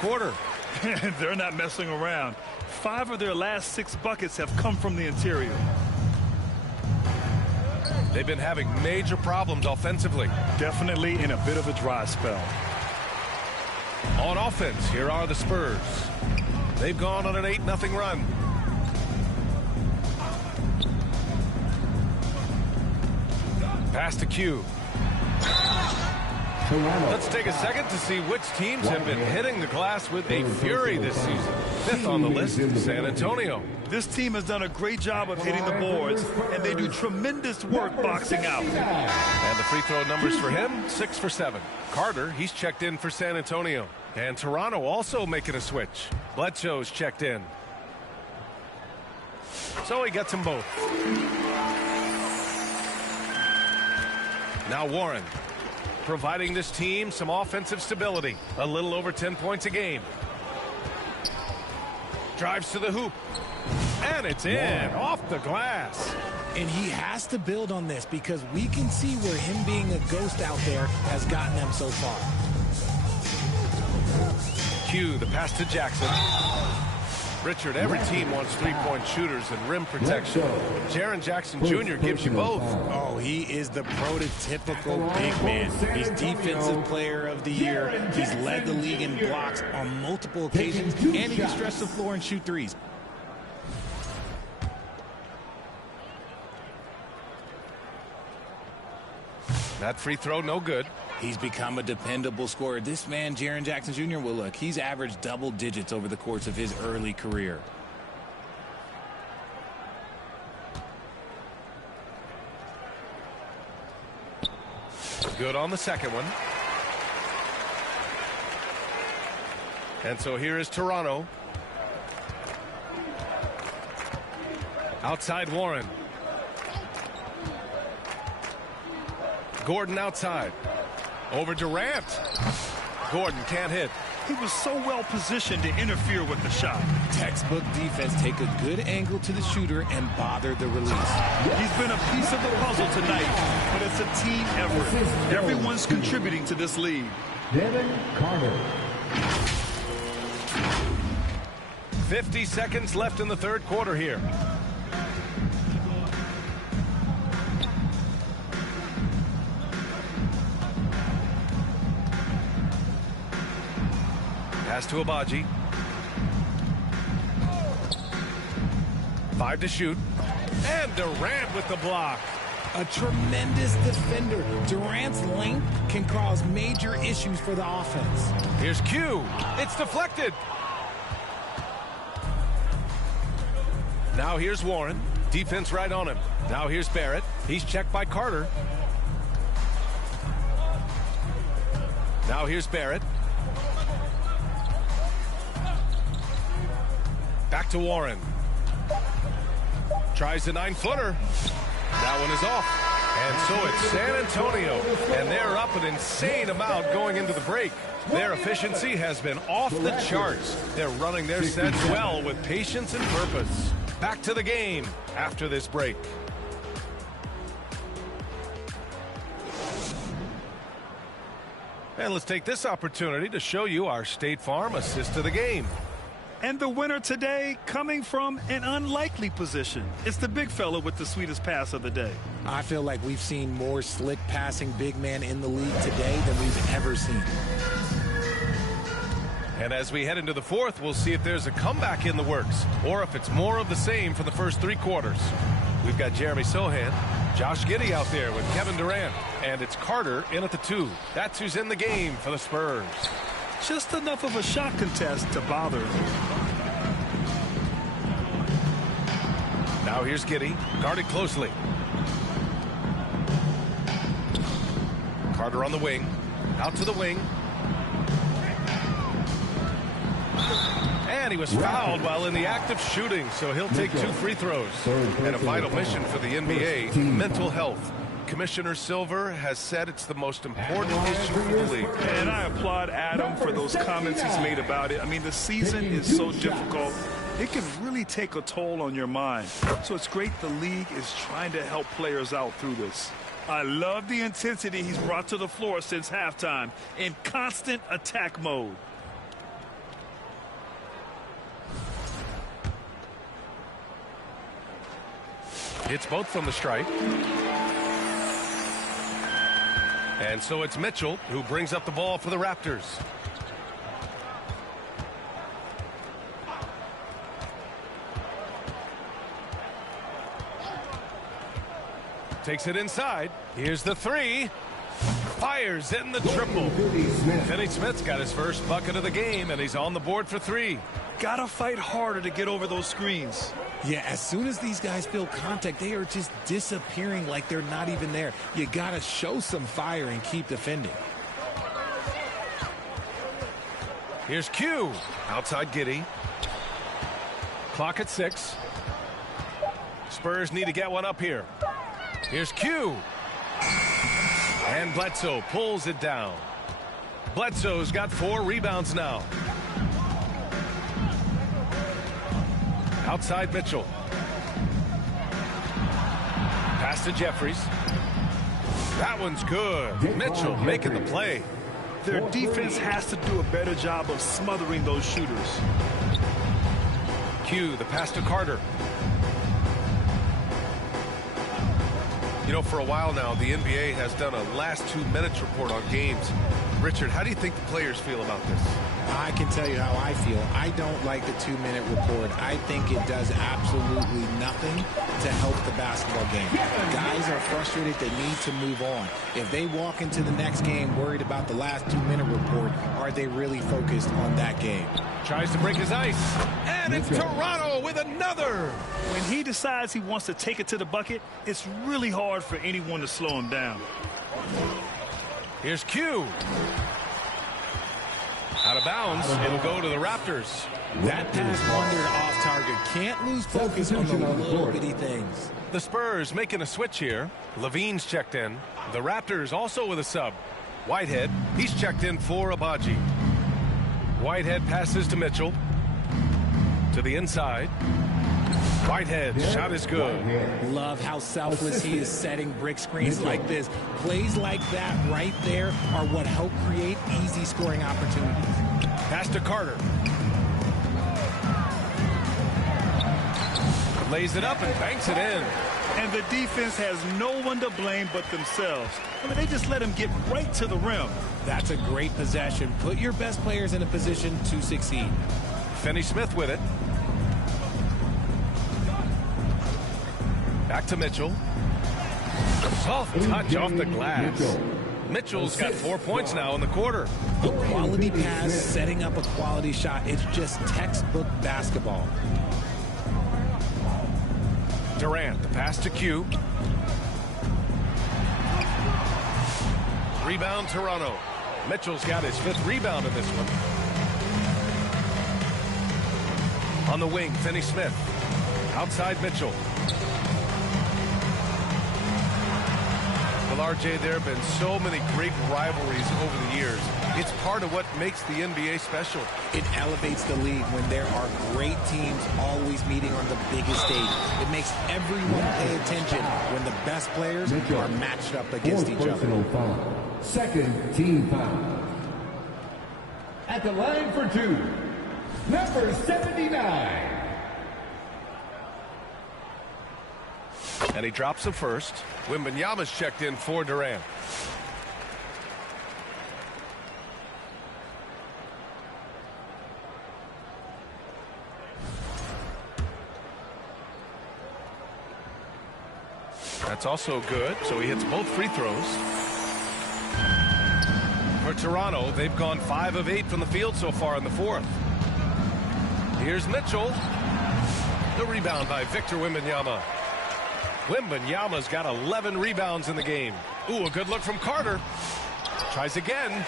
quarter. They're not messing around. 5 of their last 6 buckets have come from the interior. They've been having major problems offensively. Definitely in a bit of a dry spell. On offense, here are the Spurs. They've gone on an 8-0 run. Pass to Q. Let's take a second to see which teams have been hitting the glass with a fury this season. 5th on the list, San Antonio. This team has done a great job of hitting the boards, and they do tremendous work boxing out. And the free throw numbers for him, 6 for 7. Carter, he's checked in for San Antonio. And Toronto also making a switch. Bledsoe's checked in. So he gets them both. Now Warren, providing this team some offensive stability. A little over 10 points a game. Drives to the hoop. And it's in, off the glass. And he has to build on this because we can see where him being a ghost out there has gotten them so far. Q, the pass to Jackson. Richard, every team wants three-point shooters and rim protection. Jaren Jackson Jr. gives you both. Oh, he is the prototypical big man. He's Defensive Player of the Year. He's led the league in blocks on multiple occasions, and he can stretch the floor and shoot threes. That free throw, no good. He's become a dependable scorer. This man, Jaren Jackson Jr., well, look, he's averaged double digits over the course of his early career. Good on the second one. And so here is Toronto. Outside Warren. Gordon outside. Over Durant. Gordon can't hit. He was so well positioned to interfere with the shot. Textbook defense. Take a good angle to the shooter and bother the release. He's been a piece of the puzzle tonight, but it's a team effort. Everyone's contributing to this lead. Devin Carter. 50 seconds left in the third quarter here. Pass to Abaji. 5 to shoot. And Durant with the block. A tremendous defender. Durant's length can cause major issues for the offense. Here's Q. It's deflected. Now here's Warren. Defense right on him. Now here's Barrett. He's checked by Carter. Now here's Barrett. Back to Warren. Tries the 9-footer. That one is off. And so it's San Antonio. And they're up an insane amount going into the break. Their efficiency has been off the charts. They're running their sets well with patience and purpose. Back to the game after this break. And let's take this opportunity to show you our State Farm assist of the game. And the winner today coming from an unlikely position. It's the big fella with the sweetest pass of the day. I feel like we've seen more slick passing big man in the league today than we've ever seen. And as we head into the fourth, we'll see if there's a comeback in the works or if it's more of the same for the first 3 quarters. We've got Jeremy Sohan, Josh Giddey out there with Kevin Durant, and it's Carter in at the 2. That's who's in the game for the Spurs. Just enough of a shot contest to bother. Now here's Giddey, guarded closely. Carter on the wing, out to the wing. And he was fouled while in the act of shooting, so he'll take 2 free throws. And a vital mission for the NBA, mental health. Commissioner Silver has said it's the most important issue for the league. And I applaud Adam for those comments he's made about it. I mean, the season is so difficult. It can really take a toll on your mind. So it's great the league is trying to help players out through this. I love the intensity he's brought to the floor since halftime in constant attack mode. Hits both from the stripe. And so it's Mitchell who brings up the ball for the Raptors. Takes it inside. Here's the 3. Fires in the triple. Finney Smith's got his first bucket of the game, and he's on the board for 3. Gotta fight harder to get over those screens. Yeah, as soon as these guys feel contact, they are just disappearing like they're not even there. You got to show some fire and keep defending. Here's Q. Outside Giddey. Clock at 6. Spurs need to get one up here. Here's Q. And Bledsoe pulls it down. Bledsoe's got 4 rebounds now. Outside Mitchell. Pass to Jeffries. That one's good. Mitchell making the play. Their defense has to do a better job of smothering those shooters. Q, the pass to Carter. You know, for a while now, the NBA has done a last 2 minutes report on games. Richard, how do you think the players feel about this? I can tell you how I feel. I don't like the 2-minute report. I think it does absolutely nothing to help the basketball game. Guys are frustrated. They need to move on. If they walk into the next game worried about the last 2-minute report, are they really focused on that game? Tries to break his ice. And it's Toronto with another. When he decides he wants to take it to the bucket, it's really hard for anyone to slow him down. Here's Q. Out of bounds. It'll go to the Raptors. That pass wandered off target. Can't lose focus on the little bitty things. The Spurs making a switch here. Levine's checked in. The Raptors also with a sub. Whitehead, he's checked in for Abaji. Whitehead passes to Mitchell. To the inside. Whitehead, shot is good. Love how selfless he is setting brick screens like this. Plays like that right there are what help create easy scoring opportunities. Pass to Carter. Lays it up and banks it in. And the defense has no one to blame but themselves. I mean, they just let him get right to the rim. That's a great possession. Put your best players in a position to succeed. Finney-Smith with it. Back to Mitchell. Soft touch off the glass. Mitchell's got 4 points now in the quarter. A quality pass, setting up a quality shot. It's just textbook basketball. Durant, the pass to Q. Rebound, Toronto. Mitchell's got his 5th rebound in this one. On the wing, Finney-Smith. Outside Mitchell. Well, RJ, there have been so many great rivalries over the years. It's part of what makes the NBA special. It elevates the league when there are great teams always meeting on the biggest stage. It makes everyone pay attention when the best players are matched up against each other. Foul. Second team foul. At the line for 2, number 79. And he drops the first. Wembanyama's checked in for Durant. That's also good, so he hits both free throws. For Toronto, they've gone 5 of 8 from the field so far in the 4th. Here's Mitchell. The rebound by Victor Wembanyama. Wembanyama's got 11 rebounds in the game. Ooh, a good look from Carter. Tries again.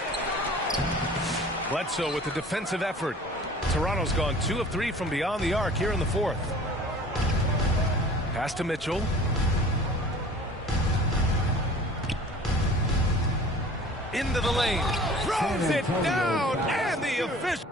Bledsoe with the defensive effort. Toronto's gone 2 of 3 from beyond the arc here in the 4th. Pass to Mitchell. Into the lane. Throws it down. And the official.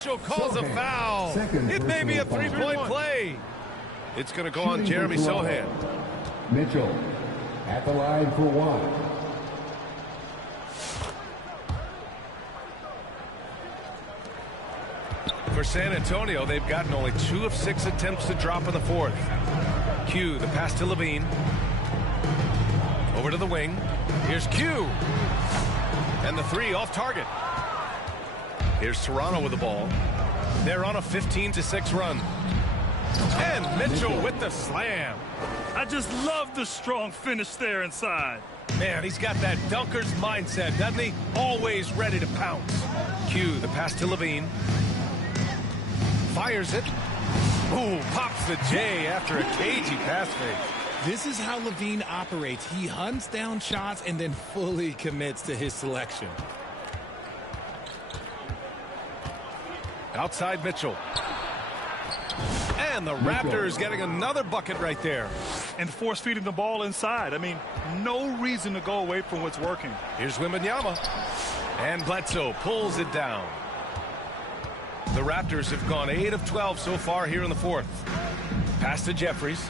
Mitchell calls a foul. Second It may be a personal foul. three-point play. It's going to go on Shooting Jeremy for Toronto. Sohan. Mitchell at the line for one. For San Antonio, they've gotten only 2 of 6 attempts to drop in the fourth. Q, the pass to Levine. Over to the wing. Here's Q. And the three off target. Here's Toronto with the ball. They're on a 15-6 run. And Mitchell with the slam. I just love the strong finish there inside. Man, he's got that dunker's mindset, doesn't he? Always ready to pounce. Q, the pass to Levine. Fires it. Ooh, pops the J after a cagey pass fake. This is how Levine operates. He hunts down shots and then fully commits to his selection. Outside Mitchell. And the Raptors getting another bucket right there. And force feeding the ball inside. I mean, no reason to go away from what's working. Here's Wembanyama. And Bledsoe pulls it down. The Raptors have gone 8 of 12 so far here in the fourth. Pass to Jeffries.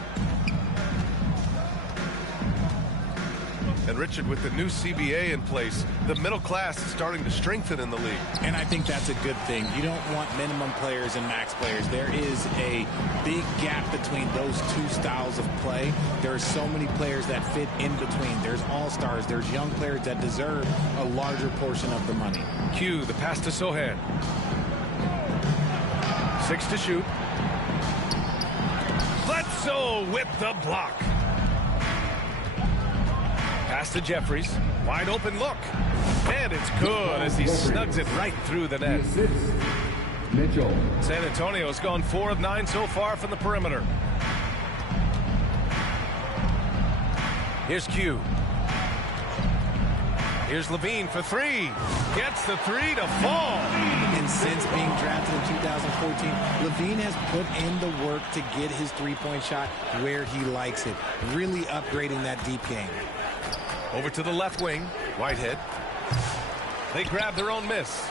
And Richard, with the new CBA in place, the middle class is starting to strengthen in the league. And I think that's a good thing. You don't want minimum players and max players. There is a big gap between those two styles of play. There are so many players that fit in between. There's all-stars. There's young players that deserve a larger portion of the money. Q, the pass to Sohan. 6 to shoot. Bledsoe with the block. Pass to Jeffries. Wide open look. And it's good as he snugs it right through the net. Mitchell. San Antonio's gone 4 of 9 so far from the perimeter. Here's Q. Here's Levine for 3. Gets the 3 to fall. And since being drafted in 2014, Levine has put in the work to get his three-point shot where he likes it, really upgrading that deep game. Over to the left wing. Whitehead. They grab their own miss.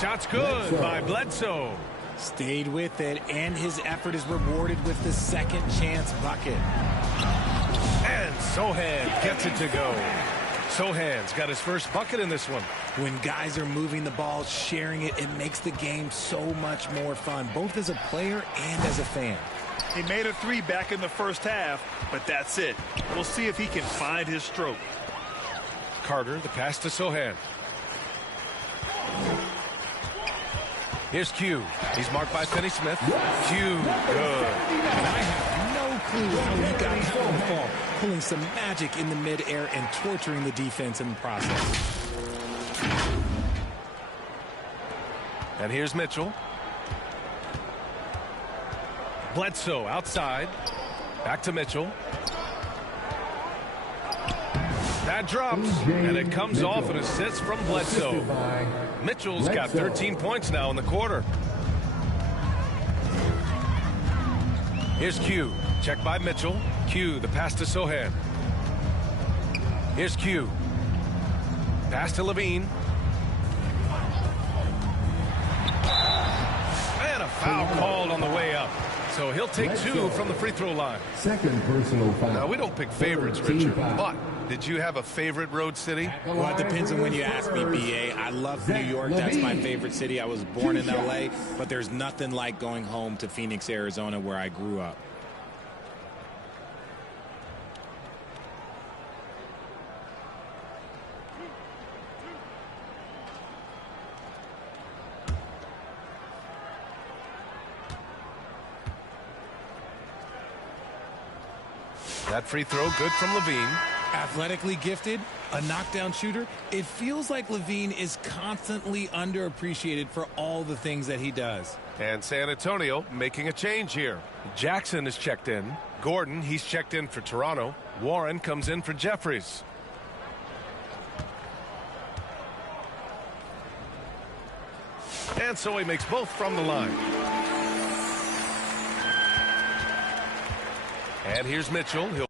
Shot's good by Bledsoe. Stayed with it, and his effort is rewarded with the second chance bucket. And Sohan gets it to go. Sohan's got his first bucket in this one. When guys are moving the ball, sharing it, it makes the game so much more fun, both as a player and as a fan. He made a 3 back in the first half, but that's it. We'll see if he can find his stroke. Carter, the pass to Sohan. Here's Q. He's marked by Finney Smith. Q, good. And I have no clue how he got that on the ball, pulling some magic in the midair and torturing the defense in the process. And here's Mitchell. Bledsoe outside. Back to Mitchell. That drops, and it comes off an assist from Bledsoe. Mitchell's got 13 points now in the quarter. Here's Q. Checked by Mitchell. Q, the pass to Sohan. Here's Q. Pass to Levine. And a foul called on the way up. So he'll take 2 from the free throw line. Second personal foul. Now, we don't pick favorites, Richard, but did you have a favorite road city? Well, it depends on when you ask me, B.A. I love New York. That's my favorite city. I was born in L.A., but there's nothing like going home to Phoenix, Arizona, where I grew up. That free throw good from Levine. Athletically gifted, a knockdown shooter. It feels like Levine is constantly underappreciated for all the things that he does. And San Antonio making a change here. Jackson is checked in. Gordon, he's checked in for Toronto. Warren comes in for Jeffries. And so he makes both from the line. And here's Mitchell. He'll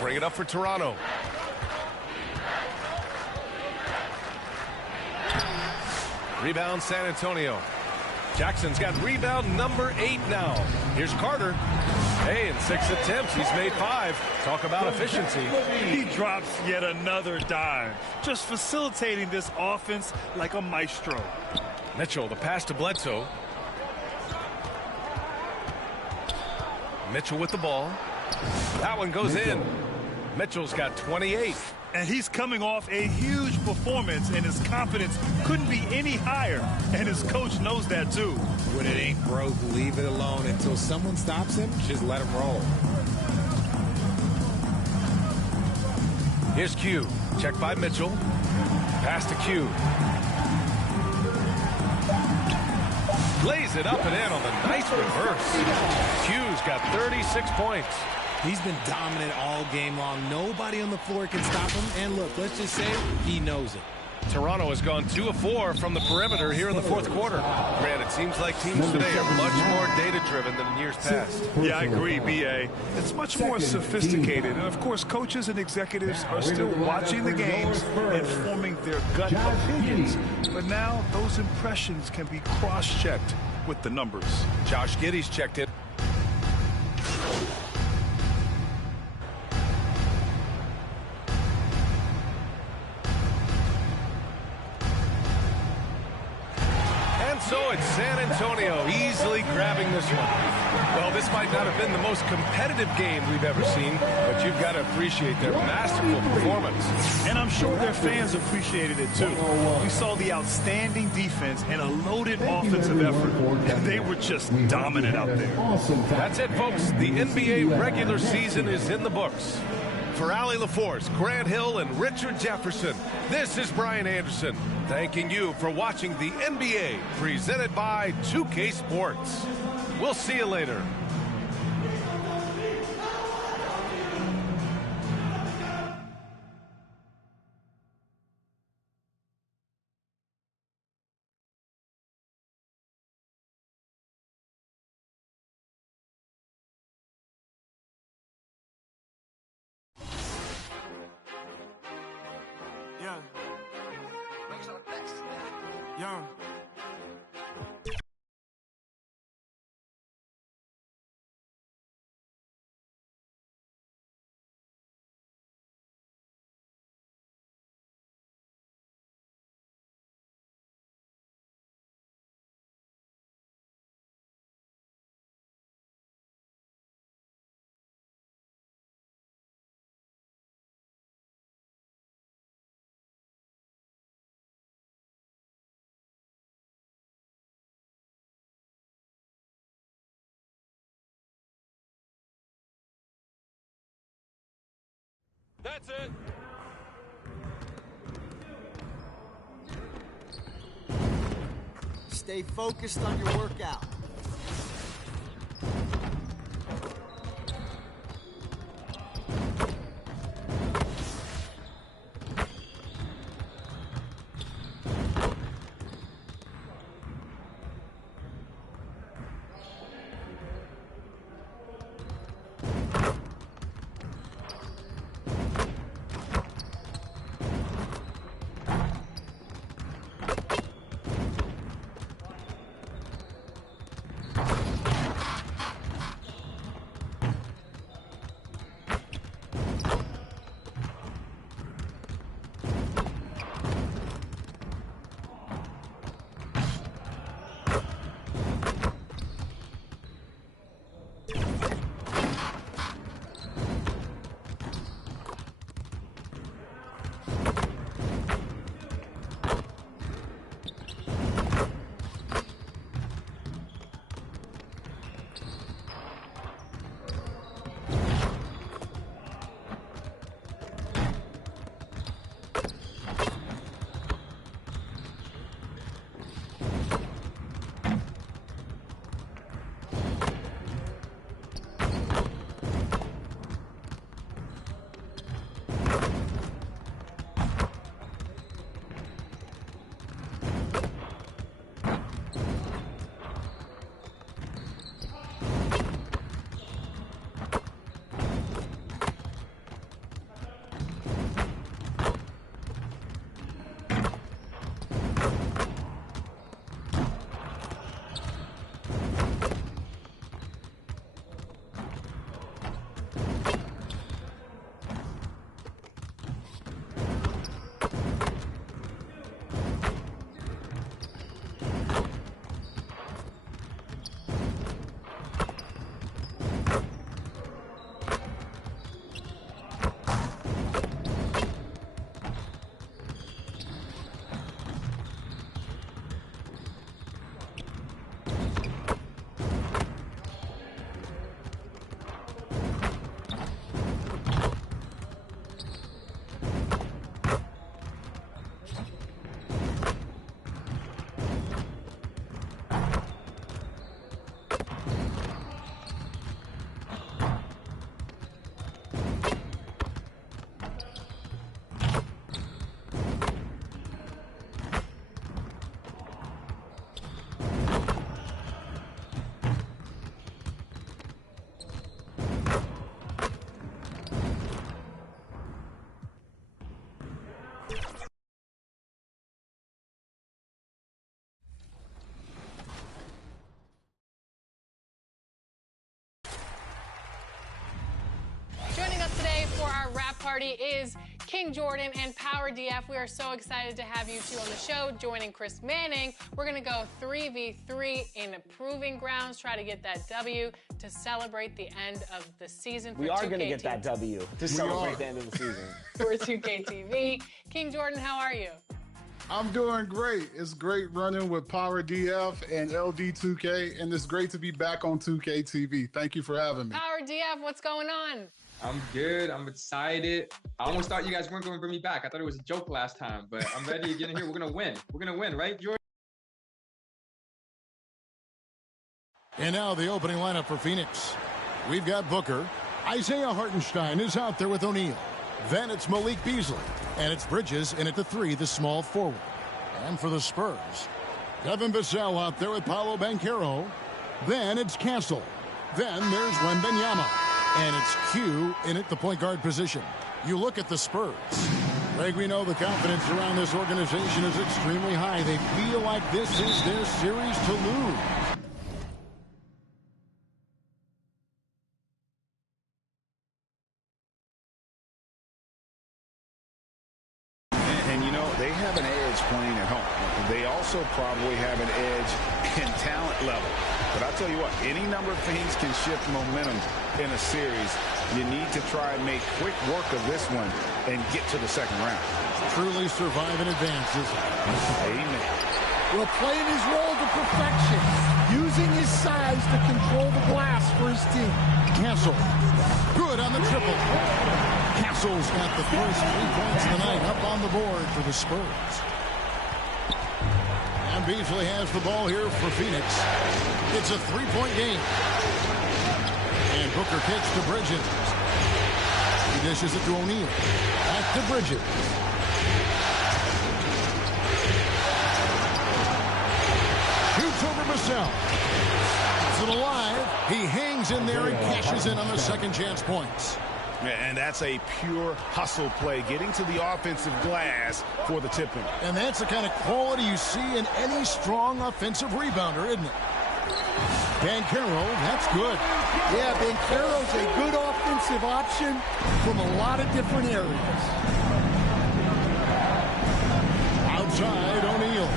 bring it up for Toronto. Rebound San Antonio. Jackson's got rebound number 8 now. Here's Carter. Hey, in 6 attempts, he's made 5. Talk about efficiency. He drops yet another dime, just facilitating this offense like a maestro. Mitchell, the pass to Bledsoe. Mitchell with the ball. That one goes in. Mitchell's got 28. And he's coming off a huge performance, and his confidence couldn't be any higher. And his coach knows that, too. When it ain't broke, leave it alone. Until someone stops him, just let him roll. Here's Q. Check by Mitchell. Pass to Q. Lays it up and in on the nice reverse. Q's got 36 points. He's been dominant all game long. Nobody on the floor can stop him. And look, let's just say he knows it. Toronto has gone 2 of 4 from the perimeter here in the 4th quarter. Grant, it seems like teams today are much more data-driven than in years past. Yeah, I agree, B.A. It's much more sophisticated. And, of course, coaches and executives are still watching the games and forming their gut opinions. But now those impressions can be cross-checked with the numbers. Josh Giddey's checked it. So it's San Antonio easily grabbing this one. Well, this might not have been the most competitive game we've ever seen, but you've got to appreciate their masterful performance. And I'm sure their fans appreciated it, too. We saw the outstanding defense and a loaded offensive effort, and they were just dominant out there. That's it, folks. The NBA regular season is in the books. For Allie LaForce, Grant Hill, and Richard Jefferson, this is Brian Anderson, thanking you for watching the NBA presented by 2K Sports. We'll see you later. Young. That's it. Stay focused on your workout. party is King Jordan and Power DF. We are so excited to have you two on the show, joining Chris Manning. We're going to go 3v3 in proving grounds, try to get that W to celebrate the end of the season for 2K. We are going to get that W to celebrate the end of the season. For 2K TV. King Jordan, how are you? I'm doing great. It's great running with Power DF and LD2K, and it's great to be back on 2K TV. Thank you for having me. Power DF, what's going on? I'm good. I'm excited. I almost thought you guys weren't going to bring me back. I thought it was a joke last time, but I'm ready to get in here. We're going to win. We're going to win, right, Jordan? And now the opening lineup for Phoenix. We've got Booker. Isaiah Hartenstein is out there with O'Neal. Then it's Malik Beasley. And it's Bridges in at the 3, the small forward. And for the Spurs, Devin Vassell out there with Paolo Banchero. Then it's Castle. Then there's Wembanyama. And it's Q in at the point guard position. You look at the Spurs. Greg, we know the confidence around this organization is extremely high. They feel like this is their series to lose. And you know, they have an edge playing at home. They also probably have an edge in talent level. But I'll tell you what, any number of things can shift momentum in a series. You need to try and make quick work of this one and get to the second round. Truly survive and advance. Amen. Well, playing his role to perfection, using his size to control the glass for his team. Castle, good on the triple. Castle's got the first 3 points of the night up on the board for the Spurs. And Beasley has the ball here for Phoenix. It's a 3-point game. And Booker kicks to Bridges. He dishes it to O'Neal. Back to Bridges. Shoots over Vassell. It's it alive. He hangs in there and cashes in on the second chance points. And that's a pure hustle play, getting to the offensive glass for the tip-in. And that's the kind of quality you see in any strong offensive rebounder, isn't it? Banchero, that's good. Yeah, Banchero's a good offensive option from a lot of different areas. Outside, O'Neal.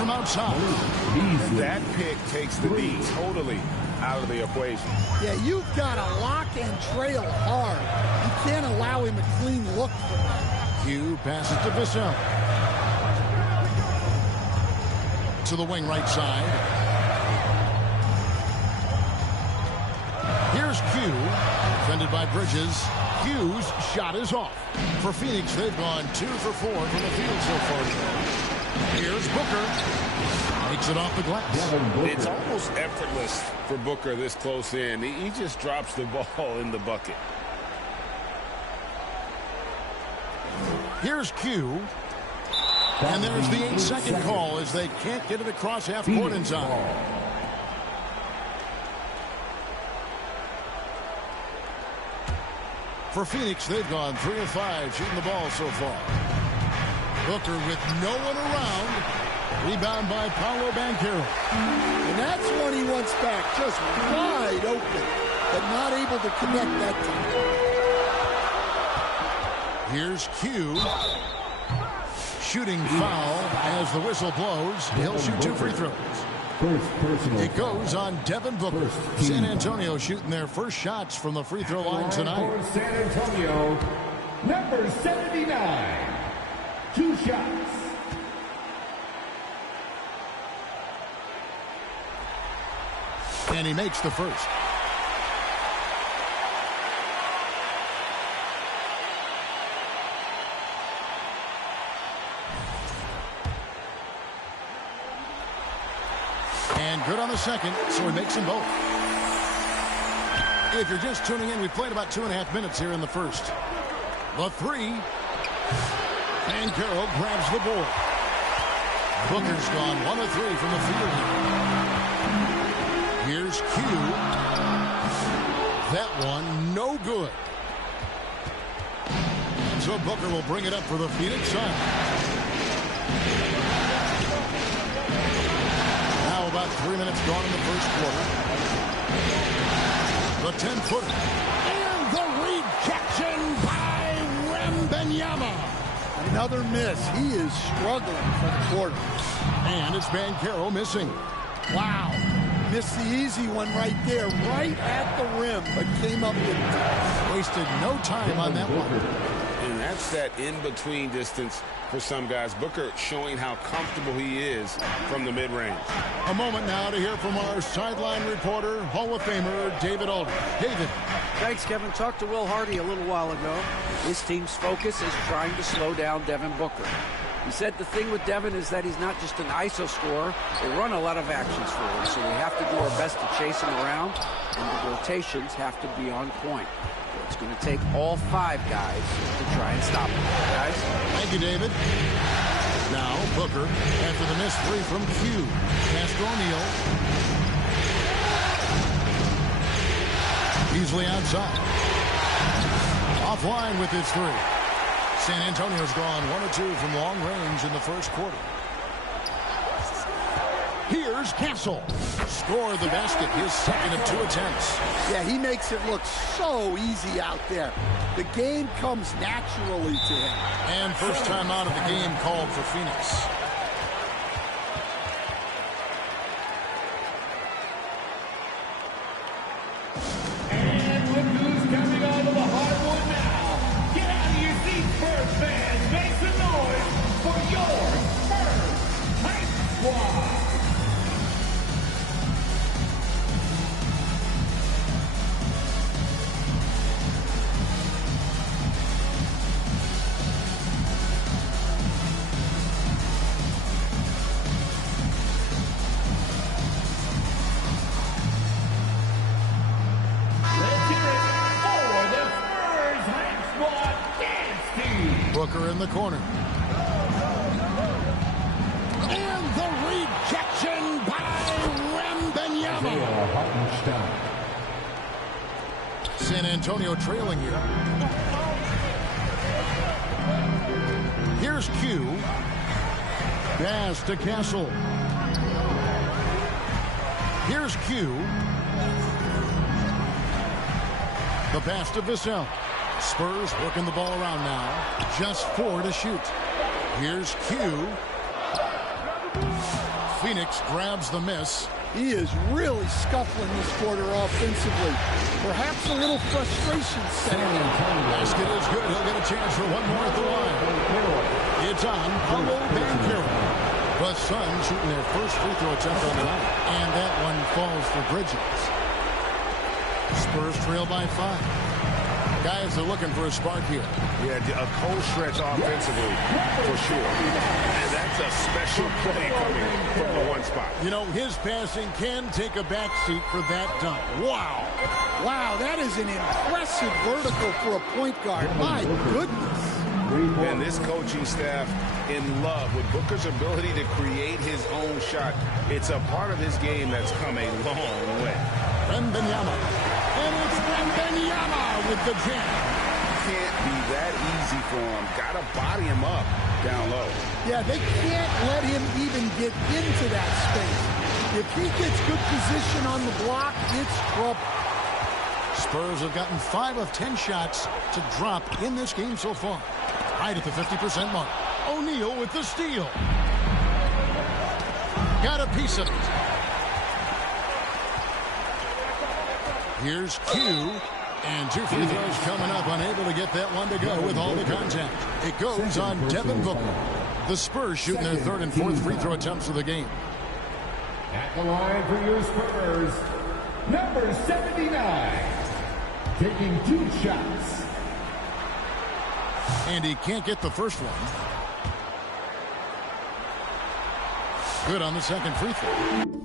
from outside. That pick takes the D totally out of the equation. Yeah, you've got to lock and trail hard. You can't allow him a clean look from that. Hugh passes to Vassell. To the wing right side. Here's Q, defended by Bridges. Q's shot is off. For Phoenix, they've gone 2 for 4 from the field so far today. Here's Booker. Makes it off the glass. It's almost effortless for Booker this close in. He just drops the ball in the bucket. Here's Q. And there's the 8-second call as they can't get it across half court in time. For Phoenix, they've gone 3 of 5 shooting the ball so far. Booker with no one around. Rebound by Paolo Banchero. And that's one he wants back, just wide open, but not able to connect that time. Here's Q. Shooting foul as the whistle blows. He'll shoot 2 free throws. It goes on Devin Booker. San Antonio shooting their first shots from the free throw line tonight. For San Antonio, number 79. 2 shots. And he makes the first. And good on the second, so he makes them both. If you're just tuning in, we played about 2.5 minutes here in the first. The 3. And Carroll grabs the board. Booker's gone 1 of 3 from the field here. Here's Q. That one, no good. So Booker will bring it up for the Phoenix Suns. About 3 minutes gone in the first quarter. The 10-footer. And the rejection by Wembanyama. Another miss. He is struggling for the quarter. And it's Banchero missing. Wow. Missed the easy one right there, right at the rim, but came up with it. Wasted no time on that one. And that's that in-between distance for some guys. Booker showing how comfortable he is from the mid-range. A moment now to hear from our sideline reporter, Hall of Famer David Aldridge. David. Thanks, Kevin. Talked to Will Hardy a little while ago. His team's focus is trying to slow down Devin Booker. He said the thing with Devin is that he's not just an ISO scorer. They run a lot of actions for him, so we have to do our best to chase him around, and the rotations have to be on point. It's going to take all 5 guys to try and stop him. Guys? Thank you, David. Now, Booker, after the missed 3 from Q. Pass to O'Neal. Easily outside. Offline with his 3. San Antonio's gone 1 of 2 from long range in the first quarter. Here's Castle. Scored the basket, his second of 2 attempts. Yeah, he makes it look so easy out there. The game comes naturally to him. And first time out of the game called for Phoenix. And look who's coming onto the hardwood now. Get out of your seats, Spurs fans. Make some noise for your Spurs Hype Squad. Booker in the corner. And the rejection by Wembanyama. San Antonio trailing here. Here's Q. Pass to Castle. Here's Q. The pass to Vassell. Spurs working the ball around now. Just 4 to shoot. Here's Q. Phoenix grabs the miss. He is really scuffling this quarter offensively. Perhaps a little frustration setting in. Basket is good. He'll get a chance for one more at the line. It's on Paulo Banchero. The Suns shooting their first free throw attempt on the night. And that one falls for Bridges. Spurs trail by 5. Guys are looking for a spark here. Yeah, a cold stretch offensively, for sure. And that's a special play coming from the one spot. You know, his passing can take a backseat for that dunk. Wow. Wow, that is an impressive vertical for a point guard. My goodness. And this coaching staff in love with Booker's ability to create his own shot. It's a part of his game that's come a long way. Wembanyama. And it's Wembanyama with the jam. Can't be that easy for him. Got to body him up down low. Yeah, they can't let him even get into that space. If he gets good position on the block, it's trouble. Spurs have gotten 5 of 10 shots to drop in this game so far. Right at the 50% mark. O'Neal with the steal. Got a piece of it. Here's Q. And 2 free throws coming up. Unable to get that one to go with all the contact. It goes on Devin Booker. The Spurs shooting their 3rd and 4th free throw attempts of the game. At the line for your Spurs, number 79. Taking 2 shots. And he can't get the first one. Good on the second free throw.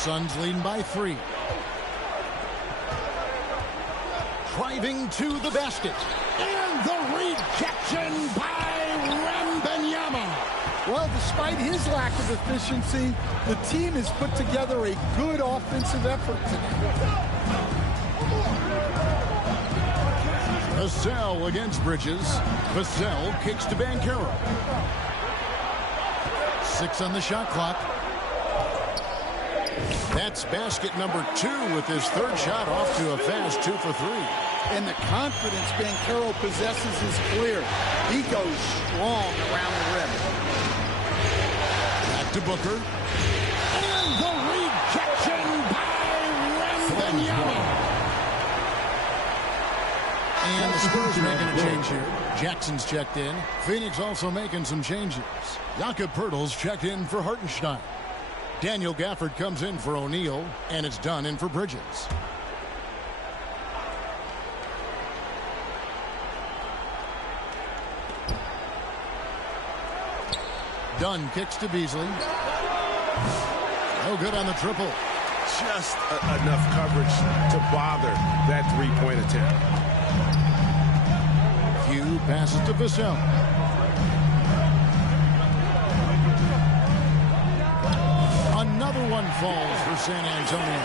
Suns leading by 3. Driving to the basket. And the rejection by Wembanyama. Well, despite his lack of efficiency, the team has put together a good offensive effort tonight. Vassell against Bridges. Vassell kicks to Banchero. 6 on the shot clock. That's basket number 2 with his 3rd shot off to a fast 2 for 3. And the confidence Banchero possesses is clear. He goes strong around the rim. Back to Booker. And the rejection by Wembanyama. And the Spurs are making a change here. Jackson's checked in. Phoenix also making some changes. Jakob Poeltl's checked in for Hartenstein. Daniel Gafford comes in for O'Neal, and it's Dunn in for Bridges. Dunn kicks to Beasley. No good on the triple. Just enough coverage to bother that three-point attempt. Hugh passes to Vassell. Another one falls for San Antonio.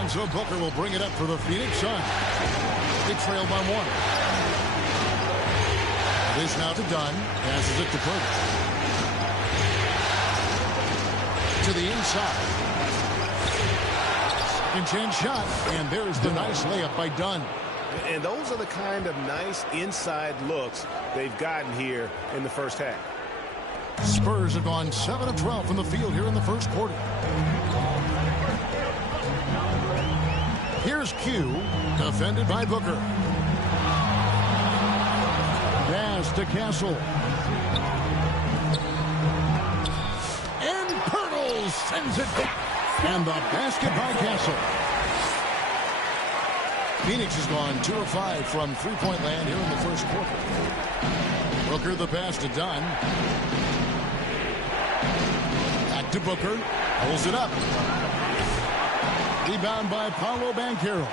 And so Booker will bring it up for the Phoenix Suns. They trail by 1. This now to Dunn. Passes it to Poeltl. To the inside. Second chance shot. And there's the nice layup by Dunn. And those are the kind of nice inside looks they've gotten here in the first half. Spurs have gone 7 of 12 from the field here in the first quarter. Here's Q, defended by Booker. Pass to Castle. And Poeltl sends it back. And the basket by Castle. Phoenix has gone 2 of 5 from three-point land here in the first quarter. Booker the pass to Dunn. Back to Booker. Pulls it up. Rebound by Paolo Banchero.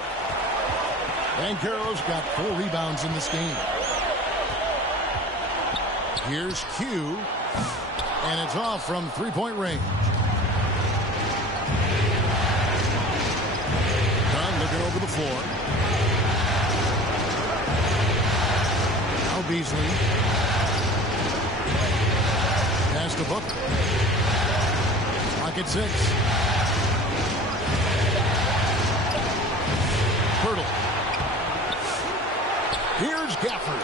Banchero's got 4 rebounds in this game. Here's Q. And it's off from three-point range. Dunn looking over the floor. Now Beasley. Pass to Booker. Pocket 6. Poeltl. Here's Gafford.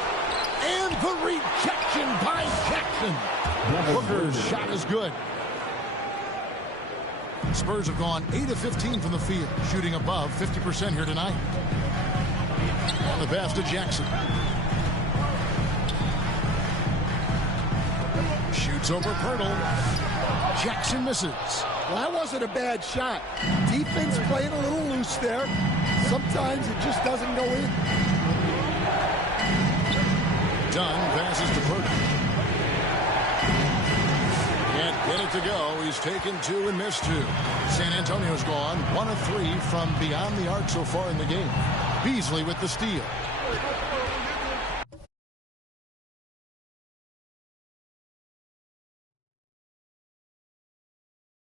And the rejection by Jackson. Booker's shot is good. Spurs have gone 8 of 15 from the field, shooting above 50% here tonight. And the pass to Jackson. Shoots over Poeltl. Jackson misses. Well, that wasn't a bad shot. Defense playing a little loose there. Sometimes it just doesn't go in. Dunn passes to Poeltl. Can't get it to go. He's taken 2 and missed 2. San Antonio's gone 1 of 3 from beyond the arc so far in the game. Beasley with the steal.